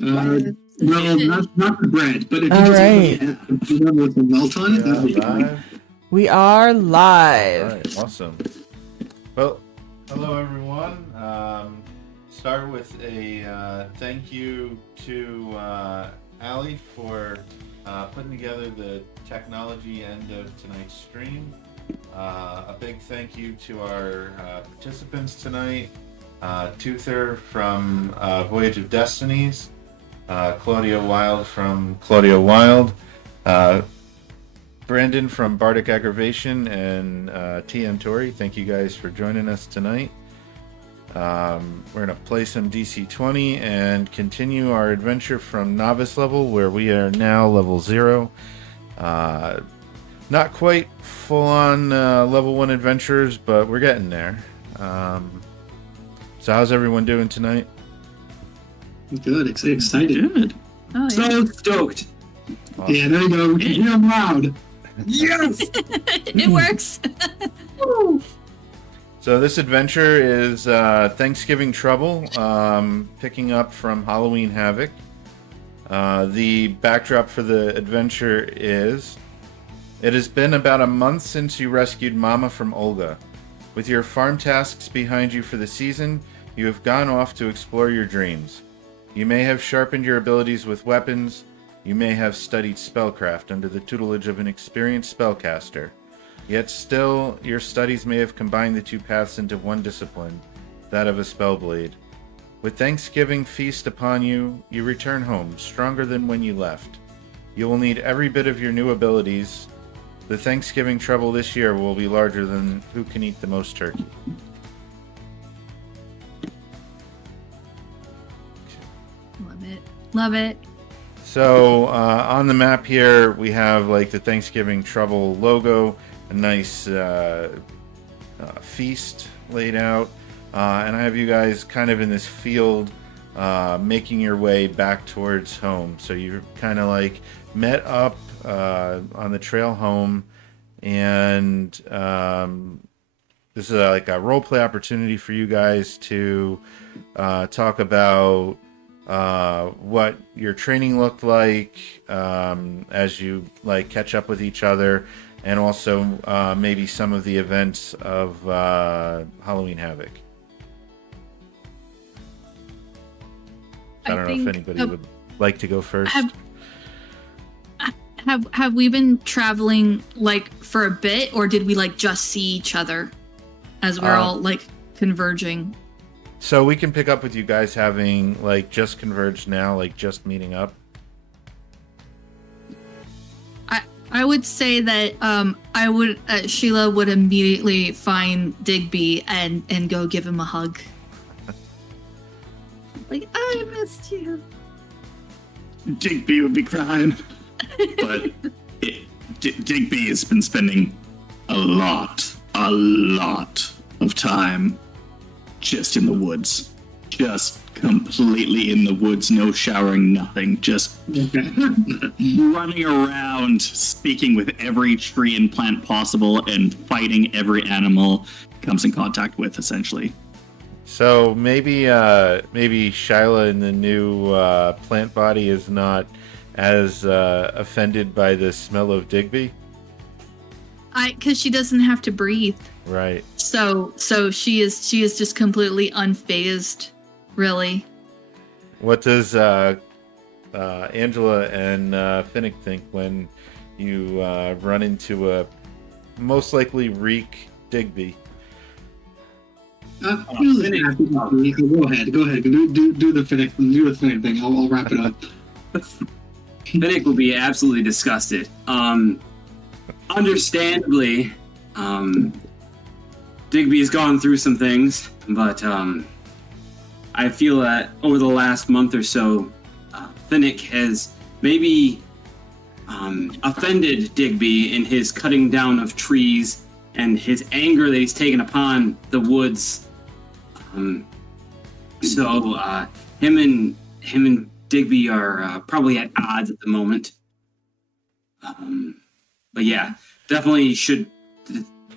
No, not the bread, but if All right. you remember with the melt on it, that would be fine. We are live. All right, awesome. Well, hello everyone. Start with a thank you to Allie for putting together the technology end of tonight's stream. A big thank you to our participants tonight. Toother from Voyage of Destinies, Claudio Wild from Claudio Wild, Brandon from Bardic Aggravation, and TnTori. Thank you guys for joining us tonight. We're going to play some DC20 and continue our adventure from novice level, where we are now level 0. Not quite full-on level 1 adventurers, but we're getting there. So how's everyone doing tonight? Good, excited. Good. Oh, yeah. So stoked. Awesome. Yeah, there you go. We can hear them loud. Yes! It works. So this adventure is Thanksgiving Trouble, picking up from Halloween Havoc. The backdrop for the adventure is: it has been about a month since you rescued Mama from Olga. With your farm tasks behind you for the season, you have gone off to explore your dreams. You may have sharpened your abilities with weapons. You may have studied spellcraft under the tutelage of an experienced spellcaster. Yet still, your studies may have combined the two paths into one discipline, that of a spellblade. With Thanksgiving feast upon you, you return home, stronger than when you left. You will need every bit of your new abilities. The Thanksgiving trouble this year will be larger than who can eat the most turkey. Love it. Love it. So on the map here, we have like the Thanksgiving trouble logo, a nice feast laid out, and I have you guys kind of in this field, making your way back towards home. So you're kind of like met up on the trail home, and this is like a role play opportunity for you guys to talk about what your training looked like as you like catch up with each other, and also maybe some of the events of Halloween Havoc. I don't know if anybody would like to go first. Have we been traveling like for a bit, or did we like just see each other as we're all like converging? So we can pick up with you guys having like just converged now, like just meeting up. I would say that Sheila would immediately find Digby and go give him a hug. Like, I missed you. Digby would be crying. But Digby has been spending a lot of time just in the woods. Just completely in the woods, no showering, nothing. Just running around, speaking with every tree and plant possible, and fighting every animal he comes in contact with, essentially. So maybe Shyla in the new plant body is not as offended by the smell of Digby. Because she doesn't have to breathe. Right. So she is just completely unfazed, really. What does Angela and Finnick think when you run into a most likely reek Digby? Go ahead. Do the Finnick thing. I'll wrap it up. Finnick will be absolutely disgusted. Understandably, Digby's gone through some things, but I feel that over the last month or so, Finnick has maybe offended Digby in his cutting down of trees and his anger that he's taken upon the woods. So him and Digby are probably at odds at the moment. But yeah, definitely should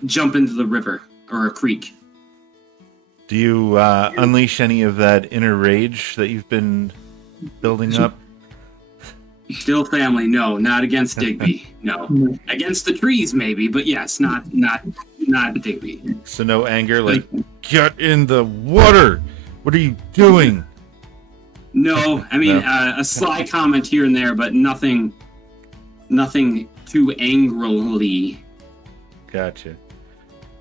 jump into the river or a creek. Do you unleash any of that inner rage that you've been building up? Still family, no, not against Digby. No. Against the trees maybe, but yes, not Digby. So no anger, like, get in the water! What are you doing? No, I mean No. a sly comment here and there, but nothing too angrily. Gotcha.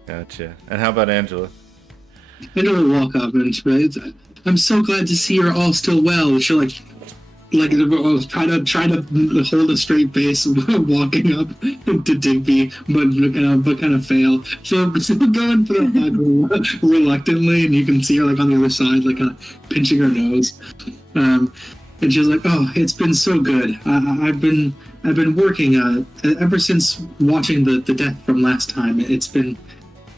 And how about Angela? Angela will walk up and she'll be like, I'm so glad to see you're all still well. And she'll try to hold a straight face walking up to Digby, but kind of fail. She'll go in for the hug reluctantly, and you can see her like on the other side, like kind of pinching her nose. And she's like, "Oh, it's been so good. I've been working ever since watching the death from last time. It's been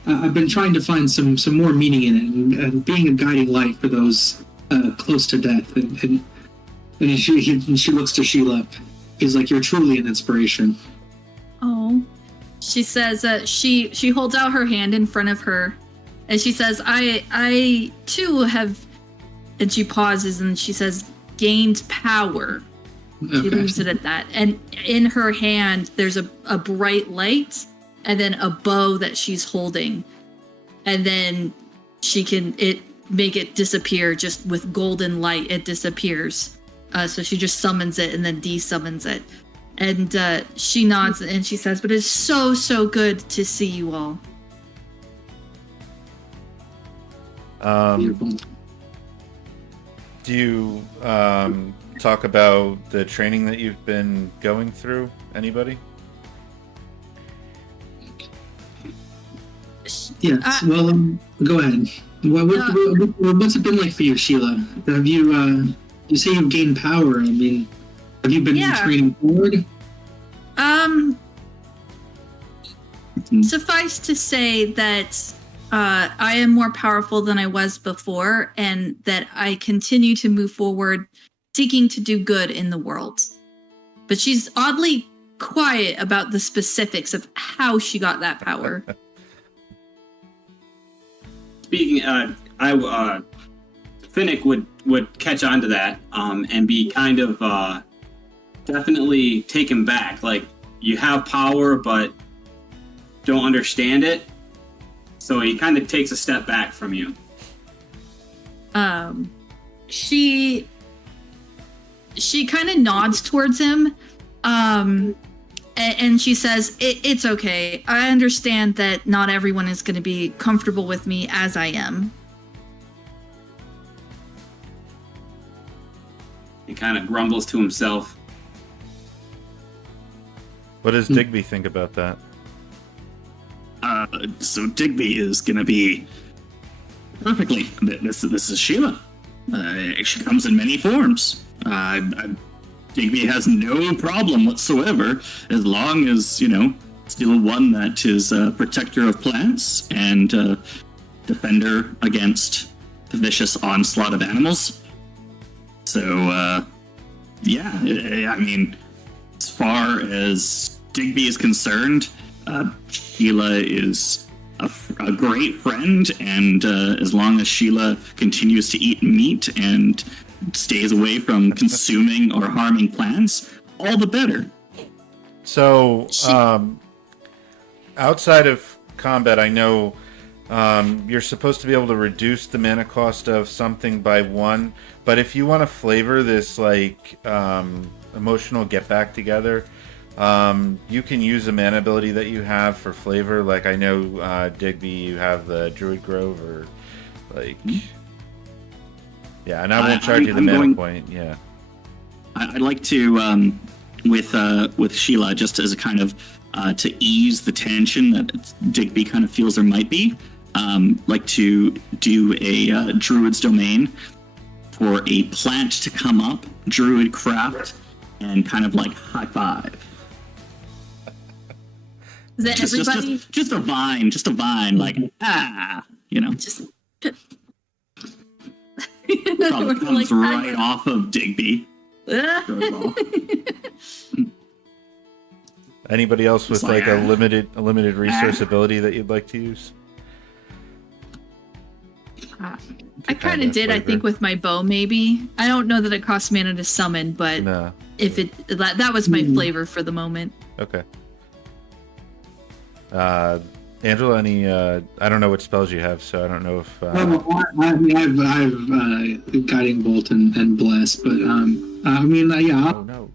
I've been trying to find some more meaning in it, and being a guiding light for those close to death." And she looks to Sheila. He's like, "You're truly an inspiration." Oh. She says she holds out her hand in front of her, and she says, I too have, and she pauses and she says, gained power. She leaves it at that. And in her hand, there's a bright light and then a bow that she's holding. And then she can make it disappear just with golden light. It disappears. So she just summons it and then desummons it. And she nods and she says, but it's so, so good to see you all. Beautiful. Do you talk about the training that you've been going through? Anybody? Yes. Well, go ahead. What's it been like for you, Sheila? Have you? You say you've gained power. I mean, have you been training forward? Suffice to say that I am more powerful than I was before, and that I continue to move forward, seeking to do good in the world. But she's oddly quiet about the specifics of how she got that power. Speaking, Finnick would catch on to that and be kind of definitely taken back. Like, you have power, but don't understand it. So he kind of takes a step back from you. She kind of nods towards him, and she says, it's okay. I understand that not everyone is going to be comfortable with me as I am. He kind of grumbles to himself. What does Digby think about that? So Digby is gonna be perfectly. This is Sheila. She comes in many forms. Digby has no problem whatsoever, as long as still one that is a protector of plants and defender against the vicious onslaught of animals. So yeah, I mean, as far as Digby is concerned, Sheila is a great friend, and as long as Sheila continues to eat meat and stays away from consuming or harming plants, all the better. So, outside of combat, I know you're supposed to be able to reduce the mana cost of something by 1, but if you want to flavor this, like, emotional get back together, you can use a mana ability that you have for flavor. Like, I know, Digby, you have the Druid Grove, or, like... Yeah, and I won't charge you the mana point, yeah. I'd like to, with Sheila, just as a kind of, to ease the tension that Digby kind of feels there might be, like to do a Druid's Domain for a plant to come up, Druid craft, and kind of like high five. Is that everybody? Just a vine, like, Just... Probably comes right off of Digby. Anybody else with like a limited resource ability that you'd like to use? I kind kinda of did, I flavor. think, with my bow, maybe. I don't know that it costs mana to summon, but No. if that was my flavor for the moment. Okay. Angela, any? I don't know what spells you have, so I don't know if. I mean, I've guiding bolt and bless, but I mean, yeah. Oh no.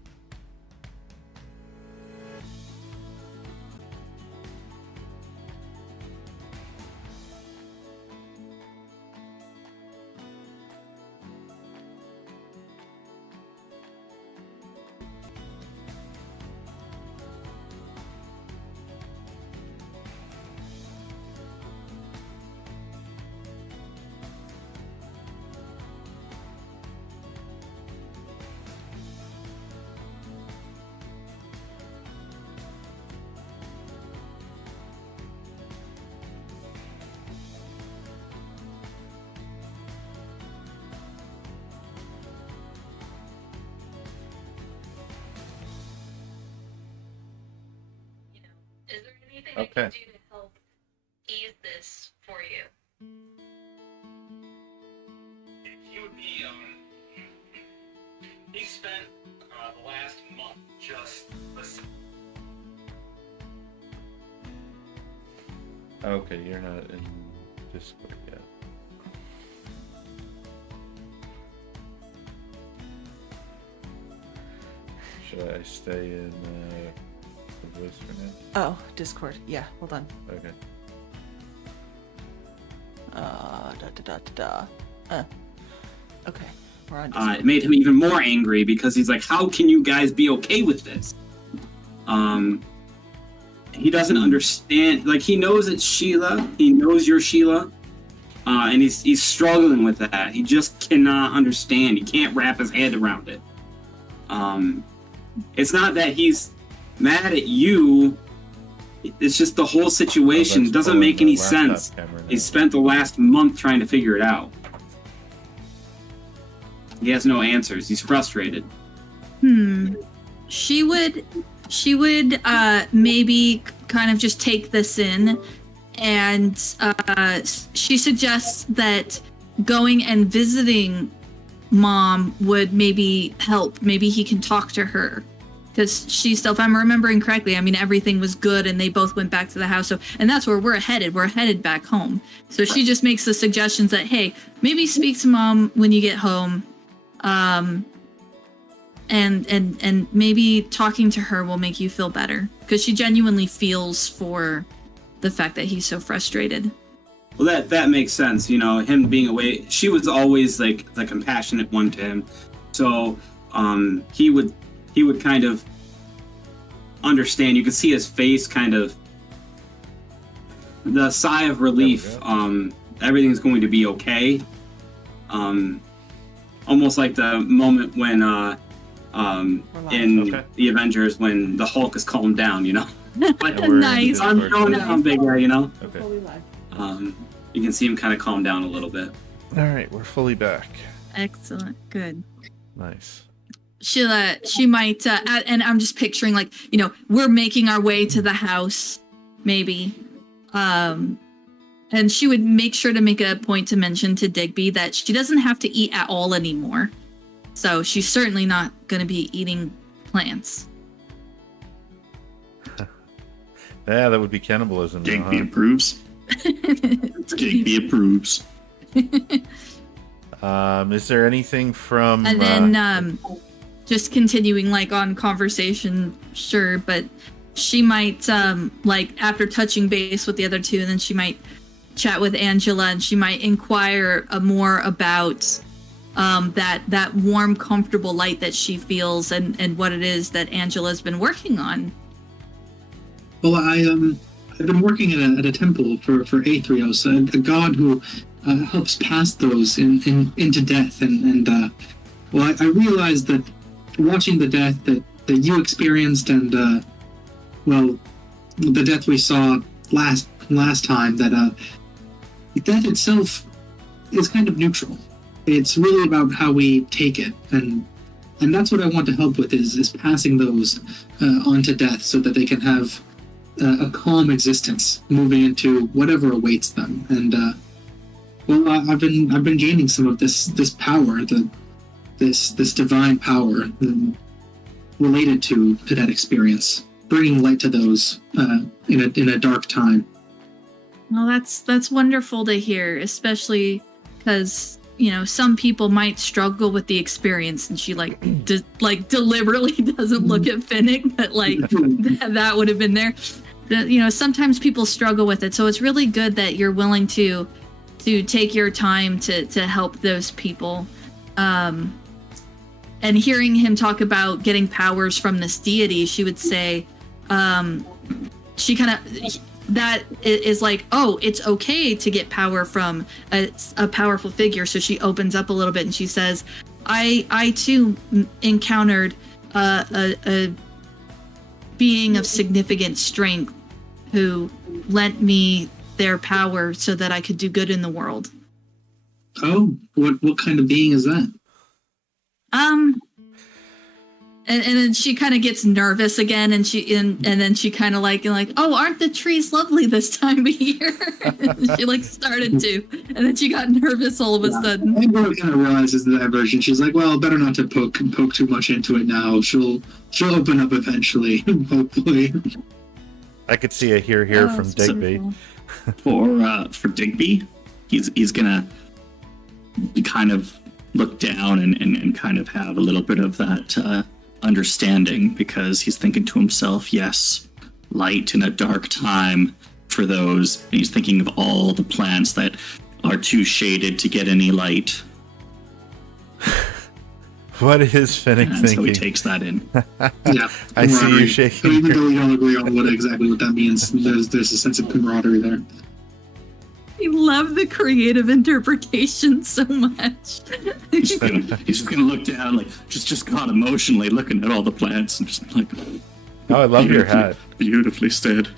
Is there anything I can Okay. do to help ease this for you? He would be, he spent the last month just listening. Okay, you're not in Discord yet. Should I stay in the voice for now? Oh, Discord. Yeah, hold on. Okay. Okay, we're on It Discord. made him even more angry because he's like, how can you guys be okay with this? He doesn't understand. Like, he knows it's Sheila. He knows you're Sheila. And he's struggling with that. He just cannot understand. He can't wrap his head around it. It's not that he's mad at you. It's just the whole situation Let's doesn't pull in make the any laptop sense. camera now. He spent the last month trying to figure it out. He has no answers. He's frustrated. She would maybe kind of just take this in, and she suggests that going and visiting Mom would maybe help. Maybe he can talk to her, because if I'm remembering correctly, I mean, everything was good and they both went back to the house. So, and that's where we're headed back home. So she just makes the suggestions that, hey, maybe speak to Mom when you get home. And maybe talking to her will make you feel better, because she genuinely feels for the fact that he's so frustrated. Well, that makes sense. You know, him being away, she was always like the compassionate one to him. So he would kind of understand. You could see his face, kind of the sigh of relief. Everything's going to be okay. Almost like the moment when in Okay. the Avengers when the Hulk is calmed down, you know. But And we're in Nice. I'm Discord. calm down, big guy, you know. Okay. You can see him kind of calm down a little bit. All right, we're fully back. Excellent. Good. Nice. She might, and I'm just picturing, like, you know, we're making our way to the house, maybe. And she would make sure to make a point to mention to Digby that she doesn't have to eat at all anymore. So she's certainly not going to be eating plants. Yeah, that would be cannibalism. though, Digby huh? approves. Digby approves. Is there anything from? And then, just continuing, like, on conversation, sure, but she might, like, after touching base with the other two, and then she might chat with Angela, and she might inquire more about that warm, comfortable light that she feels, and what it is that Angela's been working on. Well, I've been working at a temple for Aetherios, a god who helps pass those into death, and well, I realized that watching the death that you experienced, and well, the death we saw last time, that death itself is kind of neutral. It's really about how we take it, and that's what I want to help with is passing those onto death, so that they can have a calm existence moving into whatever awaits them. And Well, I've been gaining some of this power, this divine power related to that experience, bringing light to those in a dark time. Well, that's wonderful to hear, especially because some people might struggle with the experience, and she deliberately doesn't look at Finnick, but that would have been there. Sometimes people struggle with it, so it's really good that you're willing to take your time to help those people. And hearing him talk about getting powers from this deity, she would say, she kind of. That is like, oh, it's okay to get power from a powerful figure. So she opens up a little bit and she says, I too encountered a being of significant strength who lent me their power so that I could do good in the world. Oh, what kind of being is that? And then she kind of gets nervous again, and then she kind of like, oh, aren't the trees lovely this time of year? She started to, and then she got nervous all of a sudden. Everyone kind of realizes that version. She's like, well, better not to poke too much into it now. She'll open up eventually, hopefully. I could see a hear from Digby. For Digby, he's gonna kind of look down and kind of have a little bit of that understanding, because he's thinking to himself, yes, light in a dark time for those. And he's thinking of all the plants that are too shaded to get any light. What is Finnick thinking? So he takes that in. Yeah, I see you shaking. So even though we don't agree on exactly what that means, there's a sense of camaraderie there. I love the creative interpretation so much. He's just gonna look down, just caught emotionally looking at all the plants and just like, oh, I love your hat. Beautifully said.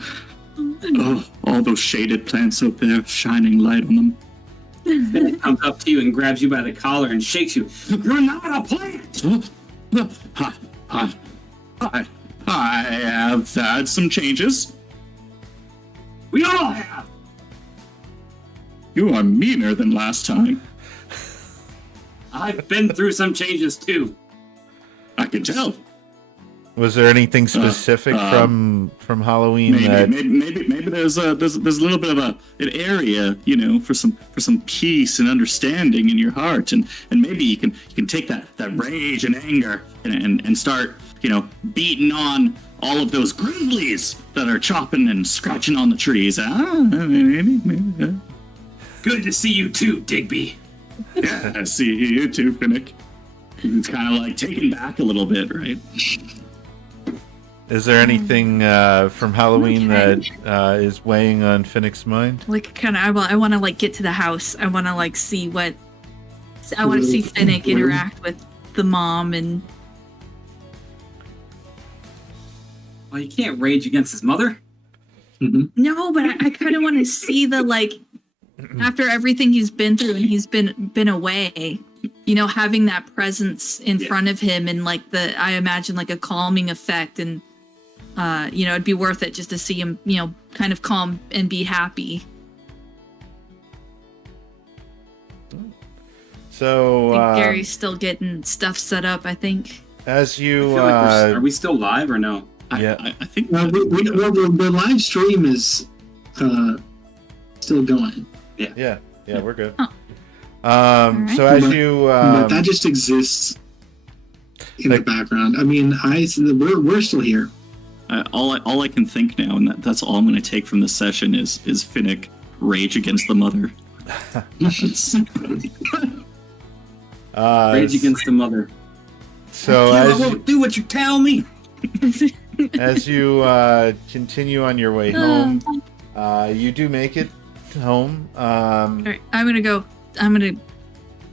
Oh, all those shaded plants up there, shining light on them. It comes up to you and grabs you by the collar and shakes you. You're not a plant! I have had some changes. We all have! You are meaner than last time. I've been through some changes too. I can tell. Was there anything specific from Halloween maybe there's a little bit of an area, for some peace and understanding in your heart, and maybe you can take that rage and anger and start beating on all of those grizzlies that are chopping and scratching on the trees. Maybe. Good to see you too, Digby. Yeah, I see you too, Finnick. It's kind of taken back a little bit, right? Is there anything from Halloween that is weighing on Finnick's mind? I want to get to the house. I want to see what. I want to see Finnick interact with the mom and. Well, you can't rage against his mother. Mm-hmm. No, but I kind of want to see the after everything he's been through and he's been away, having that presence in front of him and I imagine a calming effect, and it'd be worth it just to see him, kind of calm and be happy. So I think Gary's still getting stuff set up, I think. As you are we still live or no? Yeah, I think the live stream is still going. Yeah, we're good. Oh. Right. So as but that just exists in the background. I mean, we're still here. All I can think now, and that's all I'm going to take from this session is Finnick rage against the mother. Rage against the mother. So I won't do what you tell me. As you continue on your way home, you do make it home. All right,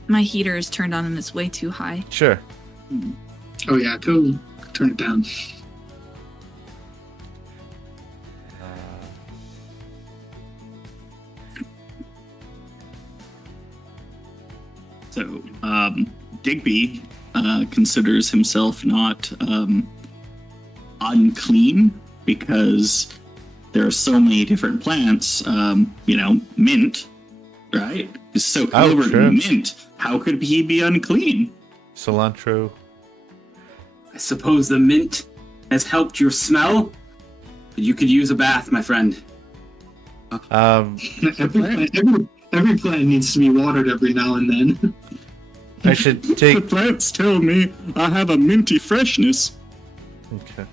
my heater is turned on and it's way too high. Sure. Oh yeah, go turn it down. So, Digby considers himself not unclean because there are so many different plants, mint, right? He's so Oh, covered sure. in mint. How could he be unclean? Cilantro. I suppose the mint has helped your smell, but you could use a bath, my friend. Every plant needs to be watered every now and then. I should The take. plants tell me I have a minty freshness. Okay.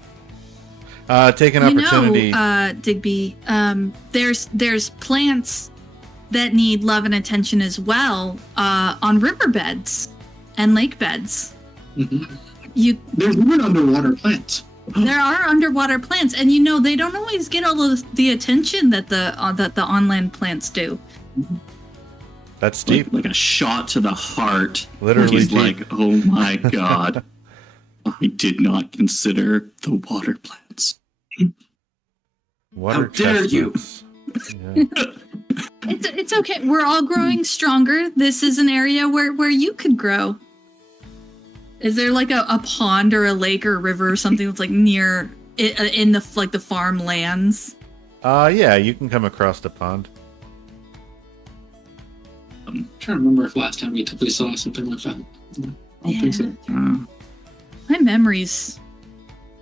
Take an opportunity. Digby, there's plants that need love and attention as well on riverbeds and lake beds. Mhm. There There's even underwater plants. are underwater plants, and they don't always get all of the attention that the on-land plants do. That's deep. Like a shot to the heart. Literally He's deep. like, oh my god. I did not consider the water plants. Water How dare you. chestnuts. Yeah. It's okay. We're all growing stronger. This is an area where you could grow. Is there like a pond or a lake or a river or something that's like near in the the farmlands? Yeah, you can come across the pond. I'm trying to remember if last time we typically saw something like that. I don't think so. My memories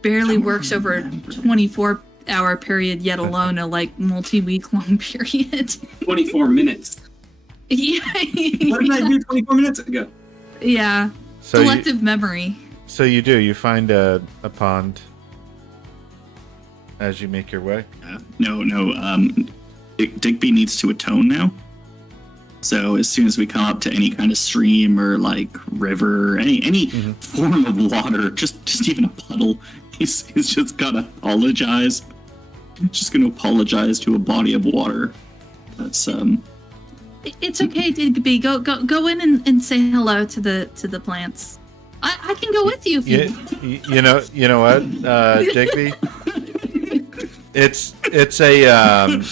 barely works over a 24-hour period, yet alone a multi-week long period. 24 minutes. Yeah. What did I do 24 minutes ago? Yeah. So you, Collective memory. so you do. You find a pond as you make your way. No. Digby needs to atone now. So as soon as we come up to any kind of stream or river, any form of water, just even a puddle, he's just gotta apologize. Just gonna apologize to a body of water. That's It's okay, Digby. Go in and say hello to the plants. I can go with you if you. You know what, Digby? It's a I'm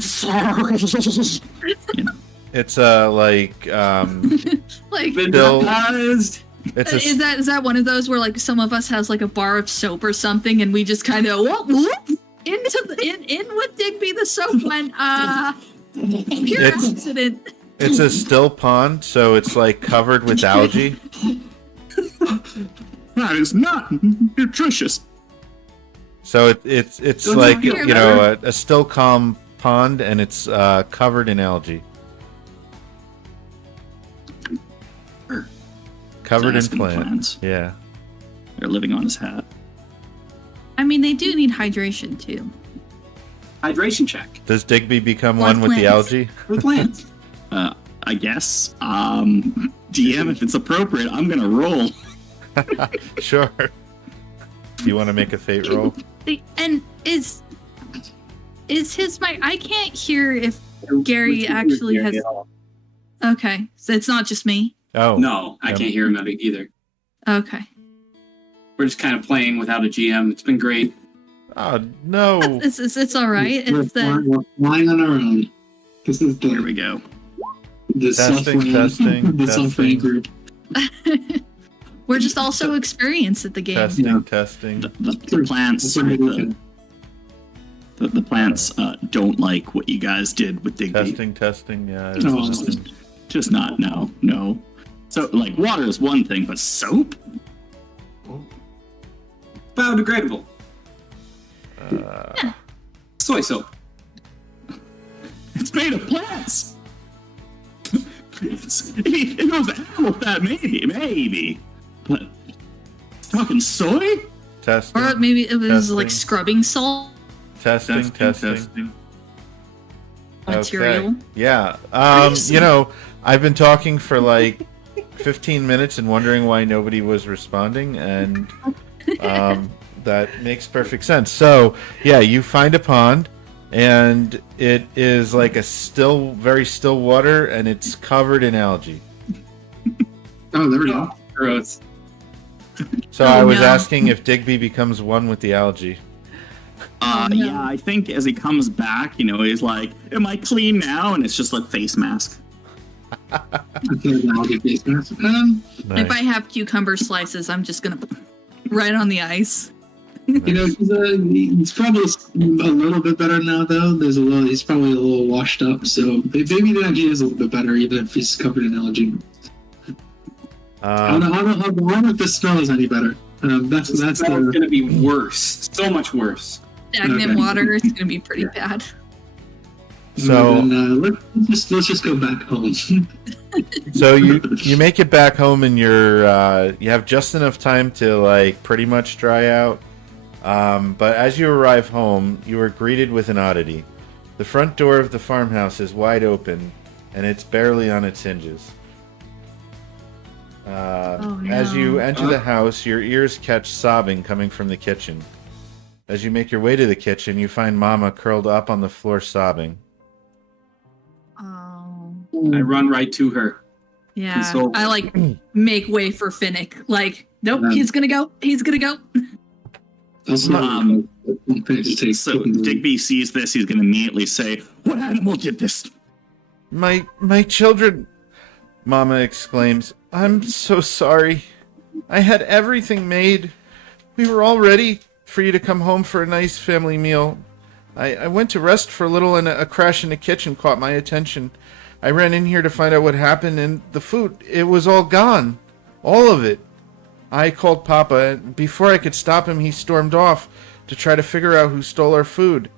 sorry. it's a Like, Bill- Baptized. it's a is that one of those where some of us has a bar of soap or something, and we just kind of whoop in with Digby. The soap went pure It's- accident. it's a still pond, so it's covered with algae. That is not nutritious. So it's Don't you hear a still calm pond, and it's covered in algae. Covered in Asking plants. Yeah. They're living on his hat. I mean, they do need hydration too. Hydration check. Does Digby become Plus one with the plants. algae? For plants. I guess. DM, if it's appropriate, I'm gonna roll. Sure. Do you want to make a fate roll? And is his mic? I can't hear if Gary actually has. Okay, so it's not just me. Oh. No, I Yep. can't hear him either. Okay. We're just kind of playing without a GM. It's been great. Oh, no. It's all right. We're, It's the we're flying on our own. This is Here we go. the Testing, suffering testing. group. we're just also experienced at the game. Testing, Yeah. testing. The plants. The plants don't like what you guys did with Digby. Testing, yeah. it's No. Just not. No. So water is one thing, but soap? Biodegradable. Uh, Soy soap. It's made of plants. If it was animal fat, maybe. But talking soy? testing, Or maybe it was Testing. scrubbing salt testing. material. Okay. Yeah. Crazy. I've been talking for 15 minutes and wondering why nobody was responding, and that makes perfect sense. So, yeah, you find a pond, and it is very still water, and it's covered in algae. Oh, there we go. Gross. So Oh, I was no. asking if Digby becomes one with the algae. no. Yeah, I think as he comes back, he's like, am I clean now? And it's just face mask. Okay, now I'll get face mask. Nice. If I have cucumber slices, I'm just gonna put right on the ice. You know, he's probably a little bit better now, though. He's probably a little washed up, so maybe the energy is a little bit better, even if he's covered in algae. I don't know if the smell is any better. That's going to be worse. So much worse. Stagnant water is going to be pretty bad. So let's just go back home. So you make it back home, and you have just enough time to like pretty much dry out. But as you arrive home, you are greeted with an oddity. The front door of the farmhouse is wide open, and it's barely on its hinges. As you enter the house, your ears catch sobbing coming from the kitchen. As you make your way to the kitchen, you find Mama curled up on the floor sobbing. Oh. I run right to her. Yeah. Console. I like make way for Finnick. Like, nope, he's gonna go. He's gonna go. So Digby sees this, he's gonna immediately say, "What animal did this?" My children, Mama exclaims. I'm so sorry. I had everything made. We were all ready for you to come home for a nice family meal. I went to rest for a little, and a crash in the kitchen caught my attention. I ran in here to find out what happened, and the food, it was all gone. All of it. I called Papa, and before I could stop him, he stormed off to try to figure out who stole our food.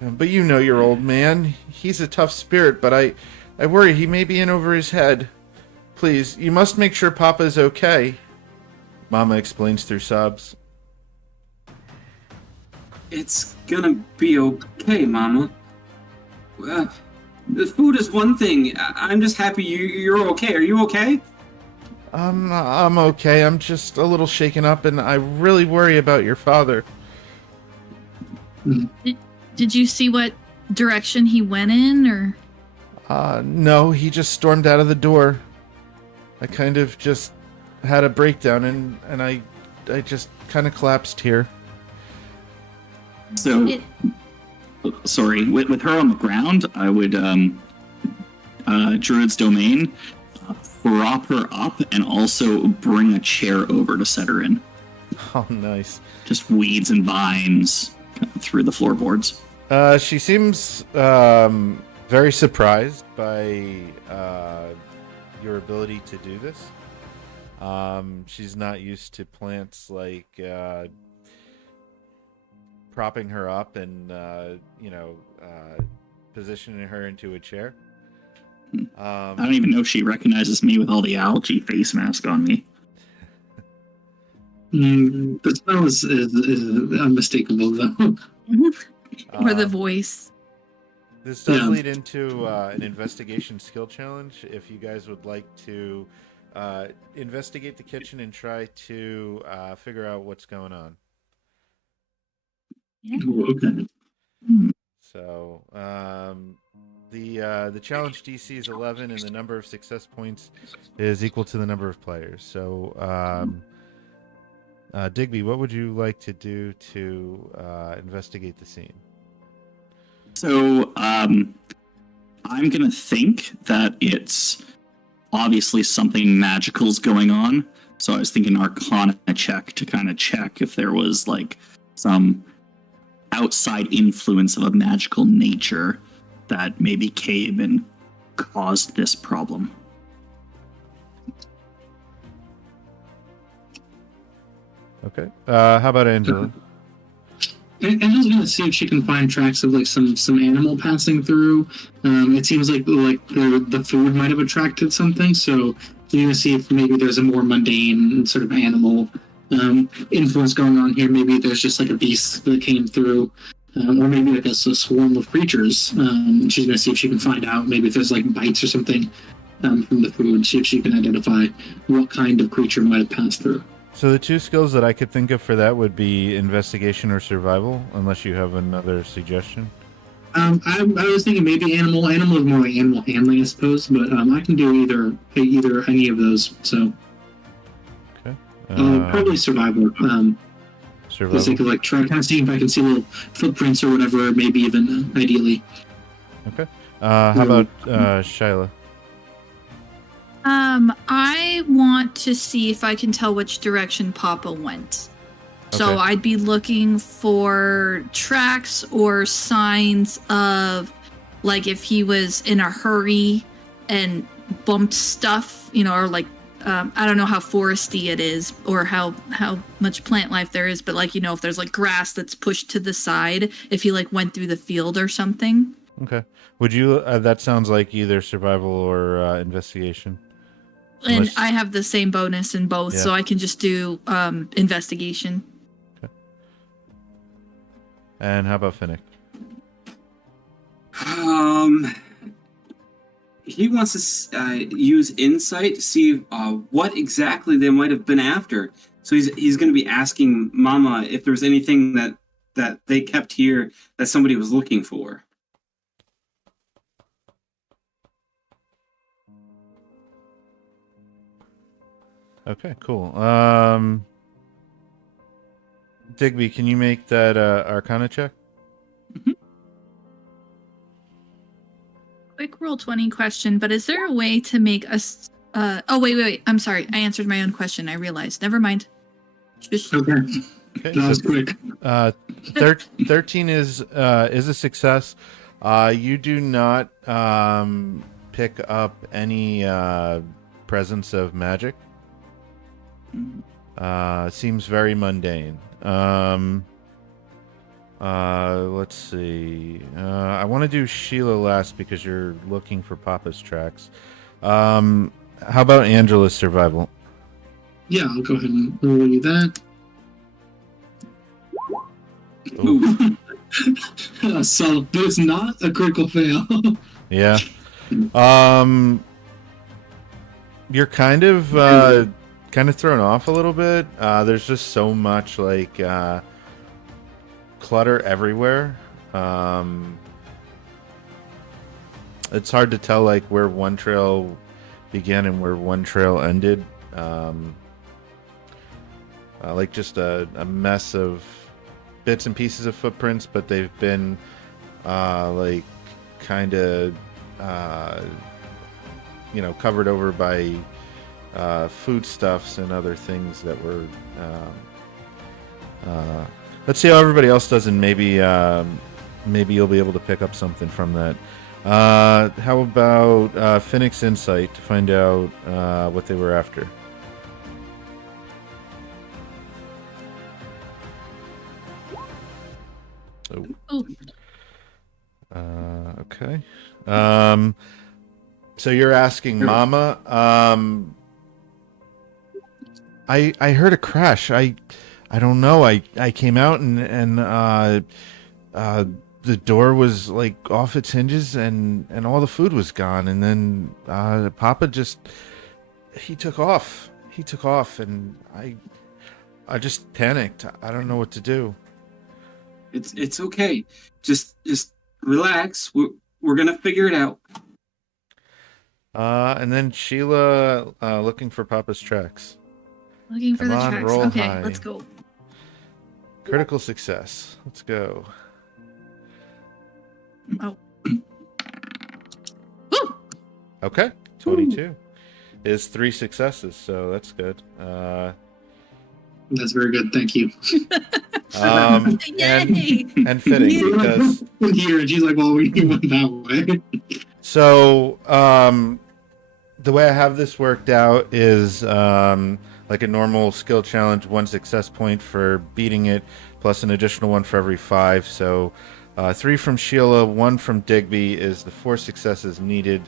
But you know your old man. He's a tough spirit, but I worry he may be in over his head. Please, you must make sure Papa is okay. Mama explains through sobs. It's gonna be okay, Mama. The food is one thing. I'm just happy you're okay. Are you okay? I'm okay. I'm just a little shaken up, and I really worry about your father. Did you see what direction he went in, or? No, he just stormed out of the door. I kind of just had a breakdown, and I just kind of collapsed here. So, sorry, with her on the ground, I would, Druid's Domain, prop her up and also bring a chair over to set her in. Oh, nice. Just weeds and vines through the floorboards. She seems very surprised by your ability to do this. She's not used to plants like propping her up and positioning her into a chair. I don't even know if she recognizes me with all the algae face mask on me. The smell is unmistakable, though. Or the voice. This does lead into an investigation skill challenge. If you guys would like to investigate the kitchen and try to figure out what's going on. Okay. So the challenge DC is 11, and the number of success points is equal to the number of players. So Digby, what would you like to do to investigate the scene? So, I'm gonna think that it's obviously something magical's going on. So I was thinking Arcana check to kind of check if there was like some outside influence of a magical nature that maybe came and caused this problem. Okay. How about Angela? Angela's gonna see if she can find tracks of like some animal passing through. It seems like the food might have attracted something, so you're gonna see if maybe there's a more mundane sort of animal influence going on here. Maybe there's just like a beast that came through, or maybe like a swarm of creatures. She's gonna see if she can find out maybe if there's like bites or something from the food. See if she can identify what kind of creature might have passed through. So the two skills that I could think of for that would be investigation or survival, unless you have another suggestion. I was thinking maybe animal. Animal is more like animal handling, I suppose. But I can do either any of those. So Okay. probably survival. Survival. So I could like try kind of see if I can see little footprints or whatever. Maybe even ideally. Okay. How about Shyla? I want to see if I can tell which direction Papa went. So Okay. I'd be looking for tracks or signs of, like, if he was in a hurry and bumped stuff, or like, I don't know how foresty it is or how much plant life there is, but like, if there's like grass that's pushed to the side, if he like went through the field or something. Okay. Would you? That sounds like either survival or investigation. And Unless- I have the same bonus in both, Yeah. so I can just do investigation. And how about Finnick? He wants to use insight to see what exactly they might have been after. So he's going to be asking Mama if there was anything that they kept here that somebody was looking for. Okay, cool. Digby, can you make that Arcana check? Quick roll 20 question, but is there a way to make us? Oh wait. I'm sorry. I answered my own question. I realized. Never mind. Just- Okay, Okay, that was quick. 13 is a success. You do not pick up any presence of magic. Seems very mundane. Let's see. I want to do Sheila last because you're looking for Papa's tracks. How about Angela's survival? Yeah, I'll go ahead and roll you that. Ooh. So it's not a critical fail. Yeah. You're kind of thrown off a little bit. There's just so much like clutter everywhere. It's hard to tell like where one trail began and where one trail ended. Like just a mess of bits and pieces of footprints, but they've been like kind of covered over by foodstuffs and other things that were let's see how everybody else does, and maybe you'll be able to pick up something from that. How about Finnick's insight to find out what they were after? Oh. Okay. So you're asking Mama. I heard a crash. I don't know. I came out and the door was like off its hinges and all the food was gone, and then Papa he took off. He took off, and I just panicked. I don't know what to do. It's okay. Just relax. We're gonna figure it out. And then Sheila looking for Papa's tracks. Looking for Come the on, tracks. roll Okay, high. let's go. Critical success. Let's go. Oh. Woo! Okay, 22 is 3 successes, so that's good. That's very good. Thank you. And Yay! fitting because Here, and she's like, "Well, we went that way." so the way I have this worked out is like a normal skill challenge, 1 success point for beating it, plus an additional 1 for every 5. So 3 from Sheila, 1 from Digby is the 4 successes needed.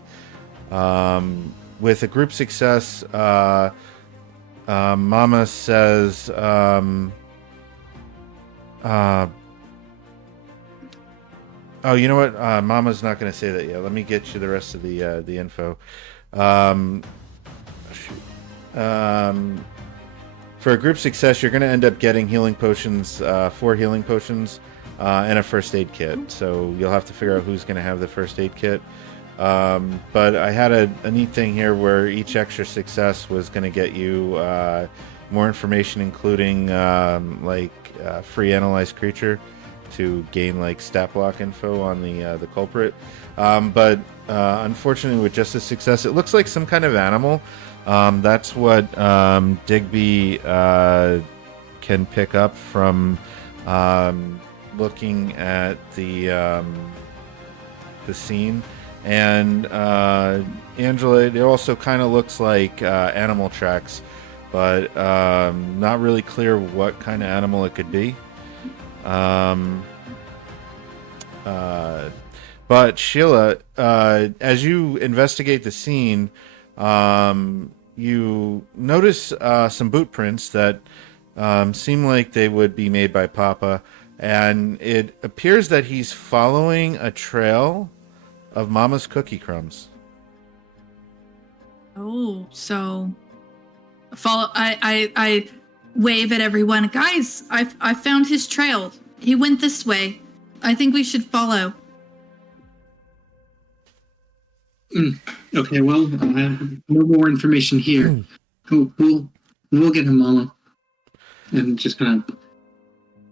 With a group success, Mama says, oh, you know what? Mama's not going to say that yet. Let me get you the rest of the info. For a group success, you're going to end up getting healing potions, 4 healing potions, and a first aid kit. So you'll have to figure out who's going to have the first aid kit. But I had a neat thing here where each extra success was going to get you more information, including free analyze creature to gain like stat block info on the culprit. But unfortunately, with just a success, it looks like some kind of animal. That's what Digby can pick up from looking at the scene. And Angela, it also kind of looks like animal tracks, but not really clear what kind of animal it could be. But Sheila, as you investigate the scene, you notice some boot prints that seem like they would be made by Papa, and it appears that he's following a trail of Mama's cookie crumbs. Oh, so follow. I wave at everyone. Guys, I found his trail. He went this way. I think we should follow. Okay, well, I have no more information here. We'll get him, Mama, and just kind of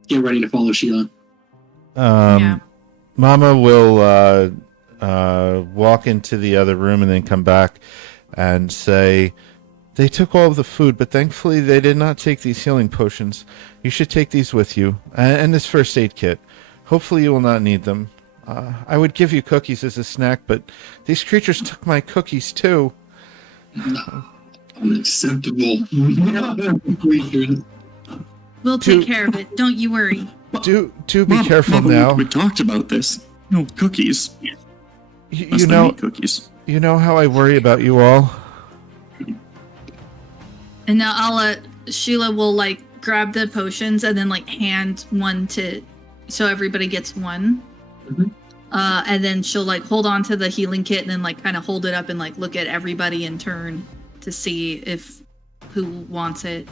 get ready to follow Sheila. Yeah. Mama will walk into the other room and then come back and say, "They took all of the food, but thankfully they did not take these healing potions. You should take these with you, and this first aid kit. Hopefully you will not need them. I would give you cookies as a snack, but these creatures took my cookies too." Unacceptable. We'll take care of it. Don't you worry. Do be Mom, careful Mama, now. We talked about this. No cookies. You Must know, eat cookies. you know how I worry about you all. And now Sheila will like grab the potions and then like hand one so everybody gets one. Mhm. And then she'll like hold on to the healing kit and then like kind of hold it up and like look at everybody in turn to see who wants it.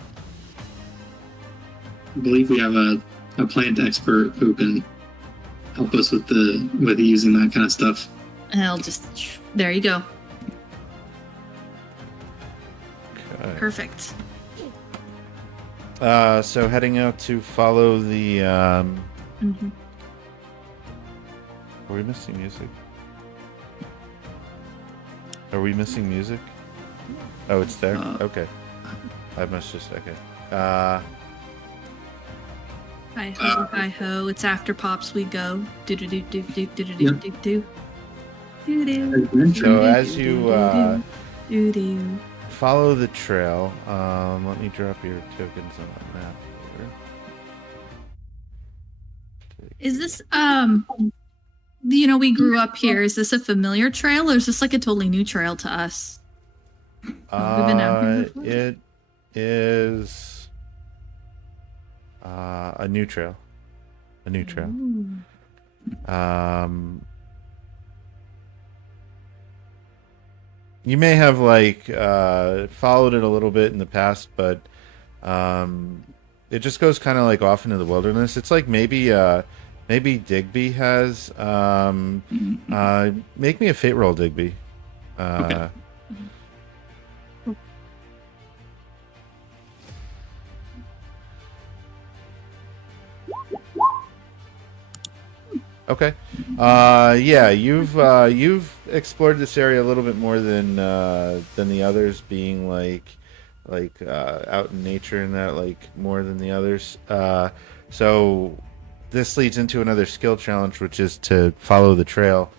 I believe we have a plant expert who can help us with using that kind of stuff. And I'll just there you go. Okay. Perfect. So heading out to follow the. Mm-hmm. Are we missing music? Are we missing music? Oh, it's there? Okay. I must just... Okay. Hi ho, hi ho. It's after pops we go. Do do do do do do do do do do do. So as you Do do. follow the trail, let me drop your tokens on that map here. Is this we grew up here. Is this a familiar trail or is this like a totally new trail to us? We've been out here before? It is a new trail. A new trail. Ooh. You may have like followed it a little bit in the past, but it just goes kind of like off into the wilderness. It's like maybe Digby has make me a fate roll, Digby. Okay. Okay. Yeah, you've explored this area a little bit more than the others, being like out in nature and that, like more than the others. So this leads into another skill challenge, which is to follow the trail.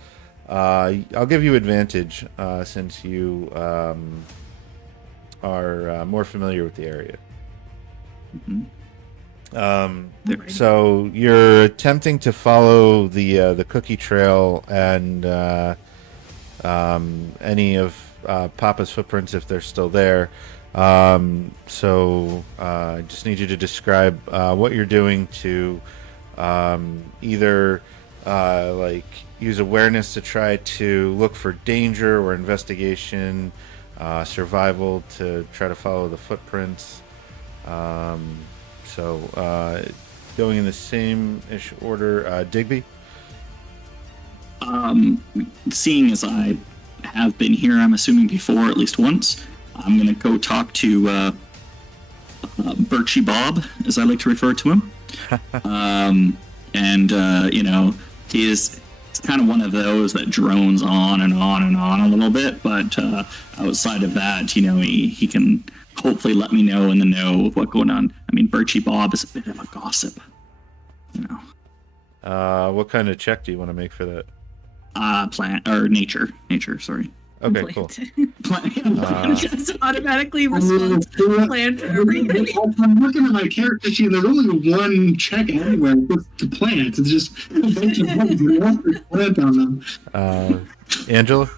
I'll give you advantage since you are more familiar with the area. Mhm. So you're attempting to follow the cookie trail and any of Papa's footprints if they're still there. So I just need you to describe what you're doing to either like use awareness to try to look for danger, or investigation, survival to try to follow the footprints. So going in the same-ish order, Digby? Seeing as I have been here, I'm assuming before at least once, I'm going to go talk to Birchie Bob, as I like to refer to him. And he is it's kind of one of those that drones on and on and on a little bit, but outside of that, you know, he can hopefully let me know in the know of what's going on. I mean, Birchie Bob is a bit of a gossip, you know. What kind of check do you want to make for that? Plant or nature, sorry. Okay, cool. Just automatically responds plan for everything. I'm looking at my character sheet. There's only one check anywhere to plant. It's just a bunch of bugs with one plant on them. Angela?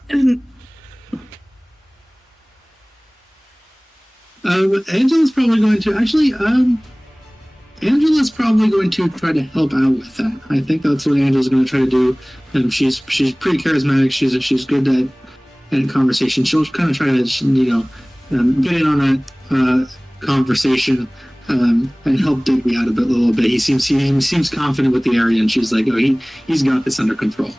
Angela's probably going to Angela's probably going to try to help out with that. I think that's what Angela's going to try to do. She's pretty charismatic. She's good at conversation. She'll kind of try to get in on that conversation and help Digby out a little bit. He seems confident with the area, and she's like, oh, he's got this under control.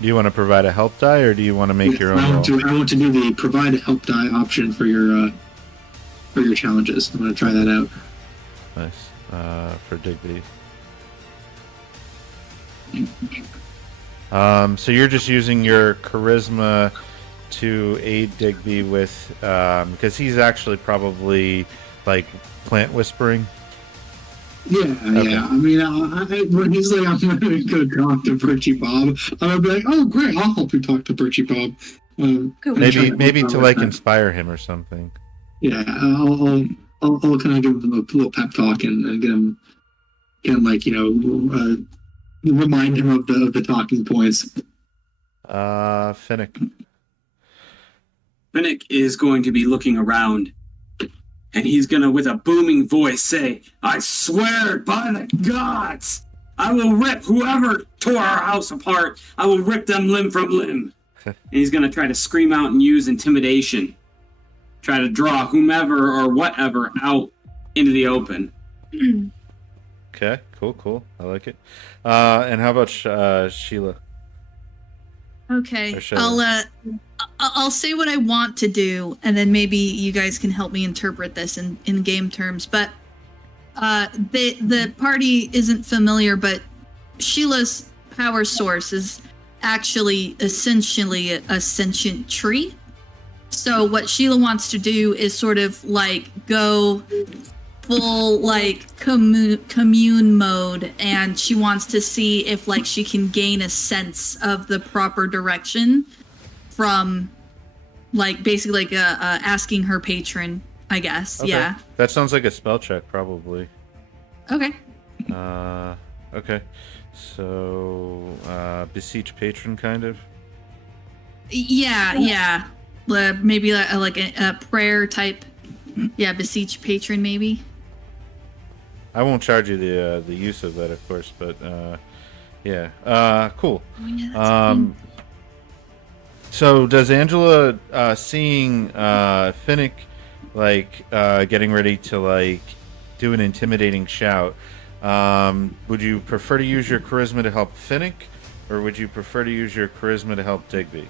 Do you want to provide a help die, or do you want to make your own roll? I want to do the provide a help die option for your challenges. I'm going to try that out. Nice. For Digby. So you're just using your charisma to aid Digby with, because he's actually probably like plant whispering. Yeah, okay. Yeah. I mean, when he's like, I'm going to go talk to Birchie Bob, I'm going to be like, oh, great, I'll help you talk to Birchie Bob. Maybe to like inspire him or something. Yeah, I'll kind of give him a little pep talk and get him like, remind him of the talking points. Finnick. Finnick is going to be looking around, and he's going to, with a booming voice, say, I swear by the gods, I will rip whoever tore our house apart. I will rip them limb from limb. And he's going to try to scream out and use intimidation. Try to draw whomever or whatever out into the open. Okay, cool. I like it. And how about Sheila? Okay, I'll say what I want to do, and then maybe you guys can help me interpret this in game terms. But the party isn't familiar, but Sheila's power source is actually essentially a sentient tree. So what Sheila wants to do is sort of like go full like commune mode, and she wants to see if like she can gain a sense of the proper direction from like basically like asking her patron, I guess. Okay. Yeah. That sounds like a spell check, probably. Okay. Okay. So beseech patron, kind of. Yeah. Maybe like a prayer type. Yeah, beseech patron, maybe. I won't charge you the use of that, of course, but yeah. Cool. Oh, yeah, that's So does Angela seeing Finnick like getting ready to like do an intimidating shout? Would you prefer to use your charisma to help Finnick, or would you prefer to use your charisma to help Digby?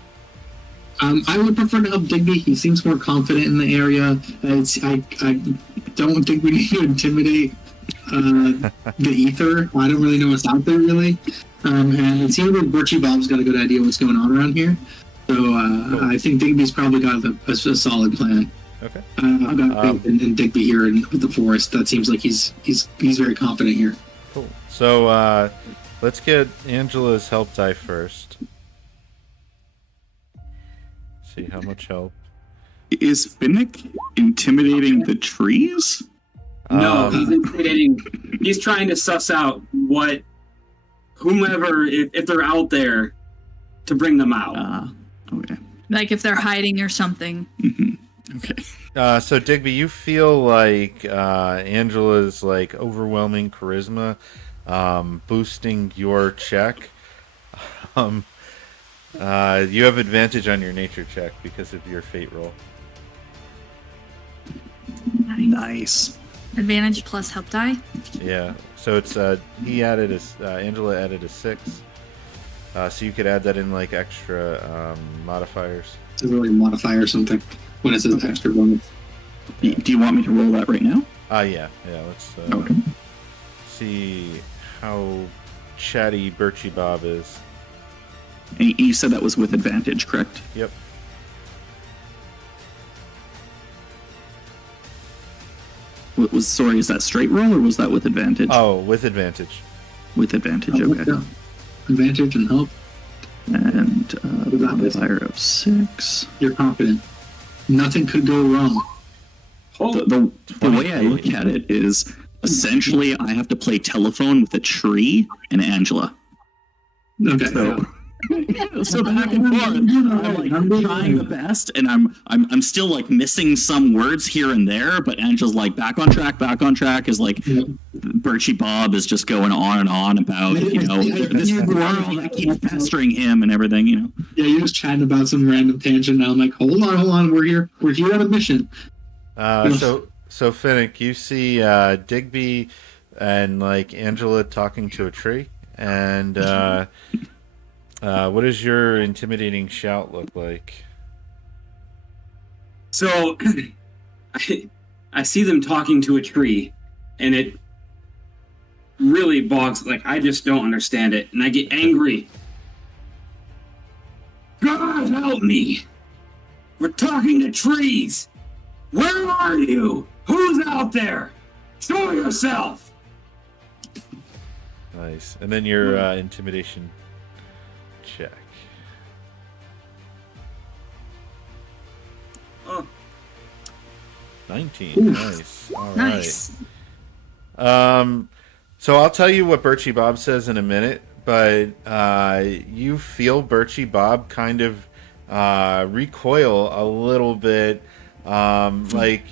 I would prefer to help Digby. He seems more confident in the area. I don't think we need to intimidate the ether. I don't really know what's out there, really. And it seems like Birchie Bob's got a good idea what's going on around here. So cool. I think Digby's probably got a solid plan. Okay. I've got faith in Digby here in the forest. That seems like he's very confident here. Cool. So let's get Angela's help die first. See how much help. Is Finnick intimidating the trees? No, he's intimidating. He's trying to suss out whomever, if they're out there, to bring them out. Okay. Like if they're hiding or something. Mm-hmm. Okay. So Digby, you feel like Angela's like overwhelming charisma boosting your check. You have advantage on your nature check because of your fate roll. Nice. Advantage plus help die. Yeah. So it's Angela added a 6. So you could add that in like extra modifiers. It's really a modifier or something when it says extra bonus. Do you want me to roll that right now? Yeah. Let's Okay. see how chatty Birchie Bob is. And you said that was with advantage, correct? Yep. Sorry, is that straight roll or was that with advantage? Oh, with advantage. With advantage, okay. Yeah. Advantage and help. And got this. modifier of 6. You're confident. Nothing could go wrong. The way I look at it is essentially I have to play telephone with a tree and Angela. Okay. So back and forth, I'm like trying the best, and I'm still like missing some words here and there. But Angela's like back on track. Is like Birchie Bob is just going on and on about this world that keeps pestering him and everything. Yeah, you're just chatting about some random tangent. Now I'm like, hold on, we're here on a mission. So Finnick, you see Digby and like Angela talking to a tree, and what does your intimidating shout look like? So I see them talking to a tree, and it really bogs. Like, I just don't understand it, and I get angry. God help me! We're talking to trees. Where are you? Who's out there? Show yourself. Nice. And then your intimidation check. Oh. 19. Nice. All right. Nice. So I'll tell you what Birchie Bob says in a minute, but you feel Birchie Bob kind of recoil a little bit. Like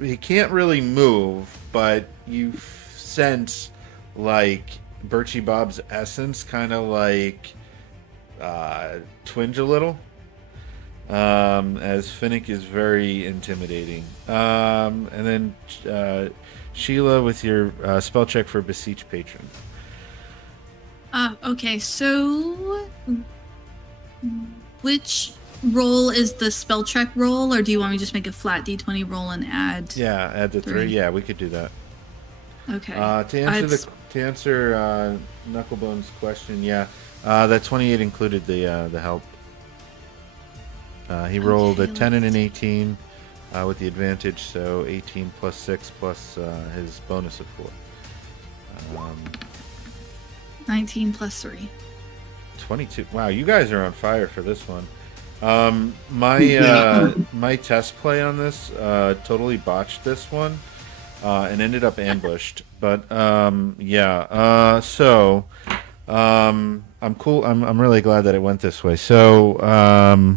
he can't really move, but you sense like Birchie Bob's essence kind of like twinge a little, as Finnick is very intimidating. And then Sheila with your spell check for Beseech Patron. Okay, so which roll is the spell check roll, or do you want me to just make a flat d20 roll and add? Yeah, add the 3. Yeah, we could do that. Okay. To answer Knucklebone's question, yeah, that 28 included the help. He rolled a 10 and an 18 with the advantage, so 18 plus 6 plus his bonus of 4. 19 plus 3. 22. Wow, you guys are on fire for this one. My test play on this totally botched this one and ended up ambushed. But so I'm cool. I'm really glad that it went this way. So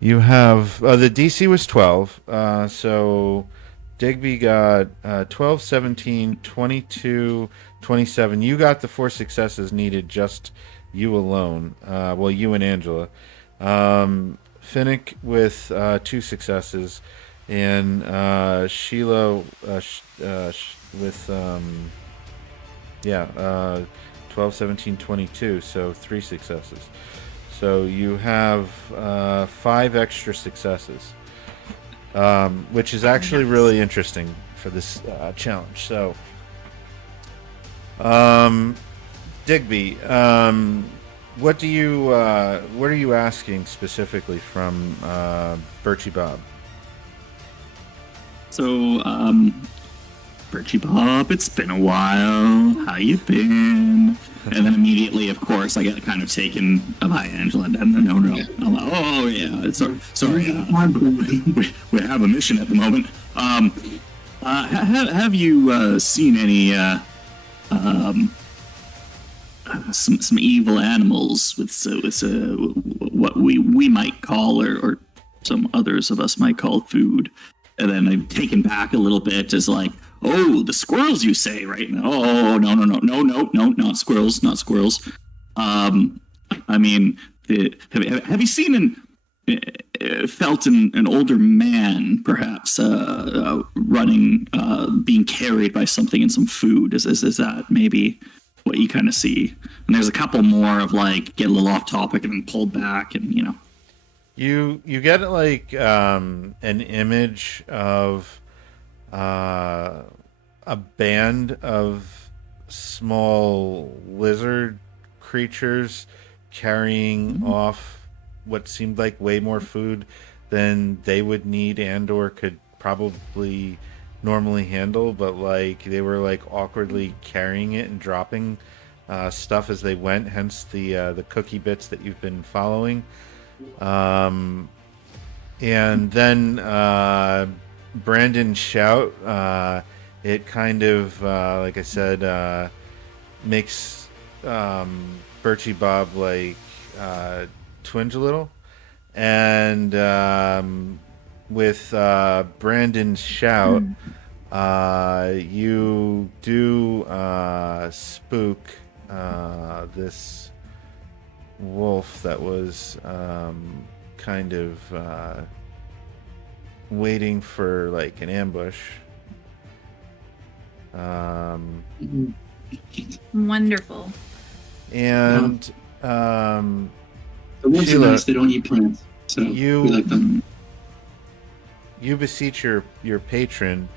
you have the DC was 12. So Digby got 12, 17, 22, 27. You got the 4 successes needed, just you alone. Well, you and Angela. Finnick with 2 successes, and Sheila with 12, 17, 22. So 3 successes. So you have 5 extra successes, which is actually really interesting for this challenge. So, Digby, what are you asking specifically from Birchie Bob? So, Birchie Bob, it's been a while. How you been? And then immediately, of course, I get kind of taken by Angela. No. I'm like, oh yeah, sorry. We have a mission at the moment. Have you seen any some evil animals with what we might call or some others of us might call food? And then I'm taken back a little bit as like, oh, the squirrels you say, right? Oh, no, not squirrels. I mean, have you seen felt an older man, perhaps, running, being carried by something and some food? Is that maybe what you kind of see? And there's a couple more of like, get a little off topic and then pulled back and, You get like an image of a band of small lizard creatures carrying off what seemed like way more food than they would need and or could probably normally handle, but like they were like awkwardly carrying it and dropping stuff as they went, hence the cookie bits that you've been following. And then Brandon's shout, it kind of like I said, makes Birchie Bob like twinge a little. And with Brandon's shout, you do spook this wolf that was kind of waiting for like an ambush. Wonderful. And The wolves are Sheila, nice, they don't eat plants, so you- we like them. you beseech your patron,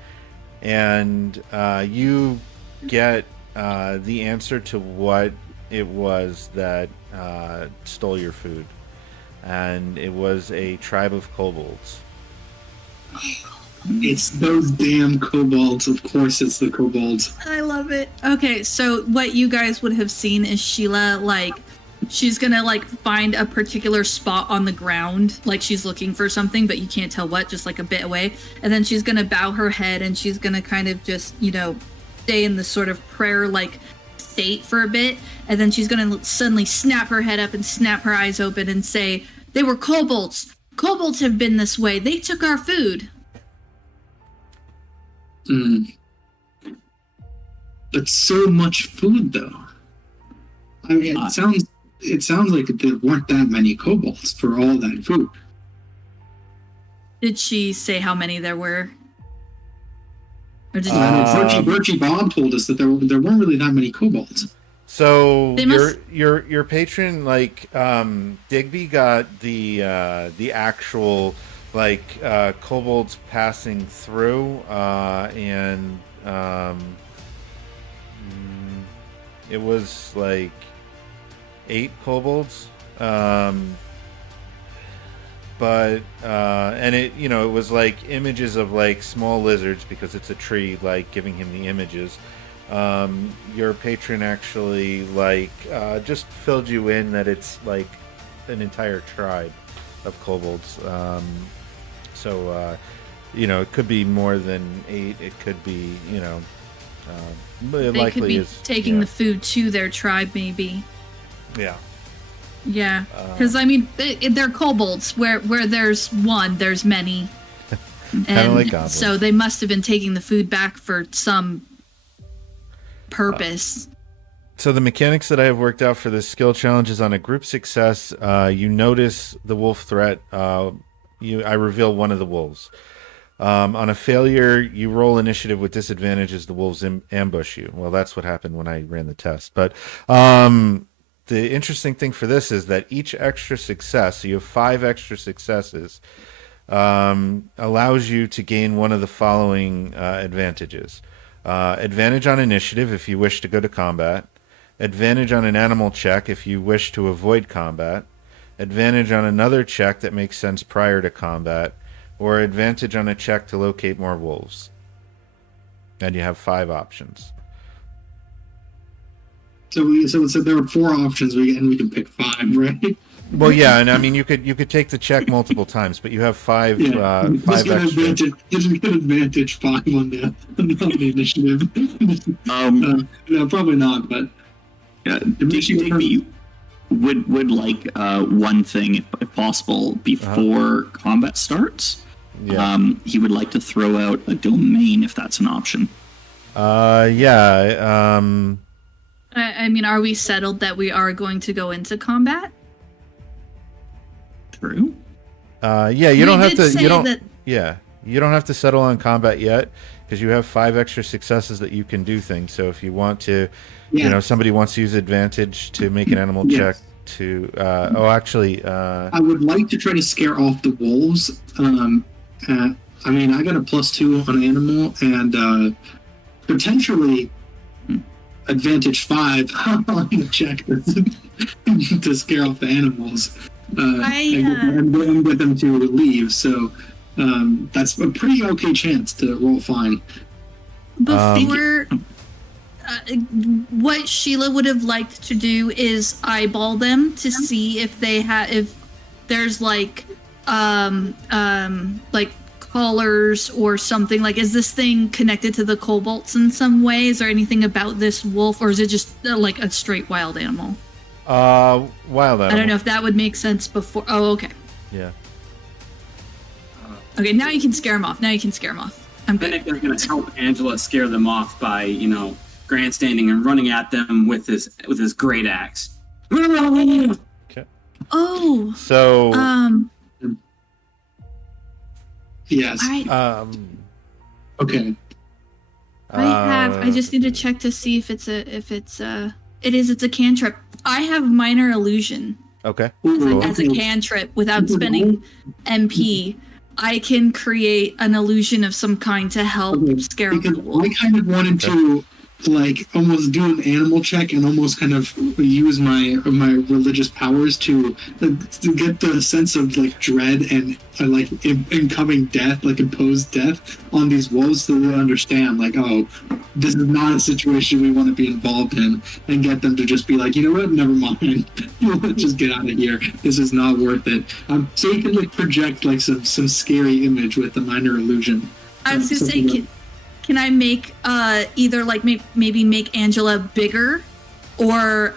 and you get the answer to what it was that stole your food, and it was a tribe of kobolds. It's those damn kobolds. Of course, it's the kobolds. I love it. Okay, so what you guys would have seen is Sheila, like, she's gonna, like, find a particular spot on the ground, like she's looking for something, but you can't tell what, just, like, a bit away. And then she's gonna bow her head, and she's gonna kind of just, you know, stay in this sort of prayer-like state for a bit. And then she's gonna suddenly snap her head up and snap her eyes open and say, "They were kobolds! Kobolds have been this way! They took our food!" But so much food, though. I mean, it sounds like there weren't that many kobolds for all that food. Did she say how many there were? Or did Birchie Bob told us that there weren't really that many kobolds. So They must- your patron, like Digby, got the actual like kobolds passing through, and it was like 8 kobolds, but and it, you know, it was like images of like small lizards because it's a tree, like giving him the images. Your patron actually like just filled you in that it's like an entire tribe of kobolds. So you know, it could be more than 8. It could be, you know, but it they likely could be is taking yeah. the food to their tribe, maybe. Yeah. Yeah, because I mean, they're kobolds. Where there's one, there's many. Kinda like goblins. So they must have been taking the food back for some purpose. So the mechanics that I have worked out for this skill challenge is on a group success. You notice the wolf threat. I reveal one of the wolves. On a failure, you roll initiative with disadvantage as the wolves ambush you. Well, that's what happened when I ran the test. But the interesting thing for this is that each extra success, so you have 5 extra successes, allows you to gain one of the following advantages. Advantage on initiative if you wish to go to combat. Advantage on an animal check if you wish to avoid combat. Advantage on another check that makes sense prior to combat. Or advantage on a check to locate more wolves. And you have 5 options. So there are 4 options and we can pick 5, right? Well, yeah, and I mean you could take the check multiple times, but you have 5 5 just get extra. advantage 5 on the initiative. No, probably not. But Digby would like one thing, if possible, before combat starts. Yeah. He would like to throw out a domain if that's an option. Yeah. I mean, are we settled that we are going to go into combat? True. Yeah, you don't We have did to. say You don't. that- Yeah, you don't have to settle on combat yet because you have 5 extra successes that you can do things. So if you want to, you know, somebody wants to use advantage to make an animal check to. I would like to try to scare off the wolves. I mean, I got a +2 on animal, and potentially advantage 5 on the check to scare off the animals and get them to leave. So that's a pretty okay chance to roll fine. Before, what Sheila would have liked to do is eyeball them to see if they if there's like collars or something. Like, is this thing connected to the kobolds in some way? Is there anything about this wolf, or is it just like a straight wild animal? Wild animal. I don't know if that would make sense before. Oh, okay. Yeah. Okay, now you can scare him off. I'm good. Finnick is going to help Angela scare them off by, grandstanding and running at them with his great axe. Okay. Oh. So. Yes. Okay. I just need to check to see if it's a cantrip. I have minor illusion. Okay. As a cantrip without spending MP. I can create an illusion of some kind to help scare off the wolf. I kind of wanted to almost do an animal check and almost kind of use my religious powers to get the sense of dread and incoming death, imposed death on these wolves, so they understand this is not a situation we want to be involved in, and get them to just be like, you know what, never mind, let's just get out of here. This is not worth it. So you can project some scary image with the minor illusion. I was gonna say, can I make either maybe make Angela bigger, or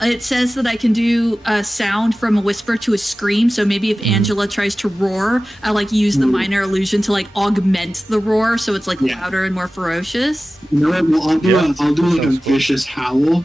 it says that I can do a sound from a whisper to a scream. So maybe if Angela tries to roar, I use the minor illusion to augment the roar, so it's louder and more ferocious. You know what? Well, I'll do a vicious howl,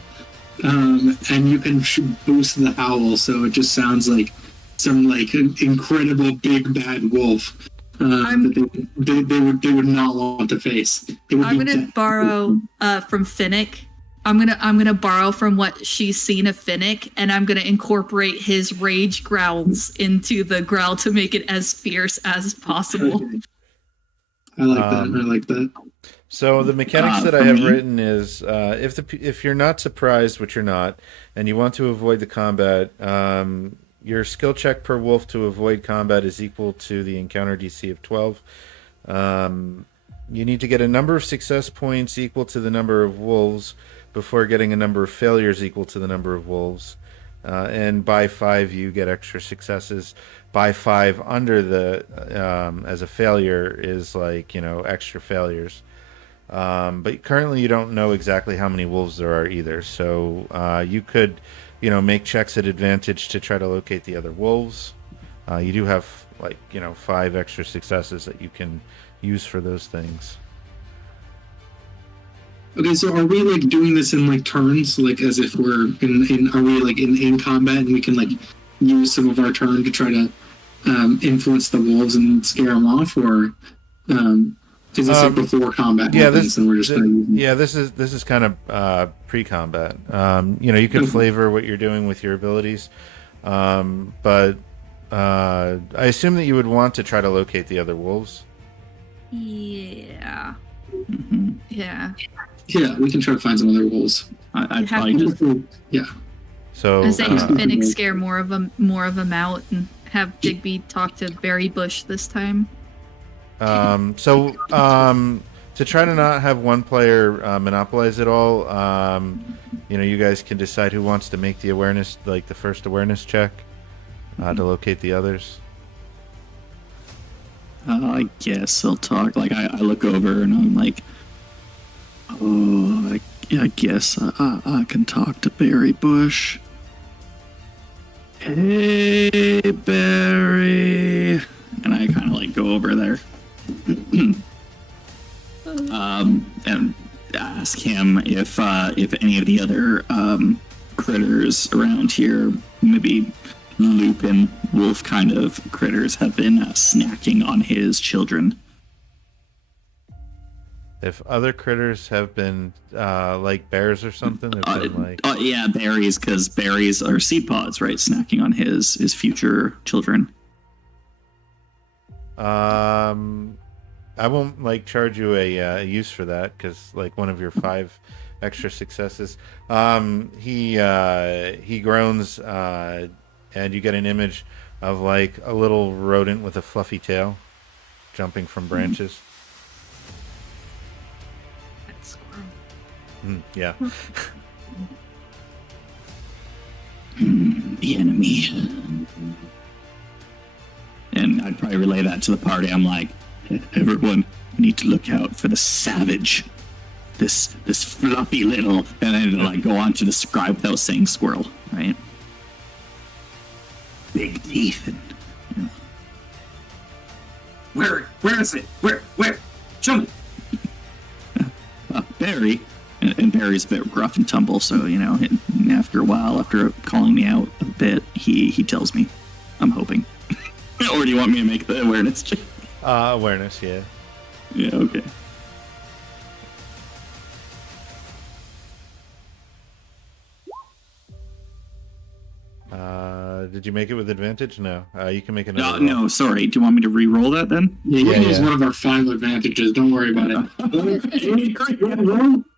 and you can boost the howl so it just sounds like some incredible big bad wolf. That they would not want to face. I'm gonna borrow from Finnick. I'm gonna borrow from what she's seen of Finnick, and I'm gonna incorporate his rage growls into the growl to make it as fierce as possible. I like that. So the mechanics that I have written is if you're not surprised, which you're not, and you want to avoid the combat, your skill check per wolf to avoid combat is equal to the encounter DC of 12. You need to get a number of success points equal to the number of wolves before getting a number of failures equal to the number of wolves. And by 5, you get extra successes. By 5 under the as a failure is extra failures. But currently you don't know exactly how many wolves there are either. So you could make checks at advantage to try to locate the other wolves. You do have 5 extra successes that you can use for those things. Okay, so are we doing this in turns, as if we're in combat, and we can use some of our turn to try to influence the wolves and scare them off, or is this before combat? Yeah, happens, and we're just this is kind of pre-combat. You can flavor what you're doing with your abilities, but I assume that you would want to try to locate the other wolves. Yeah. Mm-hmm. Yeah. Yeah, we can try to find some other wolves. I'd probably just So I say Finnick scare more of them out, and have Digby talk to Berry Bush this time. To try to not have one player monopolize it all, you guys can decide who wants to make the awareness, the first awareness check to locate the others. I guess I'll talk. I look over and I'm like, oh, I guess I can talk to Berry Bush. Hey, Barry. And I kind of go over there. And ask him if any of the other critters around here, maybe lupin wolf kind of critters, have been snacking on his children. If other critters have been like bears or something, yeah, berries, because berries are seed pods, right? Snacking on his future children. I won't charge you a use for that, because one of your 5 extra successes. He groans, and you get an image of like a little rodent with a fluffy tail jumping from branches. That squirrel. Yeah. The enemy. And I'd probably relay that to the party. I'm like, everyone, we need to look out for the savage. This fluffy little, and then like go on to describe without saying squirrel, right? Big teeth and Where is it? Where? Show me. Barry. And Barry's a bit rough and tumble, so and after a while, after calling me out a bit, he tells me. I'm hoping. Or do you want me to make the awareness check? Awareness, yeah. Yeah, okay. Did you make it with advantage? No. You can make another roll. No, sorry. Do you want me to re-roll that then? Yeah, you can use yeah. one of our 5 advantages. Don't worry about it.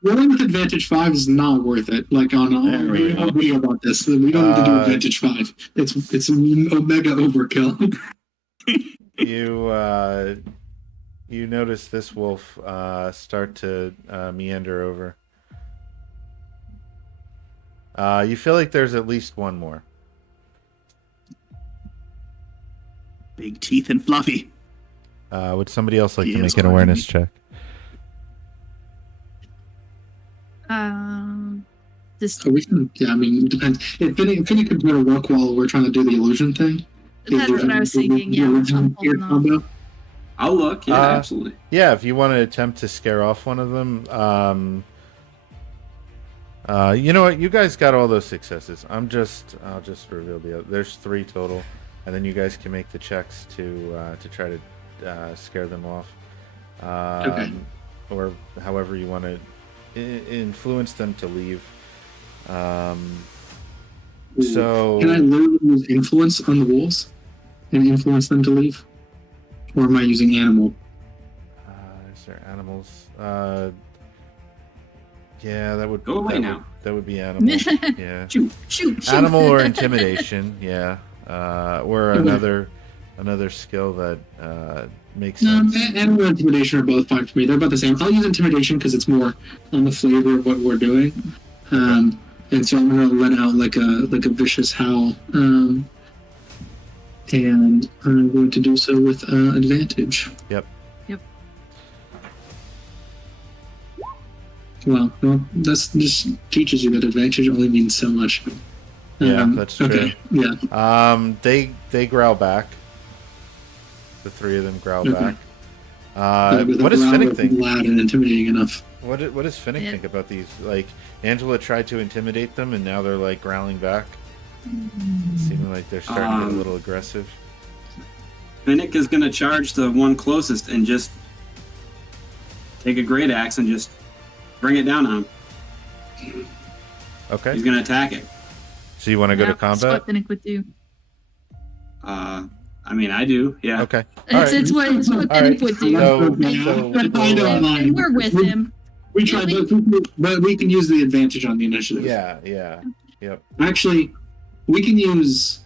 Rolling with advantage 5 is not worth it. Like on There we go. we know about this. We don't need to do advantage 5. It's omega overkill. You notice this wolf start to meander over. You feel like there's at least one more. Big teeth and fluffy. Would somebody else like He to is make an hard to awareness beat. check? This So we can, yeah, I mean, it depends. If Finny could do a work while we're trying to do the illusion thing. That's what I was thinking. Yeah, I'm holding on. I'll look. Yeah, Uh, absolutely. Yeah, if you want to attempt to scare off one of them, you know what? You guys got all those successes. I'll just reveal the other. There's 3 total, and then you guys can make the checks to try to scare them off, Okay. or however you want to influence them to leave. So Can I literally use influence on the wolves and influence them to leave? Or am I using animal? is there animals? Yeah, that would Go away that now. Would, that would be animal. Yeah. shoot. Animal or intimidation, yeah, or another skill that makes No, sense. animal and intimidation are both fine for me. They're about the same. I'll use intimidation because it's more on the flavor of what we're doing. And so I'm gonna let out like a vicious howl. And I'm going to do so with advantage. Yep. Well, that's just teaches you that advantage only means so much. Yeah, that's true. Okay. Yeah. They growl back. The 3 of them growl Okay. back. But What does the growl Finnick was think? Loud and intimidating enough. What does Finnick Yeah. think about these? Like, Angela tried to intimidate them, and now they're like growling back, seeming like they're starting to get a little aggressive. Finnick is gonna charge the one closest and just take a great axe and just bring it down on him. Okay. He's gonna attack it. So you want to go to That's combat? what Finnick would do. I mean, I do. Yeah. Okay. All right. It's what All Finnick right. would do. I don't mind. And we're with him. We tried, but we can use the advantage on the initiative. Yeah. Yep. Actually, we can use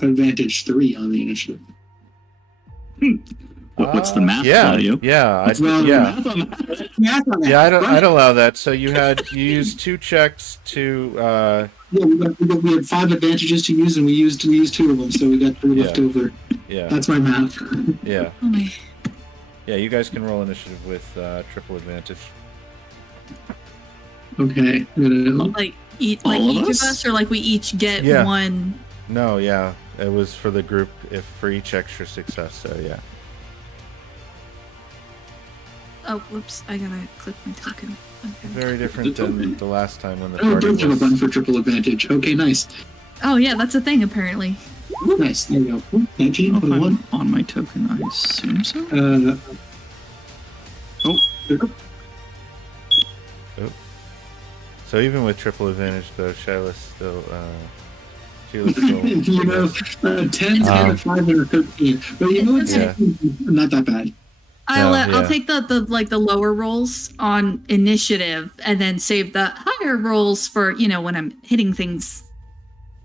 advantage 3 on the initiative. What's the math, Yeah. Claudio? Yeah. Well, Yeah. Yeah. Right? I'd allow that. So you used 2 checks to. Yeah, we had 5 advantages to use, and we used 2 of them, so we got 3 left over. Yeah. That's my math. Yeah. Oh my. Yeah. You guys can roll initiative with triple advantage. Okay. I'm gonna- Like each All of of us? us, or like we each get Yeah. one. No. Yeah. It was for the group, for each extra success. So yeah. Oh, whoops! I gotta click my token. Okay. Very different than the last time when the Oh, party don't have a button was. for triple advantage. Okay, nice. Oh yeah, that's a thing apparently. Nice. There you go. 19 for the I'm one. on my token, I assume so. So even with triple advantage, though, Shaila's still. Sheila's still. you know, 10, 10, a 5, and a 13. But you know, it's Yeah. not that bad. I'll take the lower rolls on initiative and then save the higher rolls for, when I'm hitting things.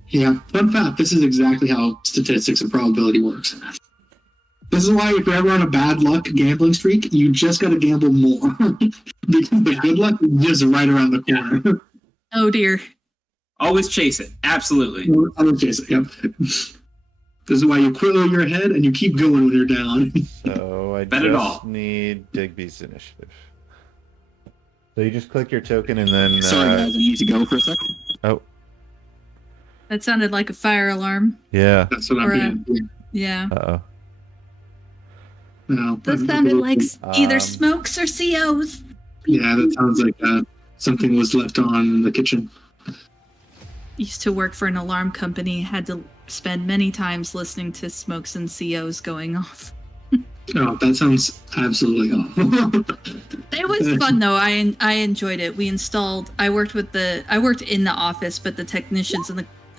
Yeah, fun fact, this is exactly how statistics and probability works. This is why if you're ever on a bad luck gambling streak, you just gotta gamble more. Because the good luck is just right around the corner. Oh dear. Always chase it. Absolutely. I would chase it, yep. This is why you quill your head and you keep going when you're down. So I Bet it all. just need Digby's initiative. So you just click your token and then... Sorry, guys, I need to go for a second. Oh, That sounded like a fire alarm. yeah. That's what Or a- I'm doing. Yeah. Uh-oh. No, That sounded like either Um, smokes or COs. Yeah, that sounds like something was left on in the kitchen. Used to work for an alarm company, had to spend many times listening to smokes and COs going off. Oh, that sounds absolutely awful. It was fun though. I enjoyed it. I worked in the office, but the technicians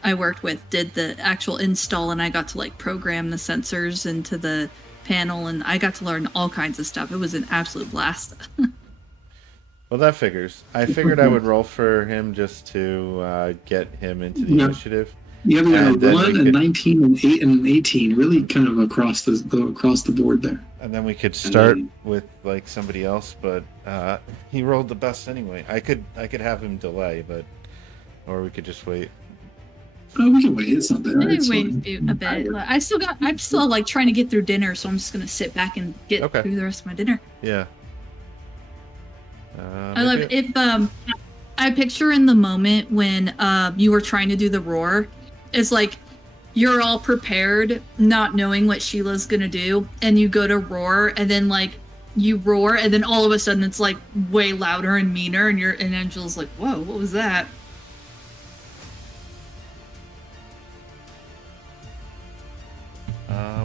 I worked with did the actual install, and I got to program the sensors into the panel, and I got to learn all kinds of stuff. It was an absolute blast. Well, that figures. I figured I would roll for him just to get him into the Yeah. initiative. You have And then 1, we and could- 19, and 8, and 18. Really kind of across the board there. And then we could start then- with somebody else, but he rolled the best anyway. I could have him delay, or we could just wait. Oh, we can wait. It's not that. It's Wait fine. a bit. I'm still trying to get through dinner, so I'm just gonna sit back and get Okay. through the rest of my dinner. Yeah. I love it. If I picture in the moment when you were trying to do the roar, it's like you're all prepared, not knowing what Sheila's gonna do, and you go to roar, and then you roar, and then all of a sudden it's way louder and meaner, and Angela's like, "Whoa, what was that?"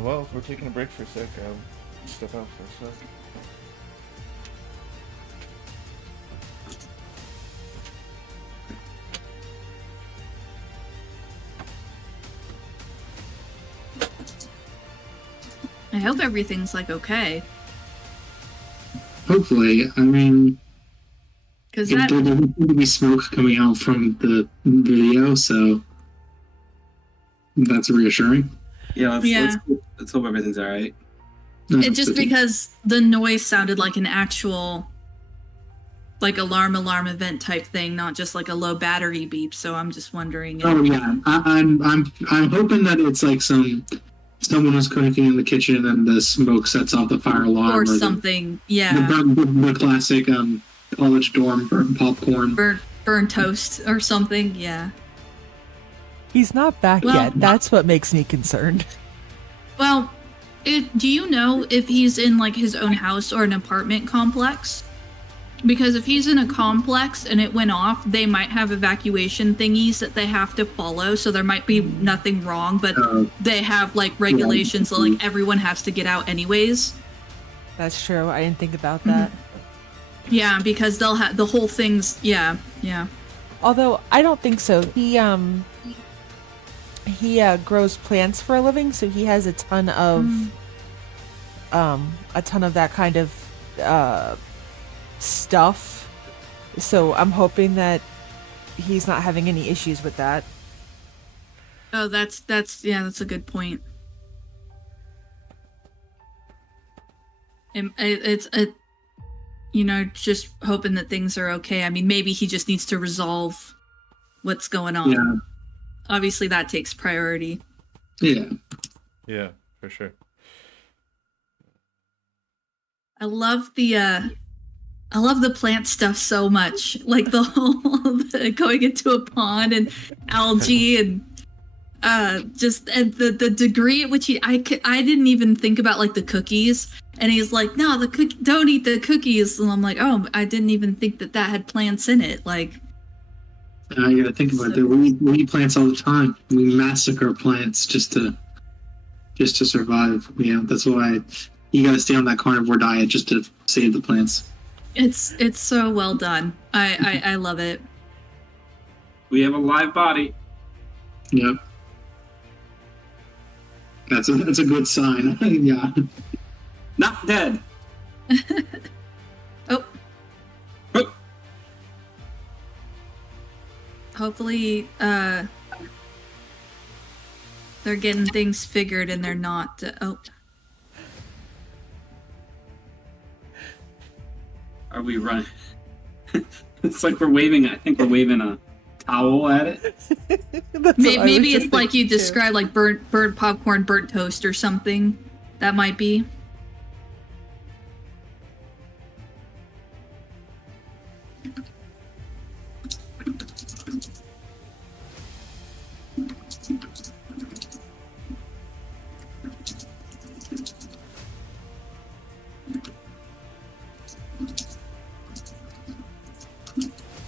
Well, if we're taking a break for a sec, I'll step out for a sec. I hope everything's okay, Hopefully, I mean, because there doesn't seem to be smoke coming out from the video, so that's reassuring. Yeah, Yeah. let's hope everything's all right. It just because the noise sounded like an actual alarm event type thing, not just a low battery beep. So I'm just wondering. Oh yeah, I'm hoping that it's someone was cooking in the kitchen and the smoke sets off the fire alarm or something. Yeah. The classic college dorm burn popcorn. Burn toast or something. Yeah. He's not back Well- yet. That's what makes me concerned. Well, do you know if he's in his own house or an apartment complex? Because if he's in a complex and it went off, they might have evacuation thingies that they have to follow. So there might be nothing wrong, but they have regulations that everyone has to get out anyways. That's true. I didn't think about that. Yeah, because they'll have the whole thing's yeah. Although I don't think so. He grows plants for a living, so he has a ton of that kind of stuff. So I'm hoping that he's not having any issues with that. Oh, that's a good point. It's just hoping that things are okay. I mean, maybe he just needs to resolve what's going on. Yeah. Obviously, that takes priority. Yeah. Yeah, for sure. I love the plant stuff so much. The whole going into a pond and algae and the degree at which I didn't even think about the cookies. And he's like, "No, don't eat the cookies." And I'm like, "Oh, I didn't even think that had plants in it." You gotta think about it. We eat plants all the time. We massacre plants just to survive. Yeah, that's why you gotta stay on that carnivore diet just to save the plants. It's so well done. I love it. We have a live body. Yep. That's a good sign. Yeah. Not dead. Oh. Oh. Hopefully, they're getting things figured and they're not. Oh. Are we running? It's like we're waving. I think we're waving a towel at it. That's Maybe, what I was maybe just it's like you thinking, too. described, like burnt popcorn, burnt toast, or something. That might be.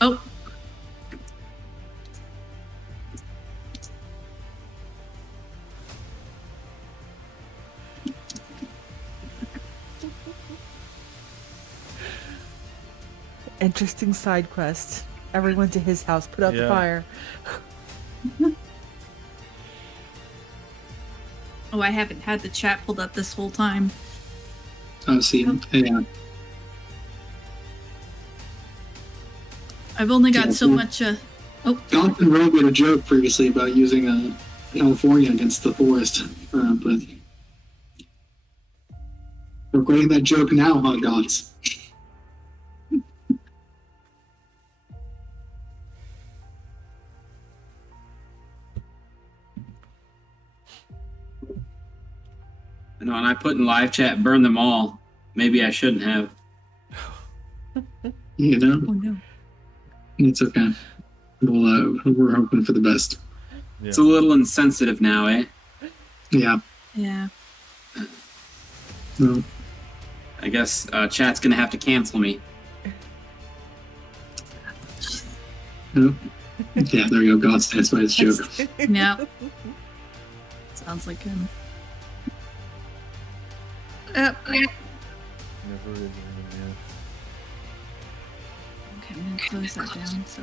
Oh. Interesting side quest. Everyone to his house, put out the Yeah. fire. Oh, I haven't had the chat pulled up this whole time. Oh, see, yeah. I've only got Yeah, so yeah. much. Goth and Rogue made a joke previously about using California against the forest, but regretting that joke now, huh, Goths? I know, and I put in live chat, burn them all. Maybe I shouldn't have. You know, Oh no. it's okay. We're hoping for the best. Yeah. It's a little insensitive now, eh? Yeah. Yeah. No. I guess chat's gonna have to cancel me. No. Yeah, there you go. Goths. That's why it's a joke. Yeah. Sounds like him. Never is, yeah. Okay, I'm gonna close that down. So.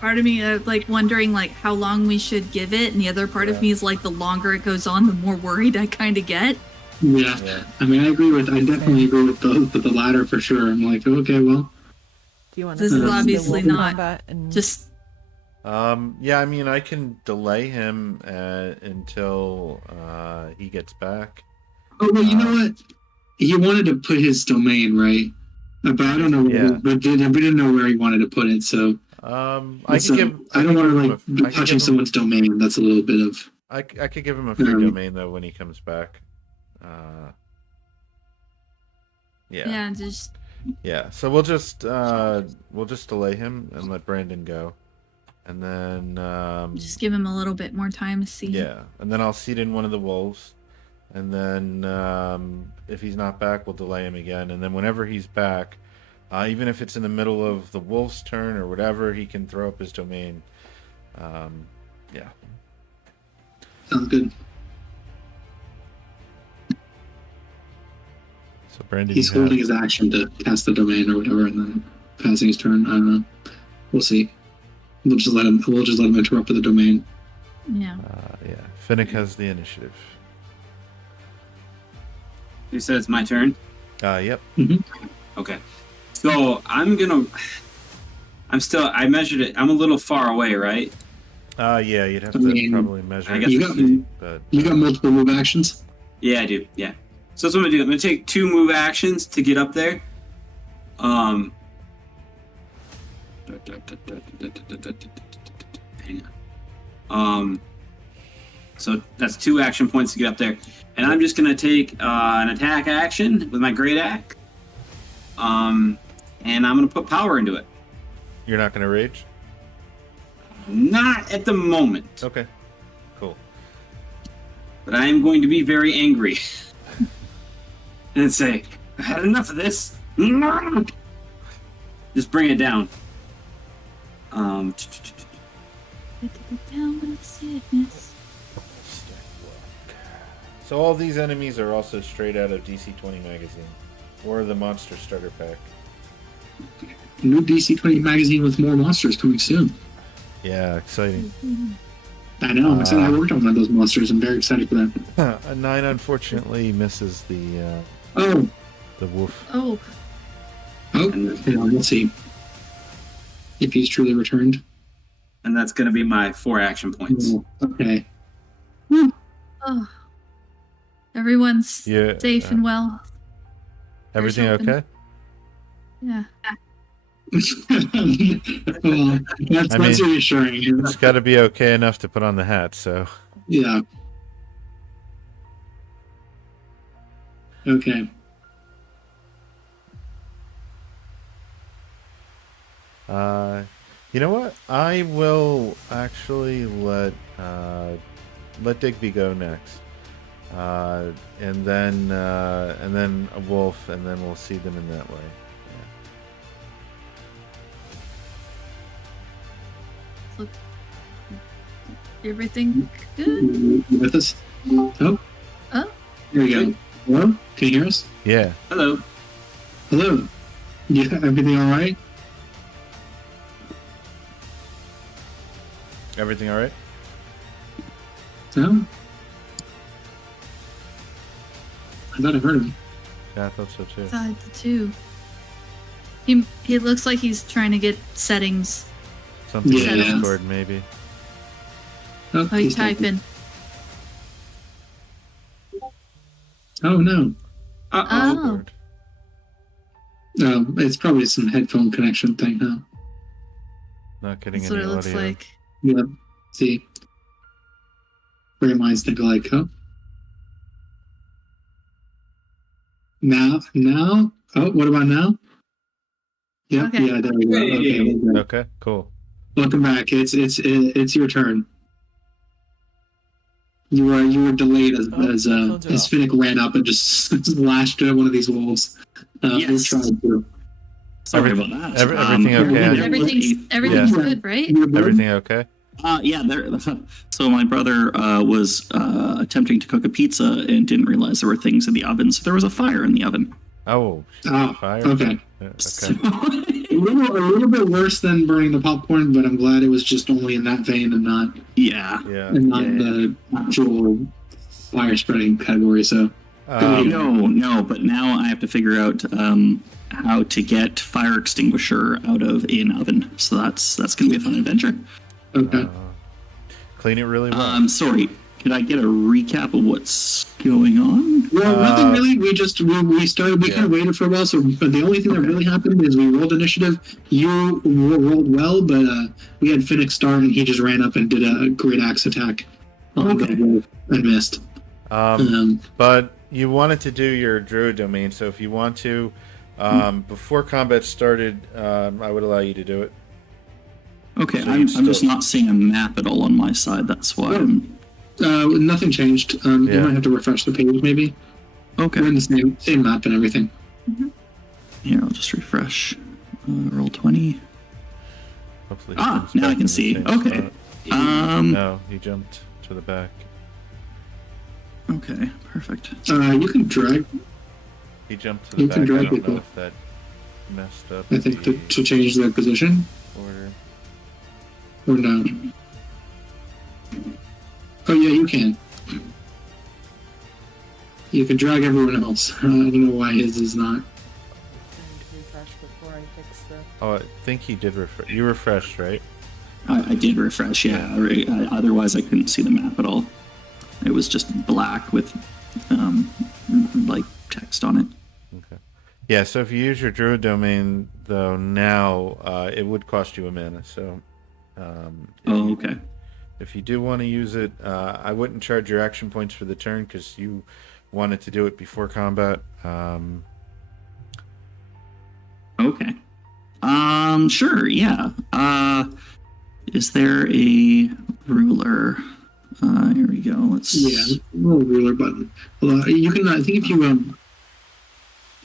Part of me like wondering like how long we should give it, and the other part Yeah. of me is like the longer it goes on, the more worried I kind of get. Yeah. Yeah. I mean, I definitely agree with the latter for sure. I'm like, okay, well, Do you want This to is do obviously wolf not combat and Just Yeah, I mean, I can delay him until he gets back. oh well, you know what? He wanted to put his domain right, but I don't know. Yeah. But we didn't know where he wanted to put it, so. I So, could give. I don't want to I like could be give touching him- someone's domain. That's a little bit of. I could give him a free domain though when he comes back. Yeah. yeah, just Yeah. So we'll just delay him and let Brandon go, and then just give him a little bit more time to see. yeah, and then I'll seed in one of the wolves, and then if he's not back, we'll delay him again, and then whenever he's back, even if it's in the middle of the wolf's turn or whatever, he can throw up his domain. Yeah. Sounds good. So Brandon, He's you have- holding his action to cast the domain or whatever, and then passing his turn. I don't know. We'll see. We'll just let him interrupt with the domain. Yeah. yeah. Finnick has the initiative. You said it's my turn? Yep. Okay. So I measured it. I'm a little far away, right? Yeah, you'd have I to mean, probably measure I it guess to you got- see, but You got multiple move actions. Yeah, I do. Yeah. So that's what I'm gonna do. I'm gonna take 2 move actions to get up there. Hang on. So that's 2 action points to get up there, and I'm just gonna take an attack action with my great axe. And I'm gonna put power into it. you're not going to rage? Not at the moment, Okay. Cool. but I am going to be very angry and say, "I've had enough of this." Just bring it down. Down with sickness. So all these enemies are also straight out of DC20 magazine. or the monster starter pack. New DC20 magazine with more monsters coming soon. Yeah, exciting. I know. I'm excited. I worked on one of those monsters. I'm very excited for that. A 9 unfortunately misses the Oh, wolf. Oh, hang on. Let's see if he's truly returned. And that's going to be my 4 action points. Oh, okay. oh. Everyone's Yeah, safe and well. Everything open. okay? Yeah. Well, that's reassuring. It's got to be okay enough to put on the hat. So Yeah. Okay. you know what? I will actually let Digby go next, and then a wolf, and then we'll see them in that way. Look. Everything good? You with us? Oh. Oh. Here we go. Hello? Can you hear us? Yeah. Hello. Hello. Yeah, everything all right? Everything all right? No? I thought I heard him. Yeah, I thought so too. Side the two. He looks like he's trying to get settings. Something Yeah. in Discord, maybe. Oh, Oh, he's typing. Oh, no. Oh. No, it's probably some headphone connection thing, huh? Not getting That's any what it looks audio. like. Yep. See? Brain minds think alike, huh? Now? Oh, what about now? Yep, Okay. yeah, there we go. Okay, we're good. Okay, cool. Welcome back. It's your turn. You were delayed as Finnick ran up and just lashed at one of these wolves. Yes. We're trying to. Sorry about that. Everything okay? Everything's good, right? You're good? Everything okay? Yeah. So my brother was attempting to cook a pizza and didn't realize there were things in the oven. So there was a fire in the oven. Oh, Oh, fire. okay. So, Okay. A little bit worse than burning the popcorn, but I'm glad it was just only in that vein and not yeah. Yeah. the actual fire spreading category. So No, but now I have to figure out how to get fire extinguisher out of an oven. So that's going to be a fun adventure. okay. Clean it really well. Sorry, could I get a recap of what's going on? Well, nothing really. We started. We kind of waited for a while. So the only thing that really happened is we rolled initiative. You rolled well, but we had Finnick start, and he just ran up and did a great axe attack. Okay. And missed. But you wanted to do your druid domain, so if you want to, before combat started, I would allow you to do it. Okay, So I'm you'd just still- not seeing a map at all on my side. That's why I'm... Nothing changed. You Yeah. might have to refresh the page, maybe. Okay. We're in the same map and everything. Here, I'll just refresh. Roll 20. Hopefully he Ah, comes now back I in can the see. same Okay. spot. No, he jumped to the back. Okay, perfect. You can drag. He jumped to the You back. can I drag don't people. know if that messed up I think the to change their position, order. or no. Oh yeah, you can. You can drag everyone else. I don't know why his is not. Refresh before I fix the. Oh, I think he did refresh. You refreshed, right? I did refresh, yeah. Otherwise, I couldn't see the map at all. It was just black with, like, text on it. Okay. Yeah, so if you use your druid domain, though, now, it would cost you a mana, so... Okay. If you do want to use it, I wouldn't charge your action points for the turn, because you wanted to do it before combat. Okay. Sure, yeah. Is there a ruler? Here we go. Let's... Yeah, little ruler button. Well, you can. I think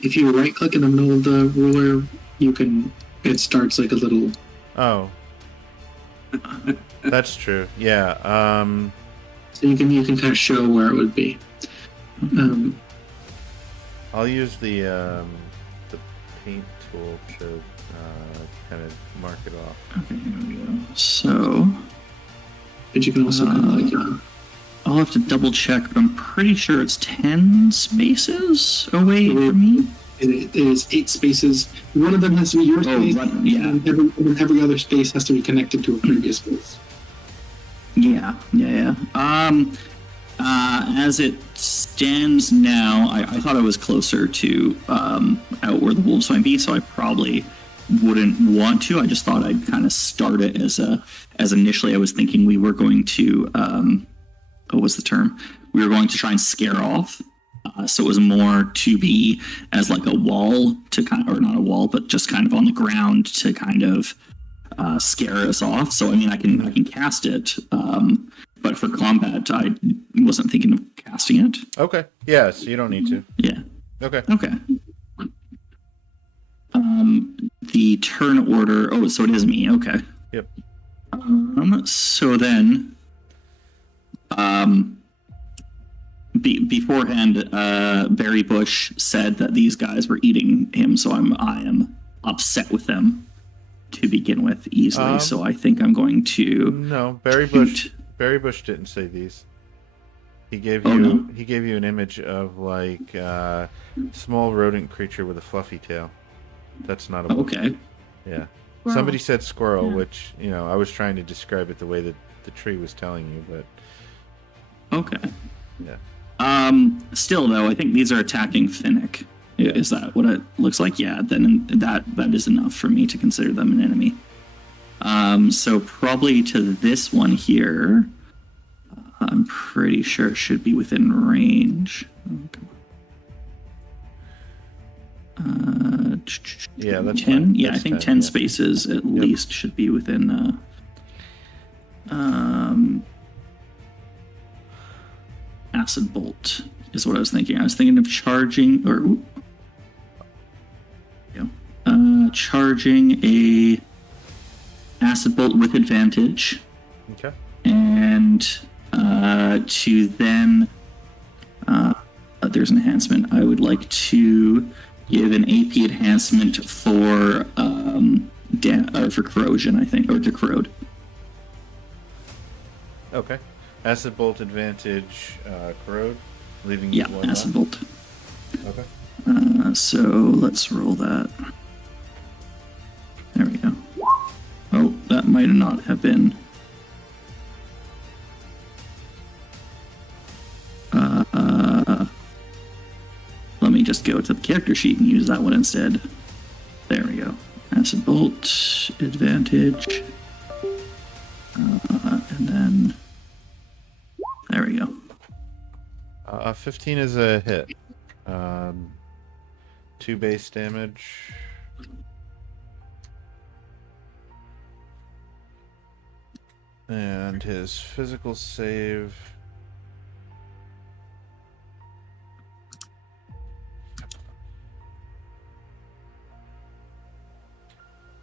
if you right click in the middle of the ruler, you can. It starts like a little. Oh. That's true. Yeah. So you can kind of show where it would be. I'll use the paint tool to kind of mark it off. Okay, here we go. So But you can also I'll have to double check, but I'm pretty sure it's 10 spaces away from me. it is 8 spaces. One of them has to be your space, right, yeah. and every other space has to be connected to a previous space. Yeah. As it stands now, I thought I was closer to out where the wolves might be, so I probably wouldn't want to. I just thought I'd kind of start it as initially I was thinking we were going to what was the term? We were going to try and scare off. So it was more to be as like a wall to kind of, or not a wall, but just kind of on the ground to kind of scare us off. So I mean, I can cast it, but for combat, I wasn't thinking of casting it. Okay. Yeah, so you don't need to. Yeah. Okay. Okay. The turn order. Oh, so it is me. Okay. Yep. So then, beforehand, Barry Bush said that these guys were eating him, so I am upset with them to begin with easily. So I think I'm going to. No, Barry Bush didn't say these. He gave you he gave you an image of like small rodent creature with a fluffy tail. That's not a wolf. Okay. Yeah. Squirrel. Somebody said squirrel, Yeah. which, I was trying to describe it the way that the tree was telling you, but Okay. yeah. Still though, I think these are attacking Finnick. Is that what it looks like? Yeah, then that is enough for me to consider them an enemy. So probably to this one here, I'm pretty sure it should be within range. Okay. Yeah, that's 10. fine. Yeah, That's I think 10, 10 yeah. spaces at least should be within. Acid bolt is what I was thinking. I was thinking of charging charging a acid bolt with advantage, Okay. and to then there's an enhancement. I would like to give an AP enhancement for for corrosion, I think, or to corrode. Okay. Acid bolt advantage, corrode, leaving Yeah, you one acid left. bolt. Okay. So let's roll that. There we go. Oh, that might not have been. Let me just go to the character sheet and use that one instead. There we go. Acid bolt, advantage. And then. There we go. 15 is a hit. 2 base damage. And his physical save.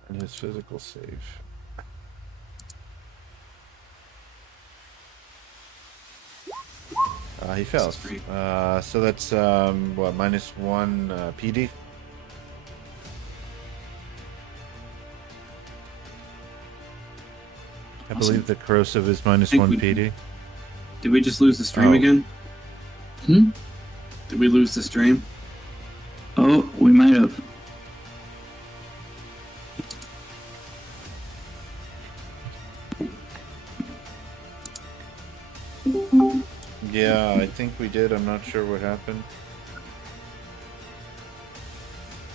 And his physical save. He fails. So that's what, -1 PD. I believe the corrosive is -1 PD. Did we just lose the stream Oh. again? Hmm? Did we lose the stream? Oh, we might have. Yeah, I think we did. I'm not sure what happened.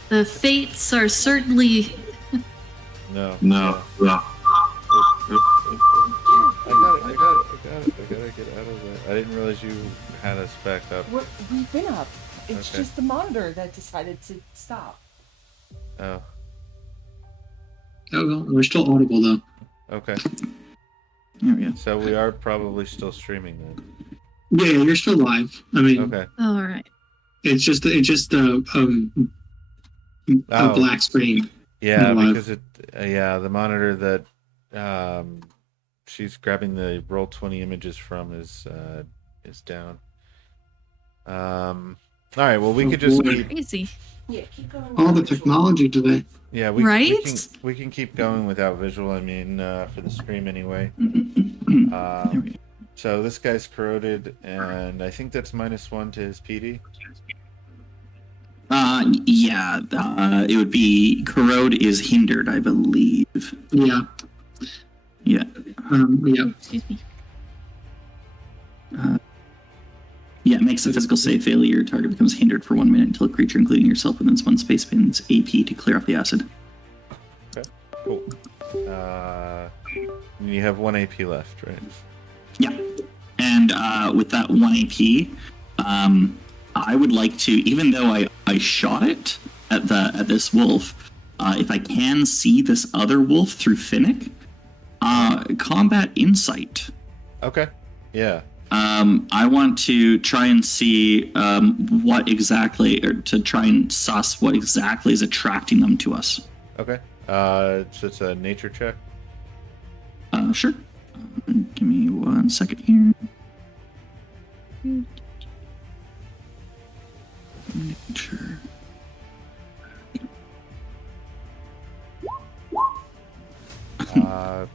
The fates are certainly. No. No. I gotta get out of there. I didn't realize you had us back up. We've been up. It's Okay. just the monitor that decided to stop. Oh, Oh, well, we're still audible though. okay. There we go. So we are probably still streaming then. Yeah, you're still live. I mean, Okay. All right. it's just a Oh. black screen. Yeah, Live. because the monitor that she's grabbing the roll 20 images from is down. All right. Well, we could just boy. keep. Crazy. All the technology today. Yeah, we Right? we can keep going without visual. I mean, for the stream anyway. So this guy's corroded, and I think that's -1 to his PD. Yeah. It would be corrode is hindered, I believe. Yeah. Yeah. Yeah. Excuse me. Yeah, it makes a physical save failure. Your target becomes hindered for 1 minute until a creature, including yourself, within one space spends AP to clear off the acid. Okay, cool. You have 1 AP left, right? Yeah. And with that 1 AP, I would like to, even though I shot it at this wolf, if I can see this other wolf through Finnick, combat insight. Okay. Yeah. I want to try and see what exactly, or to try and suss what exactly is attracting them to us. Okay. So it's a nature check. Sure. Give me 1 second here. Nature.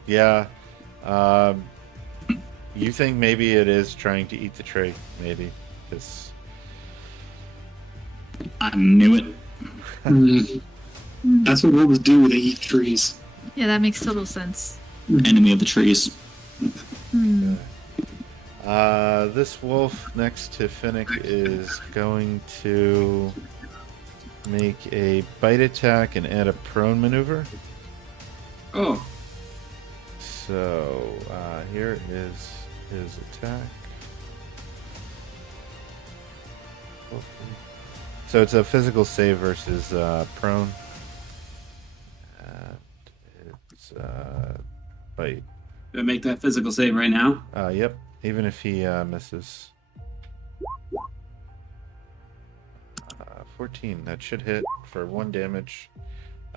Yeah. You think maybe it is trying to eat the tree? Maybe. Because I knew it. That's what wolves do. They eat trees. Yeah, that makes total sense. Enemy of the trees. this wolf next to Finnick is going to make a bite attack and add a prone maneuver. Oh, So here is his attack. So it's a physical save versus prone. And it's bite. do I make that physical save right now? Yep. Even if he misses. 14. That should hit for 1 damage.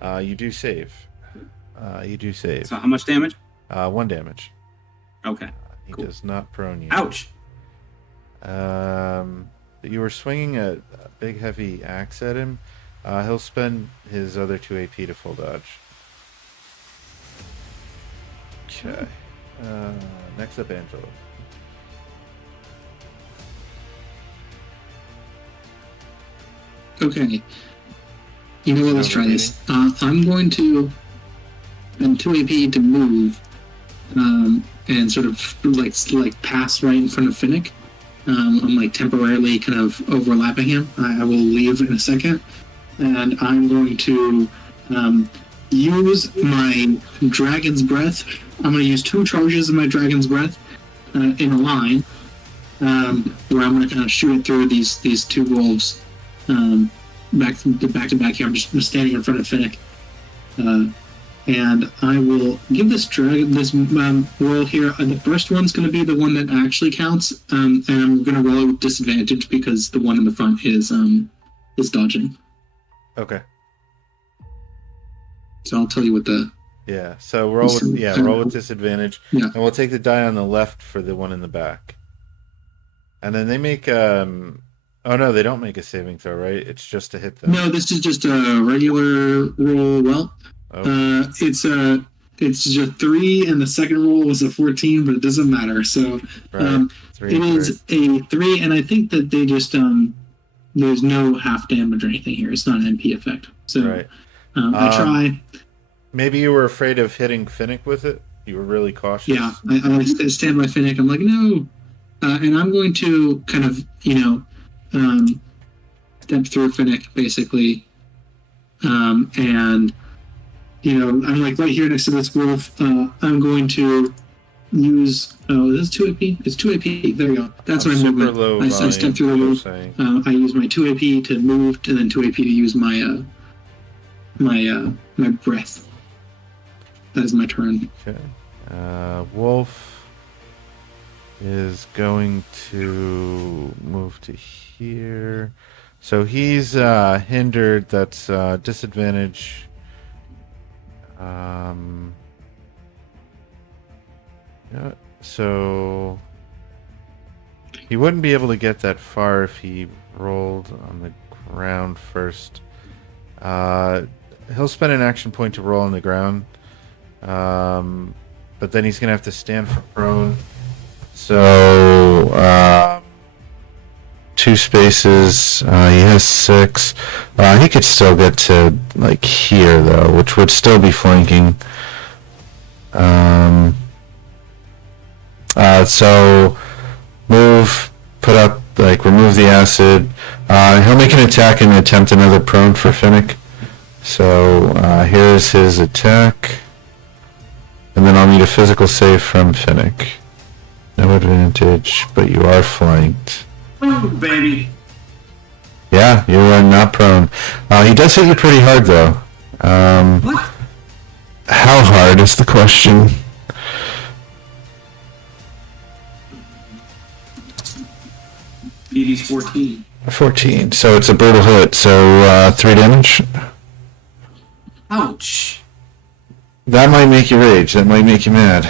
You do save. You do save. So how much damage? 1 damage. Okay. He Cool. does not prone you. Ouch. You were swinging a big heavy axe at him. He'll spend his other 2 AP to full dodge. Okay. Next up, Angela. Okay. You know what? Let's try this. I'm going to spend 2 AP to move, and sort of like pass right in front of Finnick. I'm like temporarily kind of overlapping him. I will leave in a second, and I'm going to use my Dragon's Breath. I'm going to use 2 charges of my Dragon's Breath in a line, where I'm going to kind of shoot it through these 2 wolves. Back to back here. I'm just standing in front of Finnick, and I will give this roll here. The first one's going to be the one that actually counts, and I'm going to roll it with disadvantage because the one in the front is dodging. Okay. So I'll tell you what the Yeah. So roll with disadvantage. Yeah. And we'll take the die on the left for the one in the back. And then they make oh no, they don't make a saving throw, right? It's just to hit them. No, this is just a regular roll. Well, it's just 3, and the second roll was a 14, but it doesn't matter. So Right. it is a 3, and I think that they just there's no half damage or anything here. It's not an MP effect. So Right. I try. Maybe you were afraid of hitting Finnick with it. You were really cautious. Yeah, I stand by Finnick. I'm like, no, and I'm going to kind of step through Finnick basically, and I'm like right here next to this wolf. I'm going to use. Oh, is this 2 AP? It's 2 AP. There you go. That's my movement. Low I step through the wolf. I use my 2 AP to move, and then 2 AP to use my my breath. That is my turn. Okay. Wolf is going to move to here. So he's hindered. That's disadvantage. Yeah. So He wouldn't be able to get that far if he rolled on the ground first. He'll spend an action point to roll on the ground. But then he's going to have to stand for prone. So, 2 spaces. He has 6. He could still get to, like, here, though, which would still be flanking. So, move, put up, like, remove the acid. He'll make an attack and attempt another prone for Finnick. So, here's his attack. And then I'll need a physical save from Finnick. No advantage, but you are flanked. Ooh, baby. Yeah, you are not prone. He does hit you pretty hard, though. What? How hard is the question? PD's 14. 14. So it's a brutal hit. So 3 damage. Ouch. That might make you rage. That might make you mad.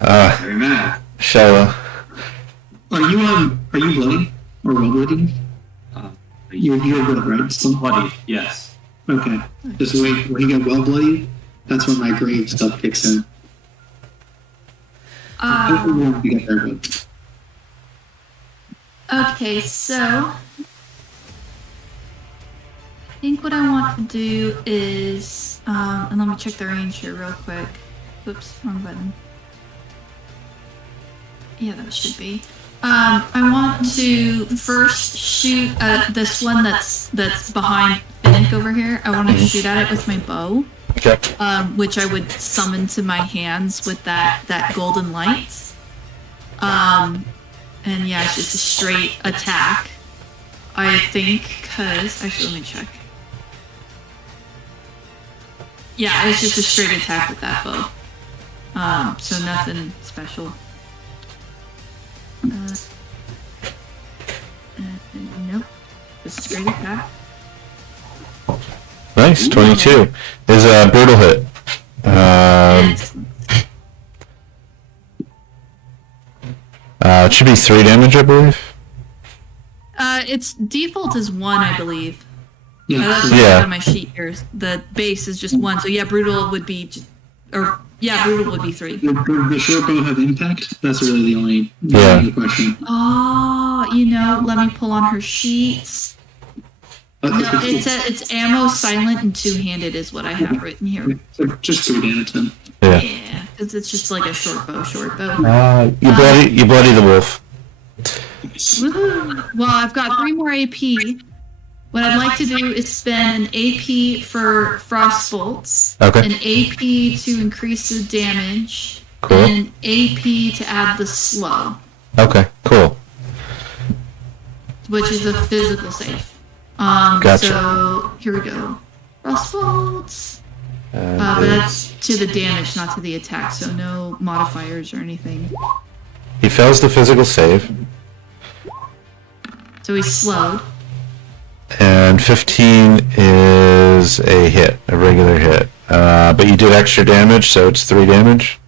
Very mad. Shiloh. Are you bloody or well bleeding? You're good, right? Still Bloody, yes. okay. Just wait. When you get well bloody, that's when my grave stuff kicks in. Hopefully we won't get there, but Okay, so I think what I want to do is, and let me check the range here real quick. Oops, wrong button. Yeah, that should be. I want to first shoot at this one that's behind Finnick over here. I want to shoot at it with my bow, Okay. which I would summon to my hands with that golden light. And yeah, it's just a straight attack. I think, cause actually let me check. Yeah, it's just a straight attack with that bow. So nothing special. Nope. Just straight attack. Nice. 22 is a brutal hit. It should be 3 damage, I believe. Its default is 1, I believe. yeah. That's Yeah. on my sheet here. The base is just 1, so yeah, brutal would be, brutal would be 3. The short bow have impact? That's really the only question. Oh, let me pull on her sheets. No, it's ammo, silent, and 2-handed is what I have written here. So just 3 damage then. Yeah. Yeah, because it's just like a short bow. You bloody the wolf. Woohoo. Well, I've got 3 more AP. What I'd like to do is spend an AP for frost bolts, Okay. an AP to increase the damage, Cool. and an AP to add the slow, Okay. Cool. which is a physical save. Gotcha. So here we go. Frost bolts. And But that's to the damage, not to the attack. So no modifiers or anything. he fails the physical save, So he's slowed. and 15 is a hit, a regular hit. But you did extra damage, so it's 3 damage.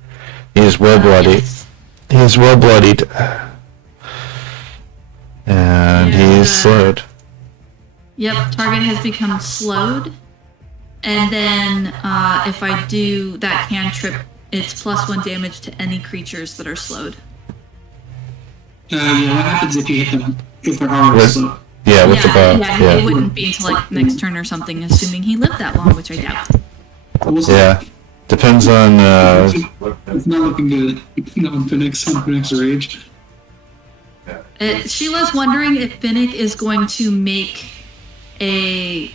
He is well bloodied. Yes. He is well bloodied, and he is slowed. Yep, target has become slowed. And then if I do that cantrip, it's +1 damage to any creatures that are slowed. Yeah, what happens if you hit them? If they're already With- slow? Yeah, with the bow. It wouldn't be until like next turn or something, assuming he lived that long, which I doubt. We'll see. Yeah. Depends on. It's not looking good. Not on Phoenix Rage. Sheila's wondering if Finnick is going to make a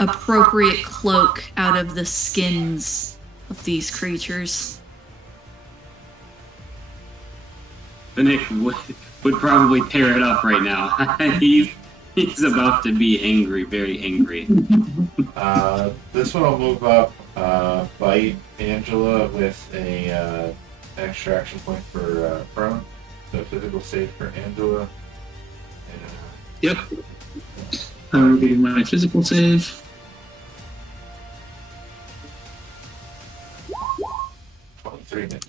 appropriate cloak out of the skins of these creatures. Finnick would probably tear it up right now. He's about to be angry, very angry. This one will move up. Bite Angela with a extra action point for prone. So physical save for Angela. Yep. I will do my physical save.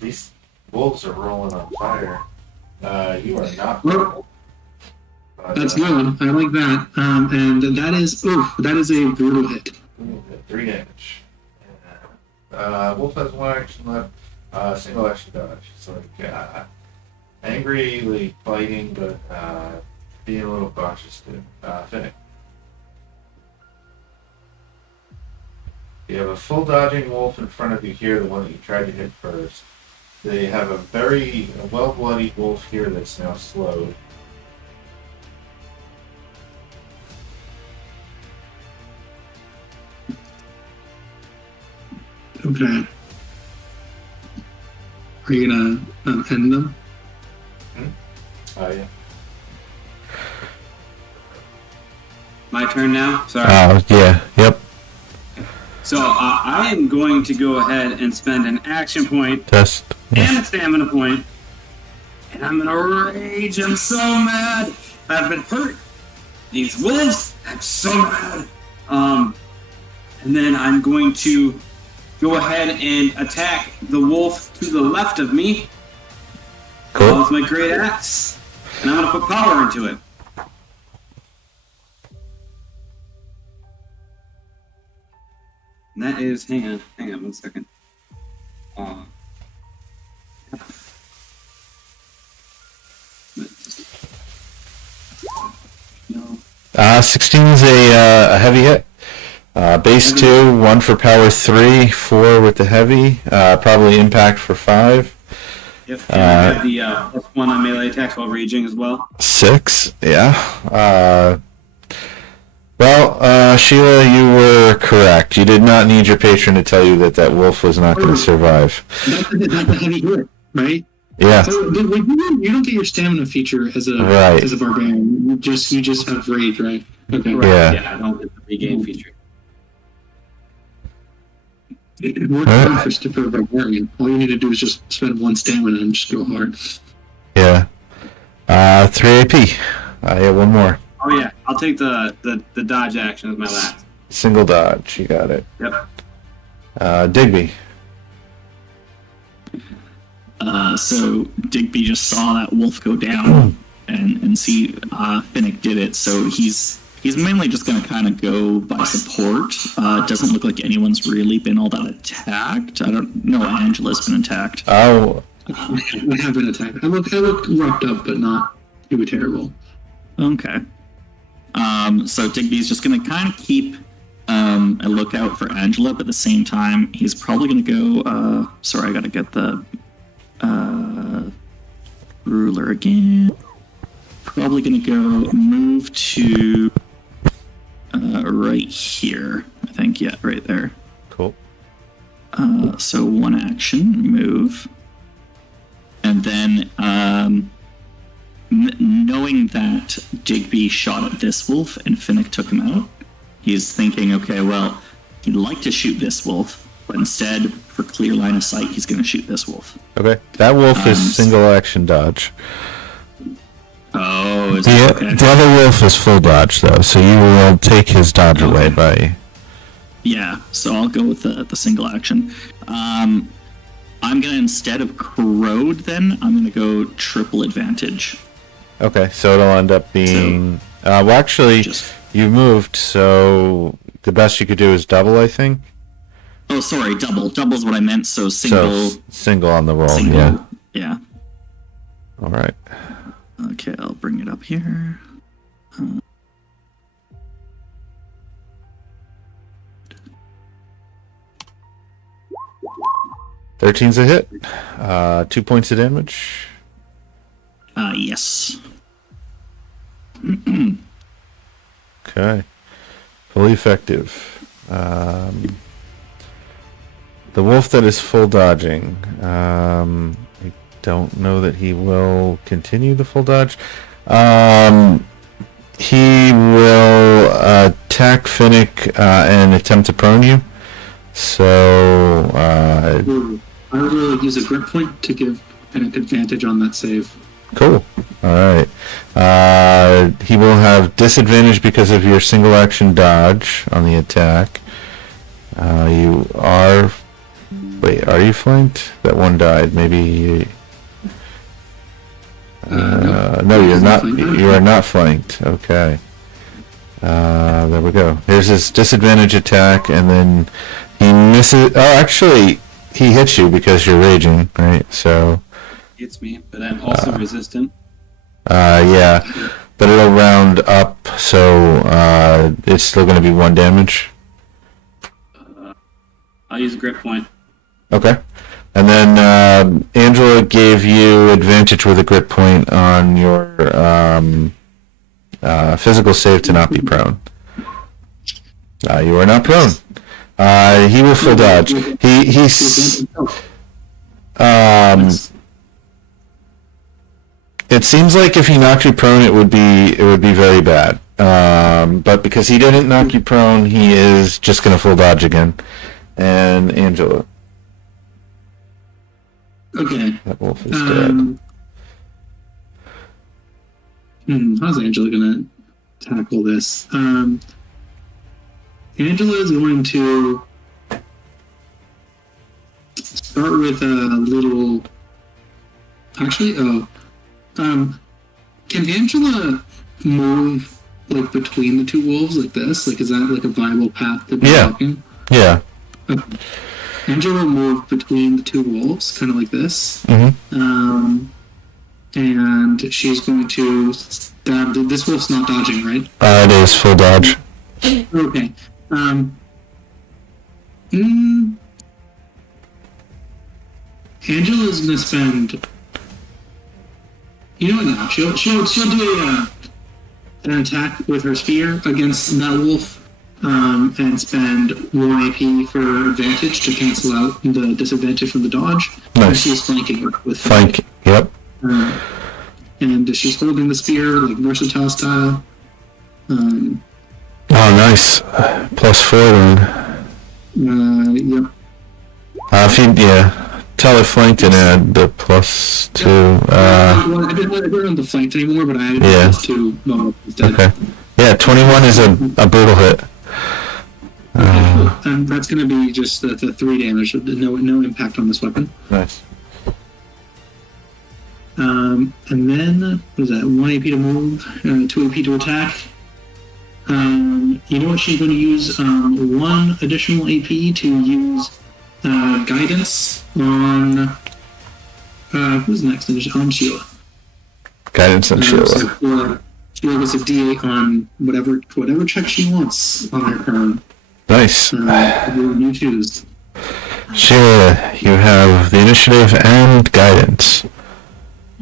These wolves are rolling on fire. You are not. Well, that's good. I like that. And that is a brutal hit. 3 damage. Wolf has 1 action left. Single action dodge. It's like angry, like fighting, but being a little cautious too. Finnick. You have a full dodging wolf in front of you here, the one that you tried to hit first. They have a very well-bloodied wolf here that's now slowed. Okay. Are you gonna end them? Yeah. My turn now. Sorry. Yeah. Yep. So I am going to go ahead and spend an action point Test. and a stamina point, and I'm gonna rage. I'm so mad. I've been hurt. These wolves. I'm so mad. And then I'm going to go ahead and attack the wolf to the left of me. Cool. With my great axe, and I'm gonna put power into it. And that is, hang on 1 second. No. 16 is a heavy hit. Base 2, 1 for power 3, 4 with the heavy. Probably impact for 5. Yep. And I have the +1 on melee attacks while raging as well. 6, yeah. Sheila, you were correct. You did not need your patron to tell you that wolf was not going to survive. That's a heavy hit, right? Yeah. So, you don't get your stamina feature as a barbarian. You just have rage, right? Okay. Right. Yeah. Yeah, I don't get the regain feature. It works fine for a barbarian. All you need to do is just spend 1 stamina and just go hard. Yeah. 3 AP. I have 1 more. Oh yeah, I'll take the dodge action as my last. Single dodge. You got it. Yep. Digby. So Digby just saw that wolf go down and see Finnick did it. So he's mainly just going to kind of go by support. It doesn't look like anyone's really been all that attacked. I don't know. Angela's been attacked. Oh. I have been attacked. I look roughed up, but not too terrible. Okay. So Digby's just going to kind of keep a lookout for Angela, but at the same time, he's probably going to go... sorry, I got to get the ruler again. Probably going to go move to right here. I think, yeah, right there. Cool. So 1 action, move. And then... knowing that Digby shot at this wolf and Finnick took him out, he's thinking, okay, well, he'd like to shoot this wolf, but instead, for clear line of sight, he's going to shoot this wolf. Okay. That wolf is single action dodge. Oh, is that okay? The other wolf is full dodge, though, so you will take his dodge away by... Yeah, so I'll go with the single action. I'm going to, instead of corrode, then, I'm going to go triple advantage. Okay, so it'll end up being... you moved, so the best you could do is double, I think? Oh, sorry, double. Double's what I meant, so single... So, single on the roll, single, yeah. Yeah. Alright. Okay, I'll bring it up here. 13's a hit. 2 points of damage. Yes. Okay. Fully effective. The wolf that is full dodging. I don't know that he will continue the full dodge. He will attack Finnick and attempt to prone you. So, I will use a grip point to give an advantage on that save. Cool. Alright. He will have disadvantage because of your single action dodge on the attack. You are... Wait, are you flanked? That one died. Maybe... No, you're not. You are not flanked. Okay. There we go. Here's his disadvantage attack, and then he misses. Oh, actually, he hits you because you're raging, right? So. Hits me, but I'm also resistant. Yeah, but it'll round up, so it's still going to be 1 damage. I'll use a grip point. Okay. And then Angela gave you advantage with a grit point on your physical save to not be prone. You are not prone. He will full dodge. He's it seems like if he knocked you prone, it would be very bad. But because he didn't knock you prone, he is just going to full dodge again. And Angela. Okay. That wolf is dead. How's Angela gonna tackle this? Angela is going to start with a little. Actually, can Angela move like between the two wolves like this? Like, is that like a viable path to be walking? Yeah. Okay. Angela will move between the two wolves, kind of like this. Mm-hmm. And she's going to stab. This wolf's not dodging, right? It is full dodge. Okay. Angela's gonna spend. You know what? Now she'll do an attack with her spear against that wolf, and spend 1 AP for advantage to cancel out the disadvantage from the dodge. Nice. And she's flanking her with Flank. Yep. and she's holding the spear like versatile style. Oh, nice. +4 then. Yep. If you tell her flanked and add the +2. Well, I don't have the flanked anymore, but I added +2. No, instead. Okay. Yeah, 21 is a brutal hit. And that's going to be just the 3 damage. No impact on this weapon. Nice. And then what is that? 1 AP to move, 2 AP to attack. You know what? She's going to use 1 additional AP to use guidance on. Who's next? On Sheila. Guidance on Sheila. So Sheila gets a D8 on whatever check she wants on her turn. Nice. You choose. Sheila, you have the initiative and guidance.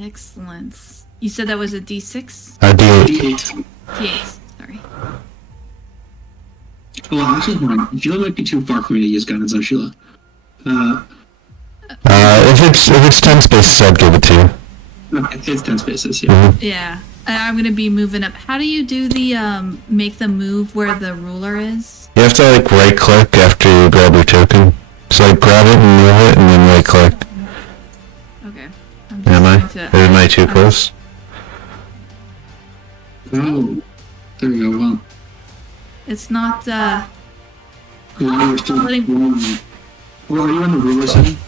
Excellent. You said that was a D6? D8. D8. D8. Sorry. Well, actually, hold on. Sheila might be too far for me to use guidance on Sheila. If it's 10 spaces, I'd give it to you. Okay, it's 10 spaces, yeah. Mm-hmm. Yeah. I'm gonna be moving up. How do you do the make the move where the ruler is? You have to right click after you grab your token. So grab it and move it and then right click. Okay. Am I too close? Oh, there we go. Well, It's not. we're still. letting- Well, are you on the ruler setting?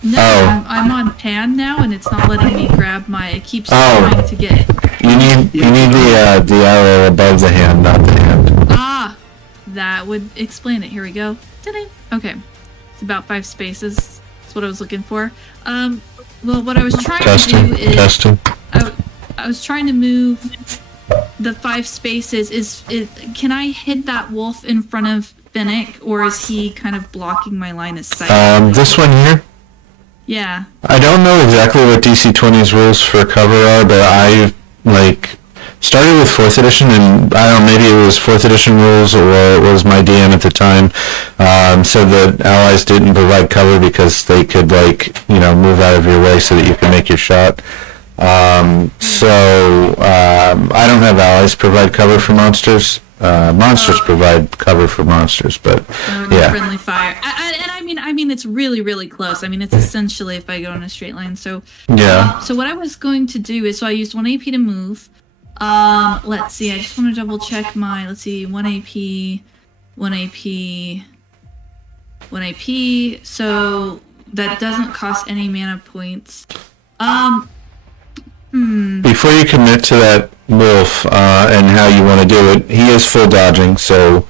No, Oh. I'm on pan now, and it's not letting me grab my. It keeps Oh. trying to get. You need the arrow above the hand, not the hand. That would explain it. Here we go. Ta-da! Okay, it's about 5 spaces. That's what I was looking for. Well, what I was trying to do is Testing. I was trying to move the 5 spaces. Can I hit that wolf in front of Finnick, or is he kind of blocking my line of sight? This one here. Yeah. I don't know exactly what DC20's rules for cover are, but I started with 4th edition, and I don't know, maybe it was 4th edition rules or it was my DM at the time, said that allies didn't provide cover because they could move out of your way so that you can make your shot. I don't have allies provide cover for monsters. Monsters provide cover for monsters, but yeah. Friendly fire. I mean, it's really, really close. I mean, it's essentially if I go in a straight line. So Yeah. So what I was going to do is, I used 1 AP to move. Let's see. I just want to double check my. Let's see. 1 AP, 1 AP, 1 AP. So that doesn't cost any mana points. Be before you commit to that wolf and how you want to do it, he is full dodging, so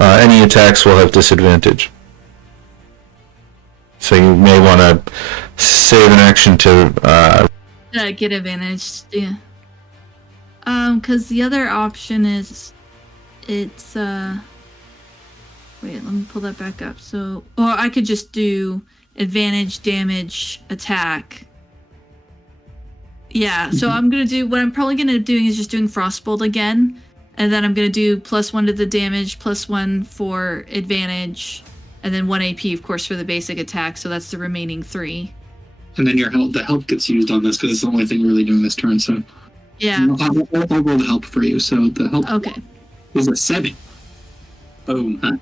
any attacks will have disadvantage. So you may want to save an action to. Get advantage. Yeah. Because the other option is, it's Wait, let me pull that back up. So, or I could just do advantage, damage, attack. Yeah, so I'm gonna do, what I'm probably gonna do is just doing Frostbolt again, and then I'm gonna do +1 to the damage, +1 for advantage, and then 1 AP, of course, for the basic attack, so that's the remaining 3. And then the help gets used on this because it's the only thing we're really doing this turn, so... Yeah. I'll roll the help for you, so the help is a 7. Boom.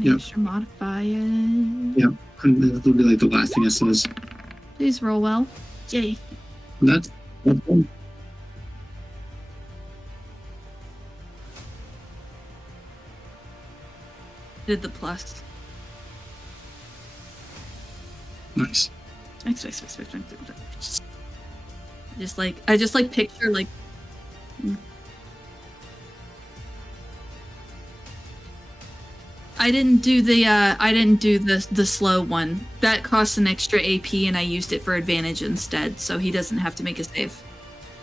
Yep. Extra modifier. Yep. And that'll be like the last thing it says. Please roll well. Yay. That's fun. Did the plus. Nice. I just like picture like. I didn't do the slow one. That costs an extra AP, and I used it for advantage instead, so he doesn't have to make a save.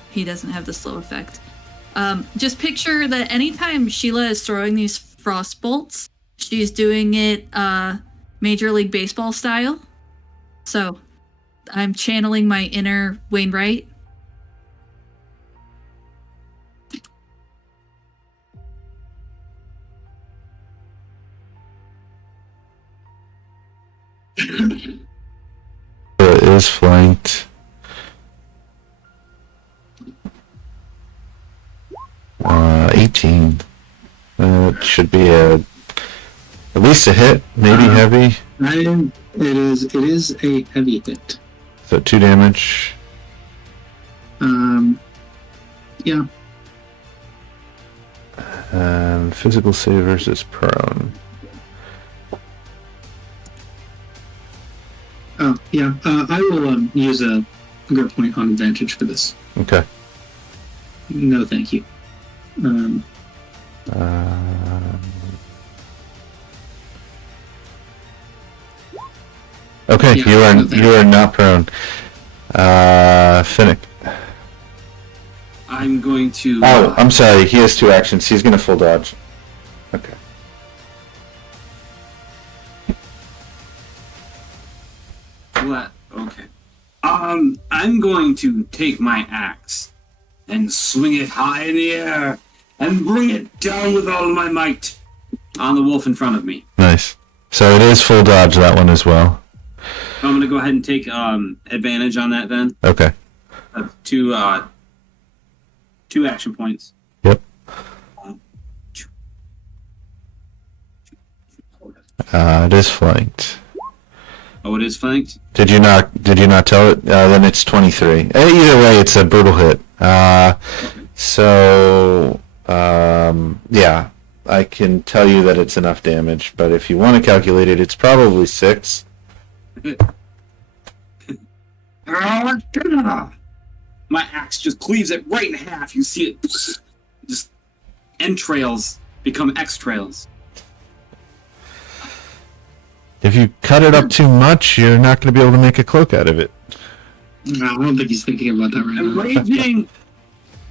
He doesn't have the slow effect. Just picture that anytime Sheila is throwing these frost bolts, she's doing it Major League Baseball style. So I'm channeling my inner Wainwright. It is flanked. 18. It should be at least a hit, maybe heavy. It is a heavy hit. So 2 damage. Yeah. And physical save versus prone. Oh, yeah. I will use a grip point on advantage for this. Okay. No, thank you. Okay, Yeah, you are not prone. Finnick. I'm going to. Oh, I'm sorry. He has 2 actions. He's going to full dodge. Okay. What? Okay. I'm going to take my axe and swing it high in the air and bring it down with all my might on the wolf in front of me. Nice. So it is full dodge, that one as well. I'm going to go ahead and take advantage on that then. Okay. 2 action points. Yep. It is flanked. Oh, it is flanked? Did you not tell it? Then it's 23. Either way, it's a brutal hit. So, yeah, I can tell you that it's enough damage, but if you want to calculate it, it's probably 6. My axe just cleaves it right in half. You see it, just entrails become extrails. If you cut it up too much, you're not going to be able to make a cloak out of it. No, I don't think he's thinking about that right I'm now. raging,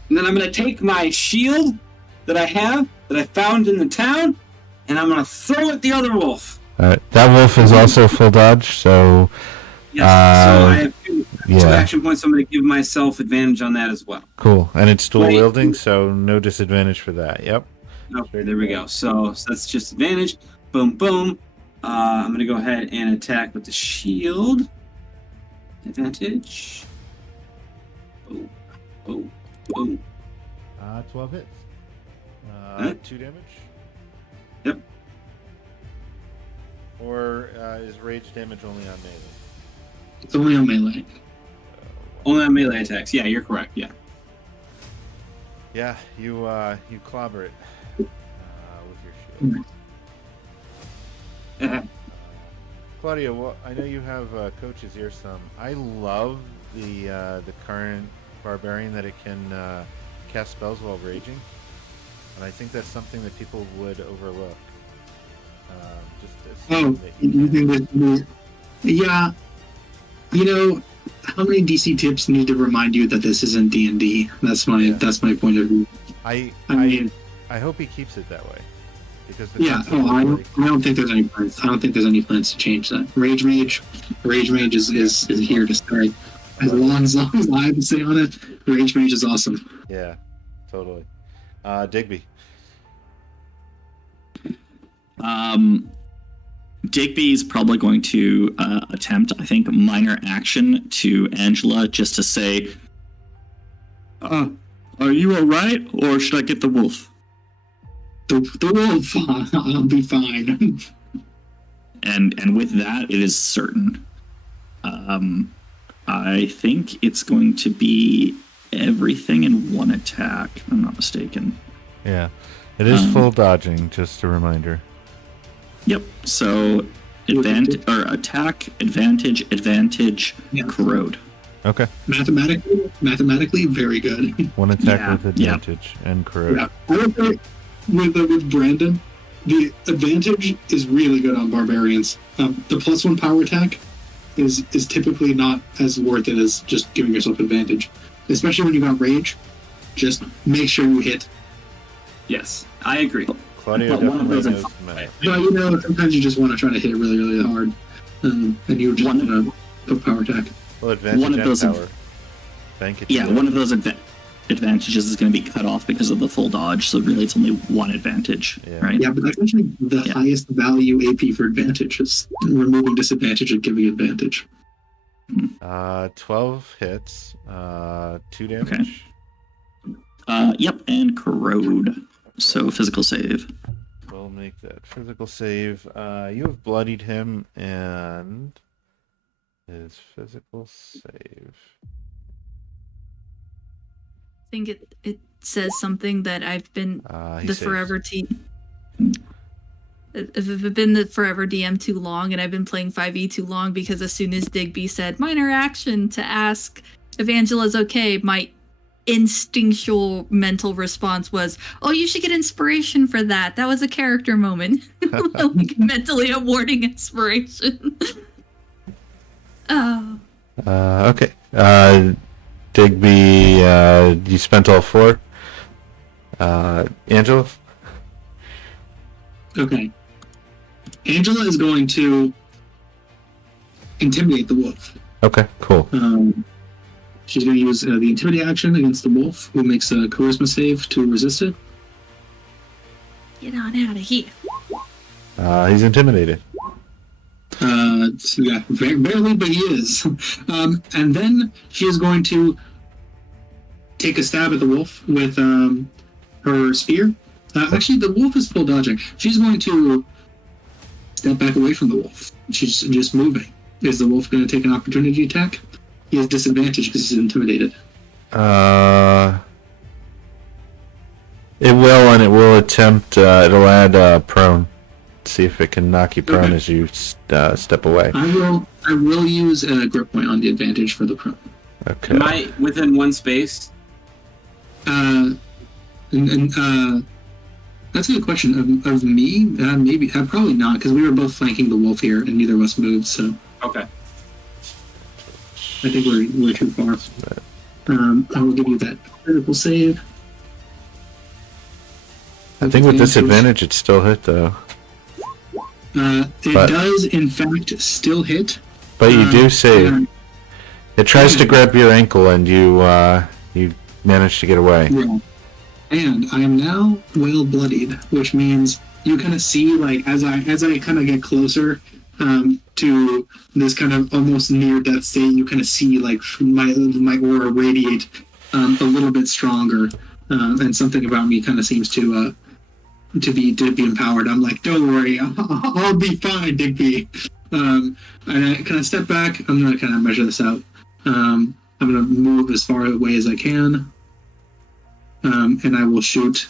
and then I'm going to take my shield that I have, that I found in the town, and I'm going to throw at the other wolf. Alright, that wolf is also full dodge, so... Yes, so I have 2 yeah. action points, so I'm going to give myself advantage on that as well. Cool, and it's dual Wait. wielding, so no disadvantage for that, yep. Okay, there we go. So that's just advantage. Boom, boom. I'm going to go ahead and attack with the shield. Advantage. Boom, boom, boom. 12 hits. Huh? 2 damage? Yep. Or is rage damage only on melee? It's only on melee. Only on melee attacks. Yeah, you're correct. Yeah. Yeah, you clobber it with your shield. Claudio, well, I know you have coach's ear some. I love the current barbarian that it can cast spells while raging, and I think that's something that people would overlook. Oh, you think that? Yeah. You know, how many DC tips need to remind you that this isn't D&D? That's my point of view. I mean, I hope he keeps it that way. Because yeah. Oh, I don't think there's any plans. I don't think there's any plans to change that. Rage Mage is here to stay. As long as I have to say on it, Rage Mage is awesome. Yeah, totally. Digby. Digby is probably going to attempt, I think, minor action to Angela just to say, are you alright, or should I get the wolf? The wolf, I'll be fine. And with that, it is certain. I think it's going to be everything in one attack, if I'm not mistaken. Yeah, it is full dodging, just a reminder. Yep. So attack, advantage, Yeah. corrode. Okay. Mathematically, very good. One attack Yeah, with advantage and corrode. Yeah. I would say with Brandon, the advantage is really good on barbarians. The +1 power attack is typically not as worth it as just giving yourself advantage, especially when you got rage. Just make sure you hit. Yes, I agree. Claudio But one of definitely those knows are- the math. But you know, sometimes you just want to try to hit really, really hard, and you just want to put power attack. Well, advantage One of and those- power. Bank it Yeah, together. one of those advantages is going to be cut off because of the full dodge, so really it's only one advantage, Yeah. right? Yeah, but that's actually the Yeah. highest value AP for advantage is removing disadvantage and giving advantage. 12 hits, 2 damage. Yep, and corrode. So physical save. We'll make that physical save. You have bloodied him, and his physical save. I think it says something that I've been He the saves. forever team. I've been the forever DM too long, and I've been playing 5e too long, because as soon as Digby said minor action to ask if Angela's okay, my instinctual mental response was, "Oh, you should get inspiration for that. That was a character moment." Like mentally awarding inspiration. Oh. Okay. Digby, you spent all 4. Angela? Okay. Angela is going to intimidate the wolf. Okay, cool. She's going to use the intimidate action against the wolf, who makes a charisma save to resist it. Get on out of here. He's intimidated. So yeah, barely, but he is. And then she is going to take a stab at the wolf with her spear. Actually, the wolf is full dodging. She's going to step back away from the wolf. She's just moving. Is the wolf going to take an opportunity attack? He has disadvantage because he's intimidated. It will, and it will attempt, it'll add prone. See if it can knock you prone Okay. as you step away. I will use a grip point on the advantage for the prone. Okay. Am I within one space? That's a good question. Of me, maybe, probably not, because we were both flanking the wolf here, and neither of us moved, so Okay. I think we're too far. I will give you that critical save. I think with disadvantage, it still hit, though. It But- does, in fact, still hit. But you do save. and- It tries to grab your ankle, and you manage to get away. Yeah. And I am now well bloodied, which means you kind of see, like, as I kind of get closer to this kind of almost near death state, you kind of see like my aura radiate a little bit stronger, and something about me kind of seems to be empowered. I'm like, don't worry, I'll be fine, Digby. And I kind of step back. I'm gonna kind of measure this out. I'm gonna move as far away as I can. And I will shoot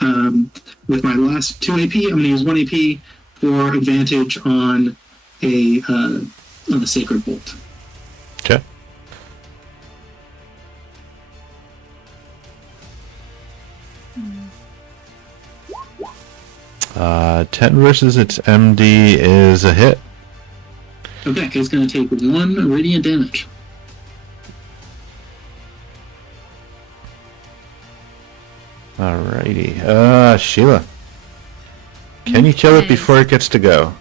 with my last 2 AP. I'm going to use 1 AP for advantage on a sacred bolt. Okay. Uh, 10 versus its MD is a hit. Okay, it's going to take 1 radiant damage. Alrighty. Sheila. Can you kill it Okay. before it gets to go?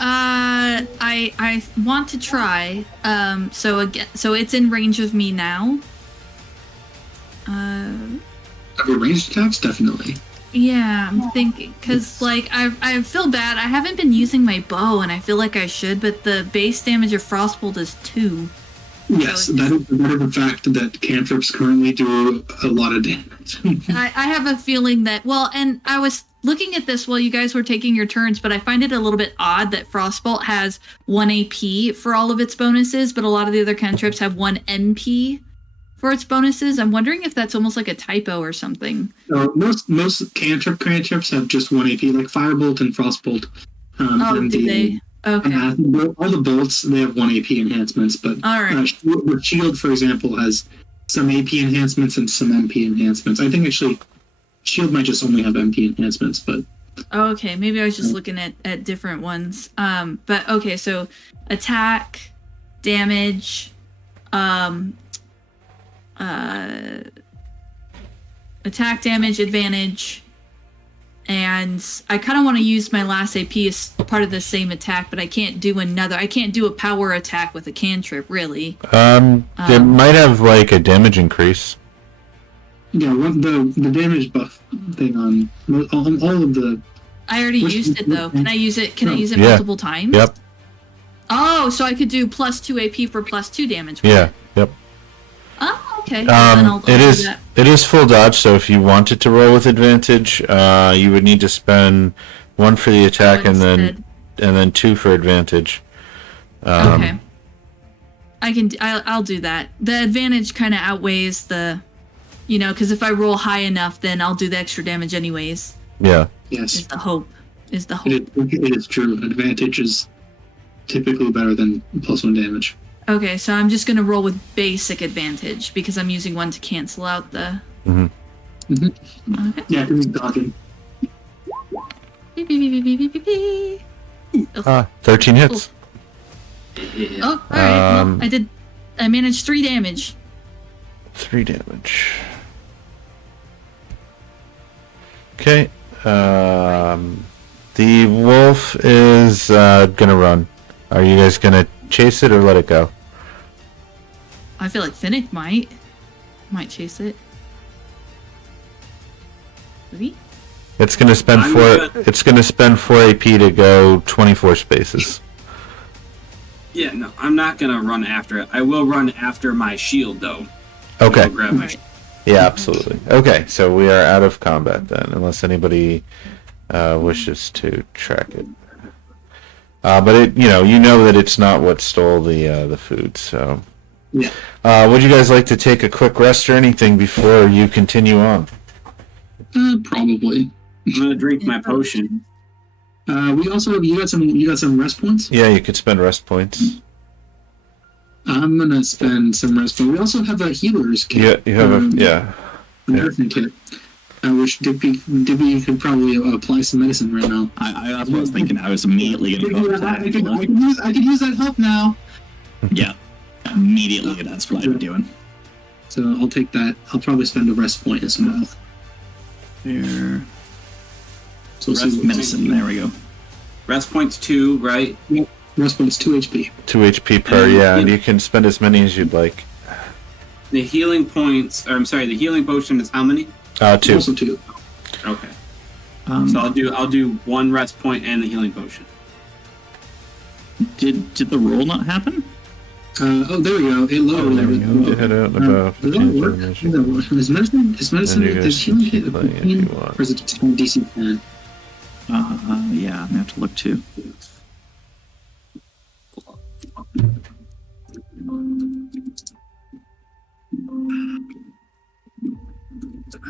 I want to try. So it's in range of me now. Of your ranged attacks, definitely. Yeah, I'm thinking because like I feel bad. I haven't been using my bow, and I feel like I should. But the base damage of Frostbolt is 2. Yes, that is the fact that cantrips currently do a lot of damage. I have a feeling that and I was looking at this while you guys were taking your turns, but I find it a little bit odd that Frostbolt has 1 AP for all of its bonuses, but a lot of the other cantrips have 1 MP for its bonuses. I'm wondering if that's almost like a typo or something. Most cantrips have just 1 AP, like Firebolt and Frostbolt. Do they? Okay. All the bolts, they have 1 AP enhancements, but All right. Shield, for example, has some AP enhancements and some MP enhancements. I think actually Shield might just only have MP enhancements, but Okay, maybe I was just looking at different ones. But okay, so attack, damage, attack damage, advantage, and I kind of want to use my last AP as part of the same attack, but I can't do a power attack with a cantrip, really. It might have like a damage increase. yeah, the damage buff thing on all of the. I already used it though. Can I use it? Can I use it Yeah. multiple times? Yep. Oh, so I could do +2 AP for +2 damage. with Yeah. it. Yep. Oh, okay. Then I'll It do is that. it is full dodge, so if you wanted to roll with advantage, you would need to spend 1 for the attack and instead. then 2 for advantage. Okay. I'll do that. The advantage kind of outweighs the, because if I roll high enough, then I'll do the extra damage anyways. Yeah. Yes, Is the hope. it is true. Advantage is typically better than +1 damage. Okay, so I'm just gonna roll with basic advantage because I'm using 1 to cancel out the. Mhm. Okay. Yeah, he's dodging. Beep, beep, beep, beep, beep, beep, beep. 13 hits. Yeah. Oh, all right. Um, Well, I managed 3 damage. 3 damage. Okay. The wolf is gonna run. Are you guys gonna chase it or let it go? I feel like Finnick might chase it. Maybe? It's gonna spend I'm 4. gonna- It's gonna spend 4 AP to go 24 spaces. Yeah, no, I'm not gonna run after it. I will run after my shield though. Okay. I'll grab my Alright. Yeah, absolutely. Okay, so we are out of combat then, unless anybody wishes to track it. But it, you know that it's not what stole the food. So, Yeah. would you guys like to take a quick rest or anything before you continue on? Probably. I'm gonna drink my potion. We also have you got some rest points. Yeah, you could spend rest points. I'm gonna spend some rest points. We also have a healer's kit. You have a medicine kit. Which Digby could probably apply some medicine right now. That's what I was thinking. I was immediately going to go up to that. I could use that help now. Yeah, immediately. That's what I'm doing. So I'll take that. I'll probably spend a rest point as well. There. So Medicine. There we go. Rest points 2, right? Rest points 2 HP. 2 HP per. Yeah, and you can spend as many as you'd like. The healing potion is how many? 2. Also 2. Okay. So I'll do 1 rest point and the healing potion. Did the roll not happen? Oh, there we go. It lowered. there we go. Head out and about. Does that work? Is medicine? And you guys Does healing can hit play if you want. or is it just DC 10? Yeah, I'm gonna have to look too.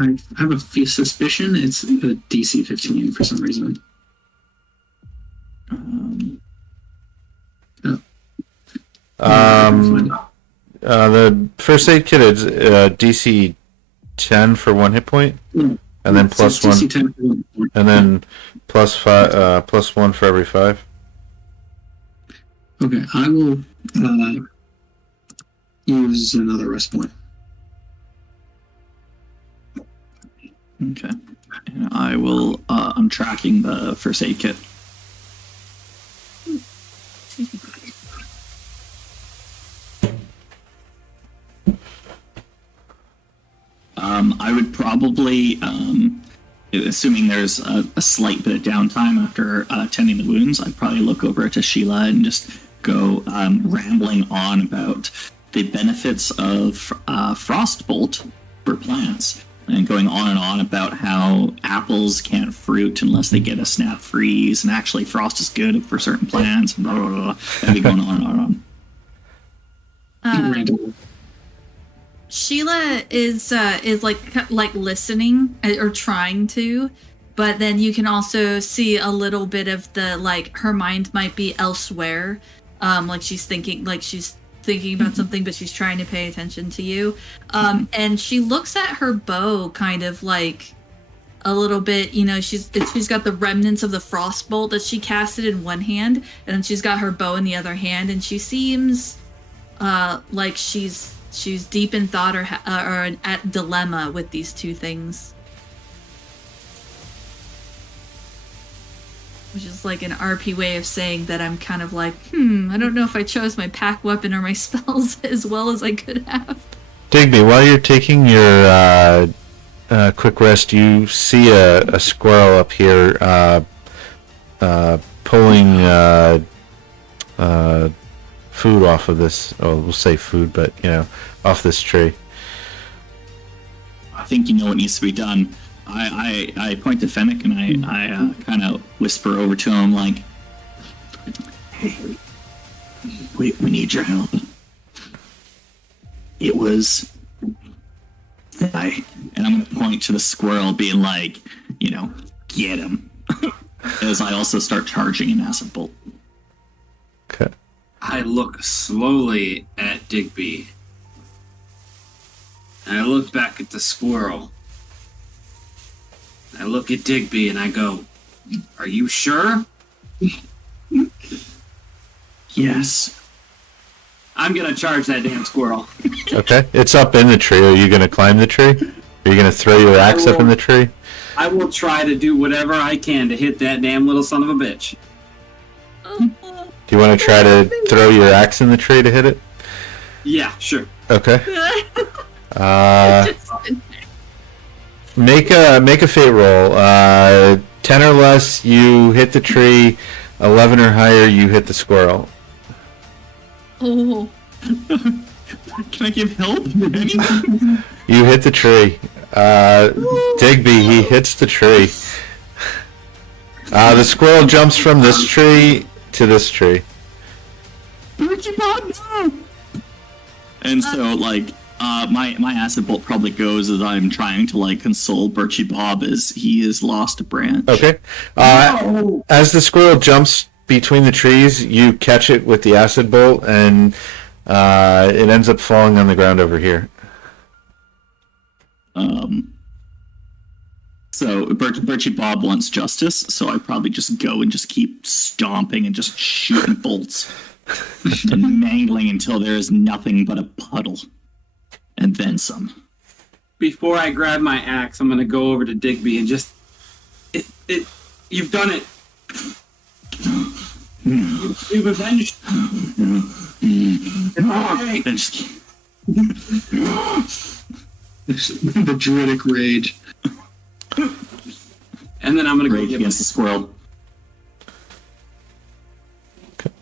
I have a suspicion it's a DC 15 for some reason. The first aid kit is DC 10 for 1 hit point, and then plus So it's 1, DC 10. and then plus 5, plus 1 for every 5. Okay, I will use another rest point. Okay. And I will, I'm tracking the first aid kit. I would probably, assuming there's a slight bit of downtime after tending the wounds, I'd probably look over to Sheila and just go rambling on about the benefits of Frostbolt for plants, and going on and on about how apples can't fruit unless they get a snap freeze, and actually frost is good for certain plants, and blah, blah, blah. That'd be going on and on and on. Sheila is like listening or trying to, but then you can also see a little bit of the like her mind might be elsewhere, like she's thinking about something, but she's trying to pay attention to you. And she looks at her bow kind of like a little bit, you know, she's got the remnants of the frostbolt that she casted in one hand, and then she's got her bow in the other hand, and she seems like she's deep in thought or at dilemma with these two things. Which is like an RP way of saying that I'm kind of like, I don't know if I chose my pack weapon or my spells as well as I could have. Digby, while you're taking your quick rest, you see a squirrel up here pulling food off of this. Oh, we'll say food, but you know, off this tree. I think you know what needs to be done. I point to Fennec and I kind of whisper over to him like, "Hey, we need your help. It was and I'm gonna point to the squirrel, being like, you know, get him." As I also start charging an acid bolt. Okay. I look slowly at Digby. And I look back at the squirrel. I look at Digby and I go, "Are you sure?" Yes. I'm gonna charge that damn squirrel. Okay. It's up in the tree. Are you going to climb the tree? Are you going to throw your axe up in the tree? I will try to do whatever I can to hit that damn little son of a bitch. Do you want to try to throw your axe in the tree to hit it? Yeah, sure. Okay. Make a fate roll. 10 or less, you hit the tree. 11 or higher, you hit the squirrel. Oh. Can I give help? You hit the tree. Digby, he hits the tree. The squirrel jumps from this tree to this tree. And so, like, my acid bolt probably goes as I'm trying to, like, console Birchie Bob as he has lost a branch. Okay. As the squirrel jumps between the trees, you catch it with the acid bolt, and it ends up falling on the ground over here. So Birchie Bob wants justice, so I probably just go and just keep stomping and just shooting bolts and mangling until there is nothing but a puddle, and then some. Before I grab my axe, I'm gonna go over to Digby and just... You've done it. You've avenged... Then just The druidic rage. And then I'm gonna go rage give against the squirrel.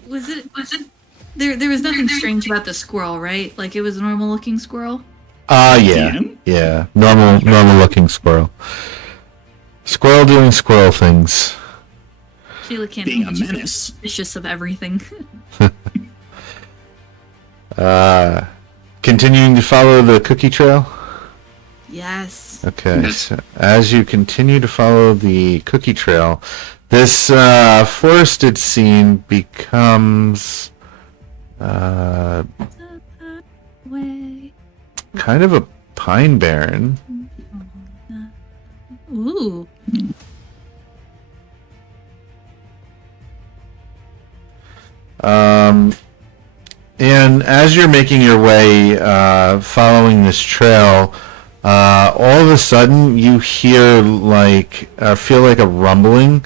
Was it there was nothing strange about the squirrel, right? Like it was a normal looking squirrel? Yeah. Yeah. Normal looking squirrel. Squirrel doing squirrel things. Sheila can't Being be a menace. suspicious of everything. Continuing to follow the cookie trail? Yes. Okay, so as you continue to follow the cookie trail, this forested scene becomes kind of a pine barren. Ooh. And as you're making your way, following this trail, all of a sudden you hear feel like a rumbling,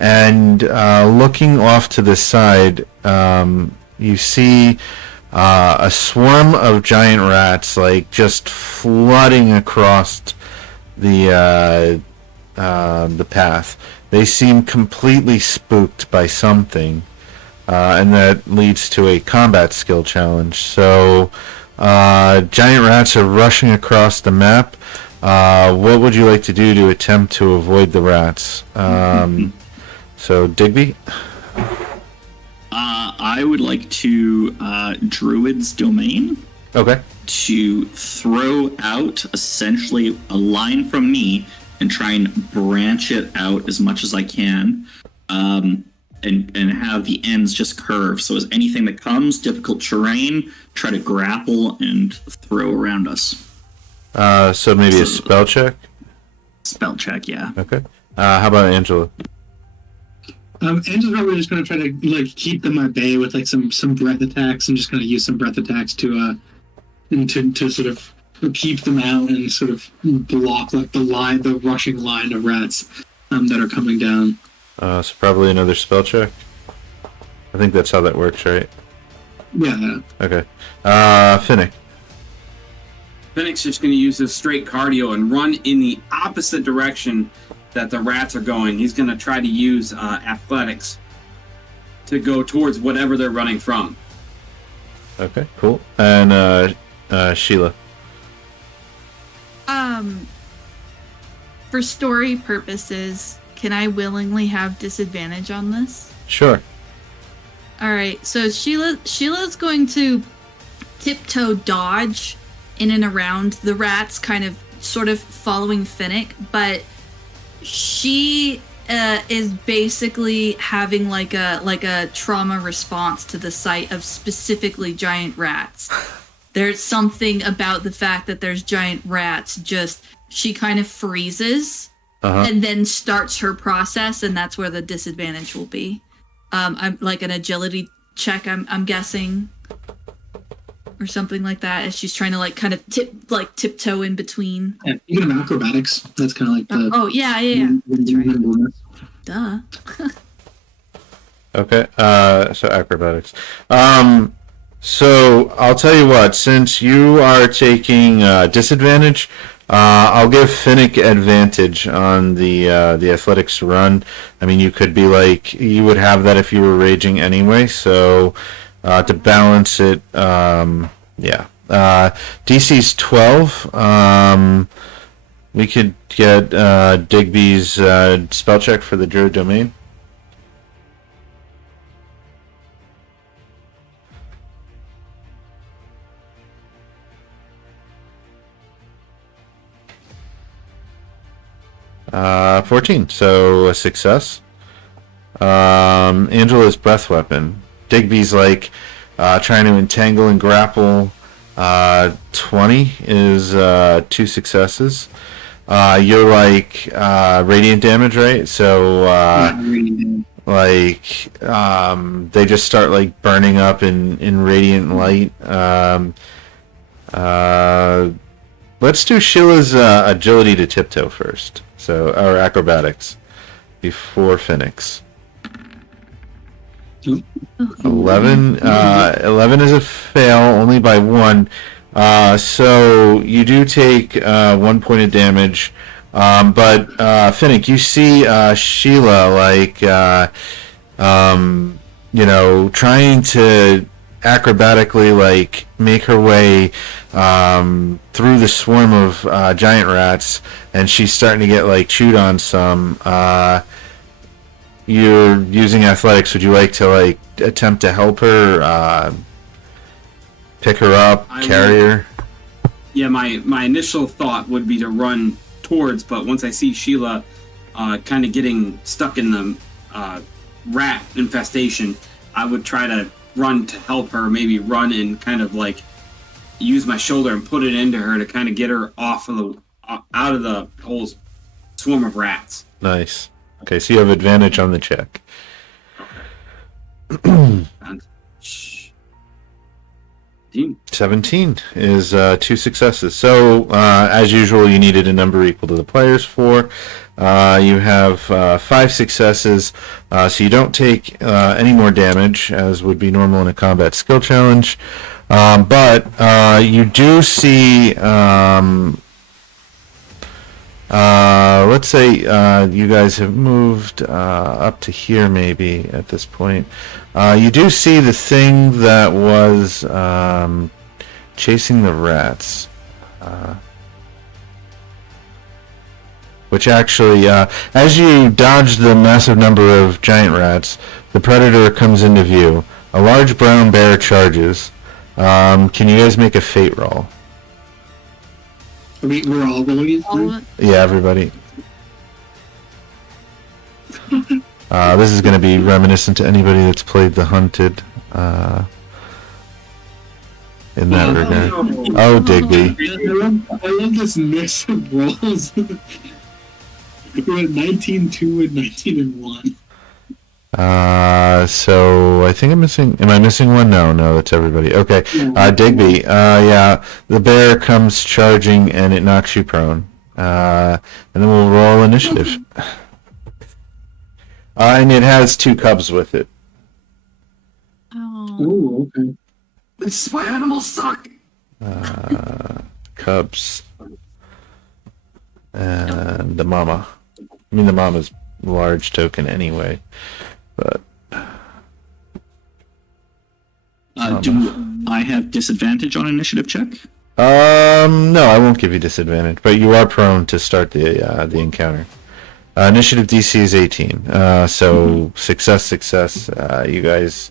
and looking off to the side, you see a swarm of giant rats just flooding across the path. They seem completely spooked by something. And that leads to a combat skill challenge. So, giant rats are rushing across the map. What would you like to do to attempt to avoid the rats? So, Digby? I would like to Druid's Domain. Okay. To throw out essentially a line from me and try and branch it out as much as I can. And have the ends just curve. So as anything that comes, difficult terrain, try to grapple and throw around us. So maybe a spell check? Spell check, yeah. Okay. How about Angela? Angela's probably just going to try to keep them at bay with some breath attacks, and just going to use some breath attacks to sort of keep them out and sort of block the rushing line of rats that are coming down. So probably another spell check. I think that's how that works, right? Yeah. Okay. Finnick. Finnick's just going to use his straight cardio and run in the opposite direction that the rats are going. He's going to try to use athletics to go towards whatever they're running from. Okay, cool. And Sheila. For story purposes, can I willingly have disadvantage on this? Sure. All right. So Sheila's going to tiptoe dodge in and around the rats, kind of sort of following Finnick, but she is basically having like a trauma response to the sight of specifically giant rats. There's something about the fact that there's giant rats, just she kind of freezes and then starts her process, and that's where the disadvantage will be. I'm like an agility check, I'm guessing, or something like that, as she's trying to kind of tiptoe in between. Yeah, you can have acrobatics. That's kind of like the. Yeah. That's right. Duh. Okay. So acrobatics. So I'll tell you what. Since you are taking disadvantage, I'll give Finnick advantage on the athletics run. I mean, you could be you would have that if you were raging anyway. So to balance it, yeah. DC's 12. We could get Digby's spell check for the Druid Domain. Uh, 14, so a success. Angela's breath weapon. Digby's trying to entangle and grapple. 20 is 2 successes. You're radiant damage, right? So they just start burning up in radiant light. Let's do Sheila's agility to tiptoe first. So, or acrobatics before Finnick's. 11. 11 is a fail, only by 1. So you do take 1 point of damage. But Finnick, you see Sheila trying to acrobatically make her way through the swarm of giant rats, and she's starting to get chewed on some. You're using athletics. Would you like to attempt to help her, pick her up, carry her? Yeah, my initial thought would be to run towards, but once I see Sheila kind of getting stuck in the rat infestation, I would try to run to help her, maybe run and kind of use my shoulder and put it into her to kind of get her off of the out of the whole swarm of rats. Nice. Okay, so you have advantage on the check. 17 is 2 successes. So, as usual, you needed a number equal to the player's 4. You have 5 successes, so you don't take any more damage, as would be normal in a combat skill challenge. But you do see, let's say you guys have moved up to here maybe at this point. You do see the thing that was chasing the rats. Which actually, as you dodge the massive number of giant rats, the predator comes into view. A large brown bear charges. Can you guys make a fate roll? We're all rolling it. Yeah, everybody. This is going to be reminiscent to anybody that's played The Hunted. In that regard. Oh, Digby. I love this mix of rolls. We're at 19-2 and 19-1. So I think I'm missing. Am I missing one? No, that's everybody. Okay. Digby. Yeah, the bear comes charging and it knocks you prone. And then we'll roll initiative. And it has 2 cubs with it. Oh, okay. This is why animals suck. Cubs. And the mama. I mean, the mama's large token anyway. But do I have disadvantage on initiative check? no, I won't give you disadvantage, but you are prone to start the encounter. Initiative DC is 18, so success. You guys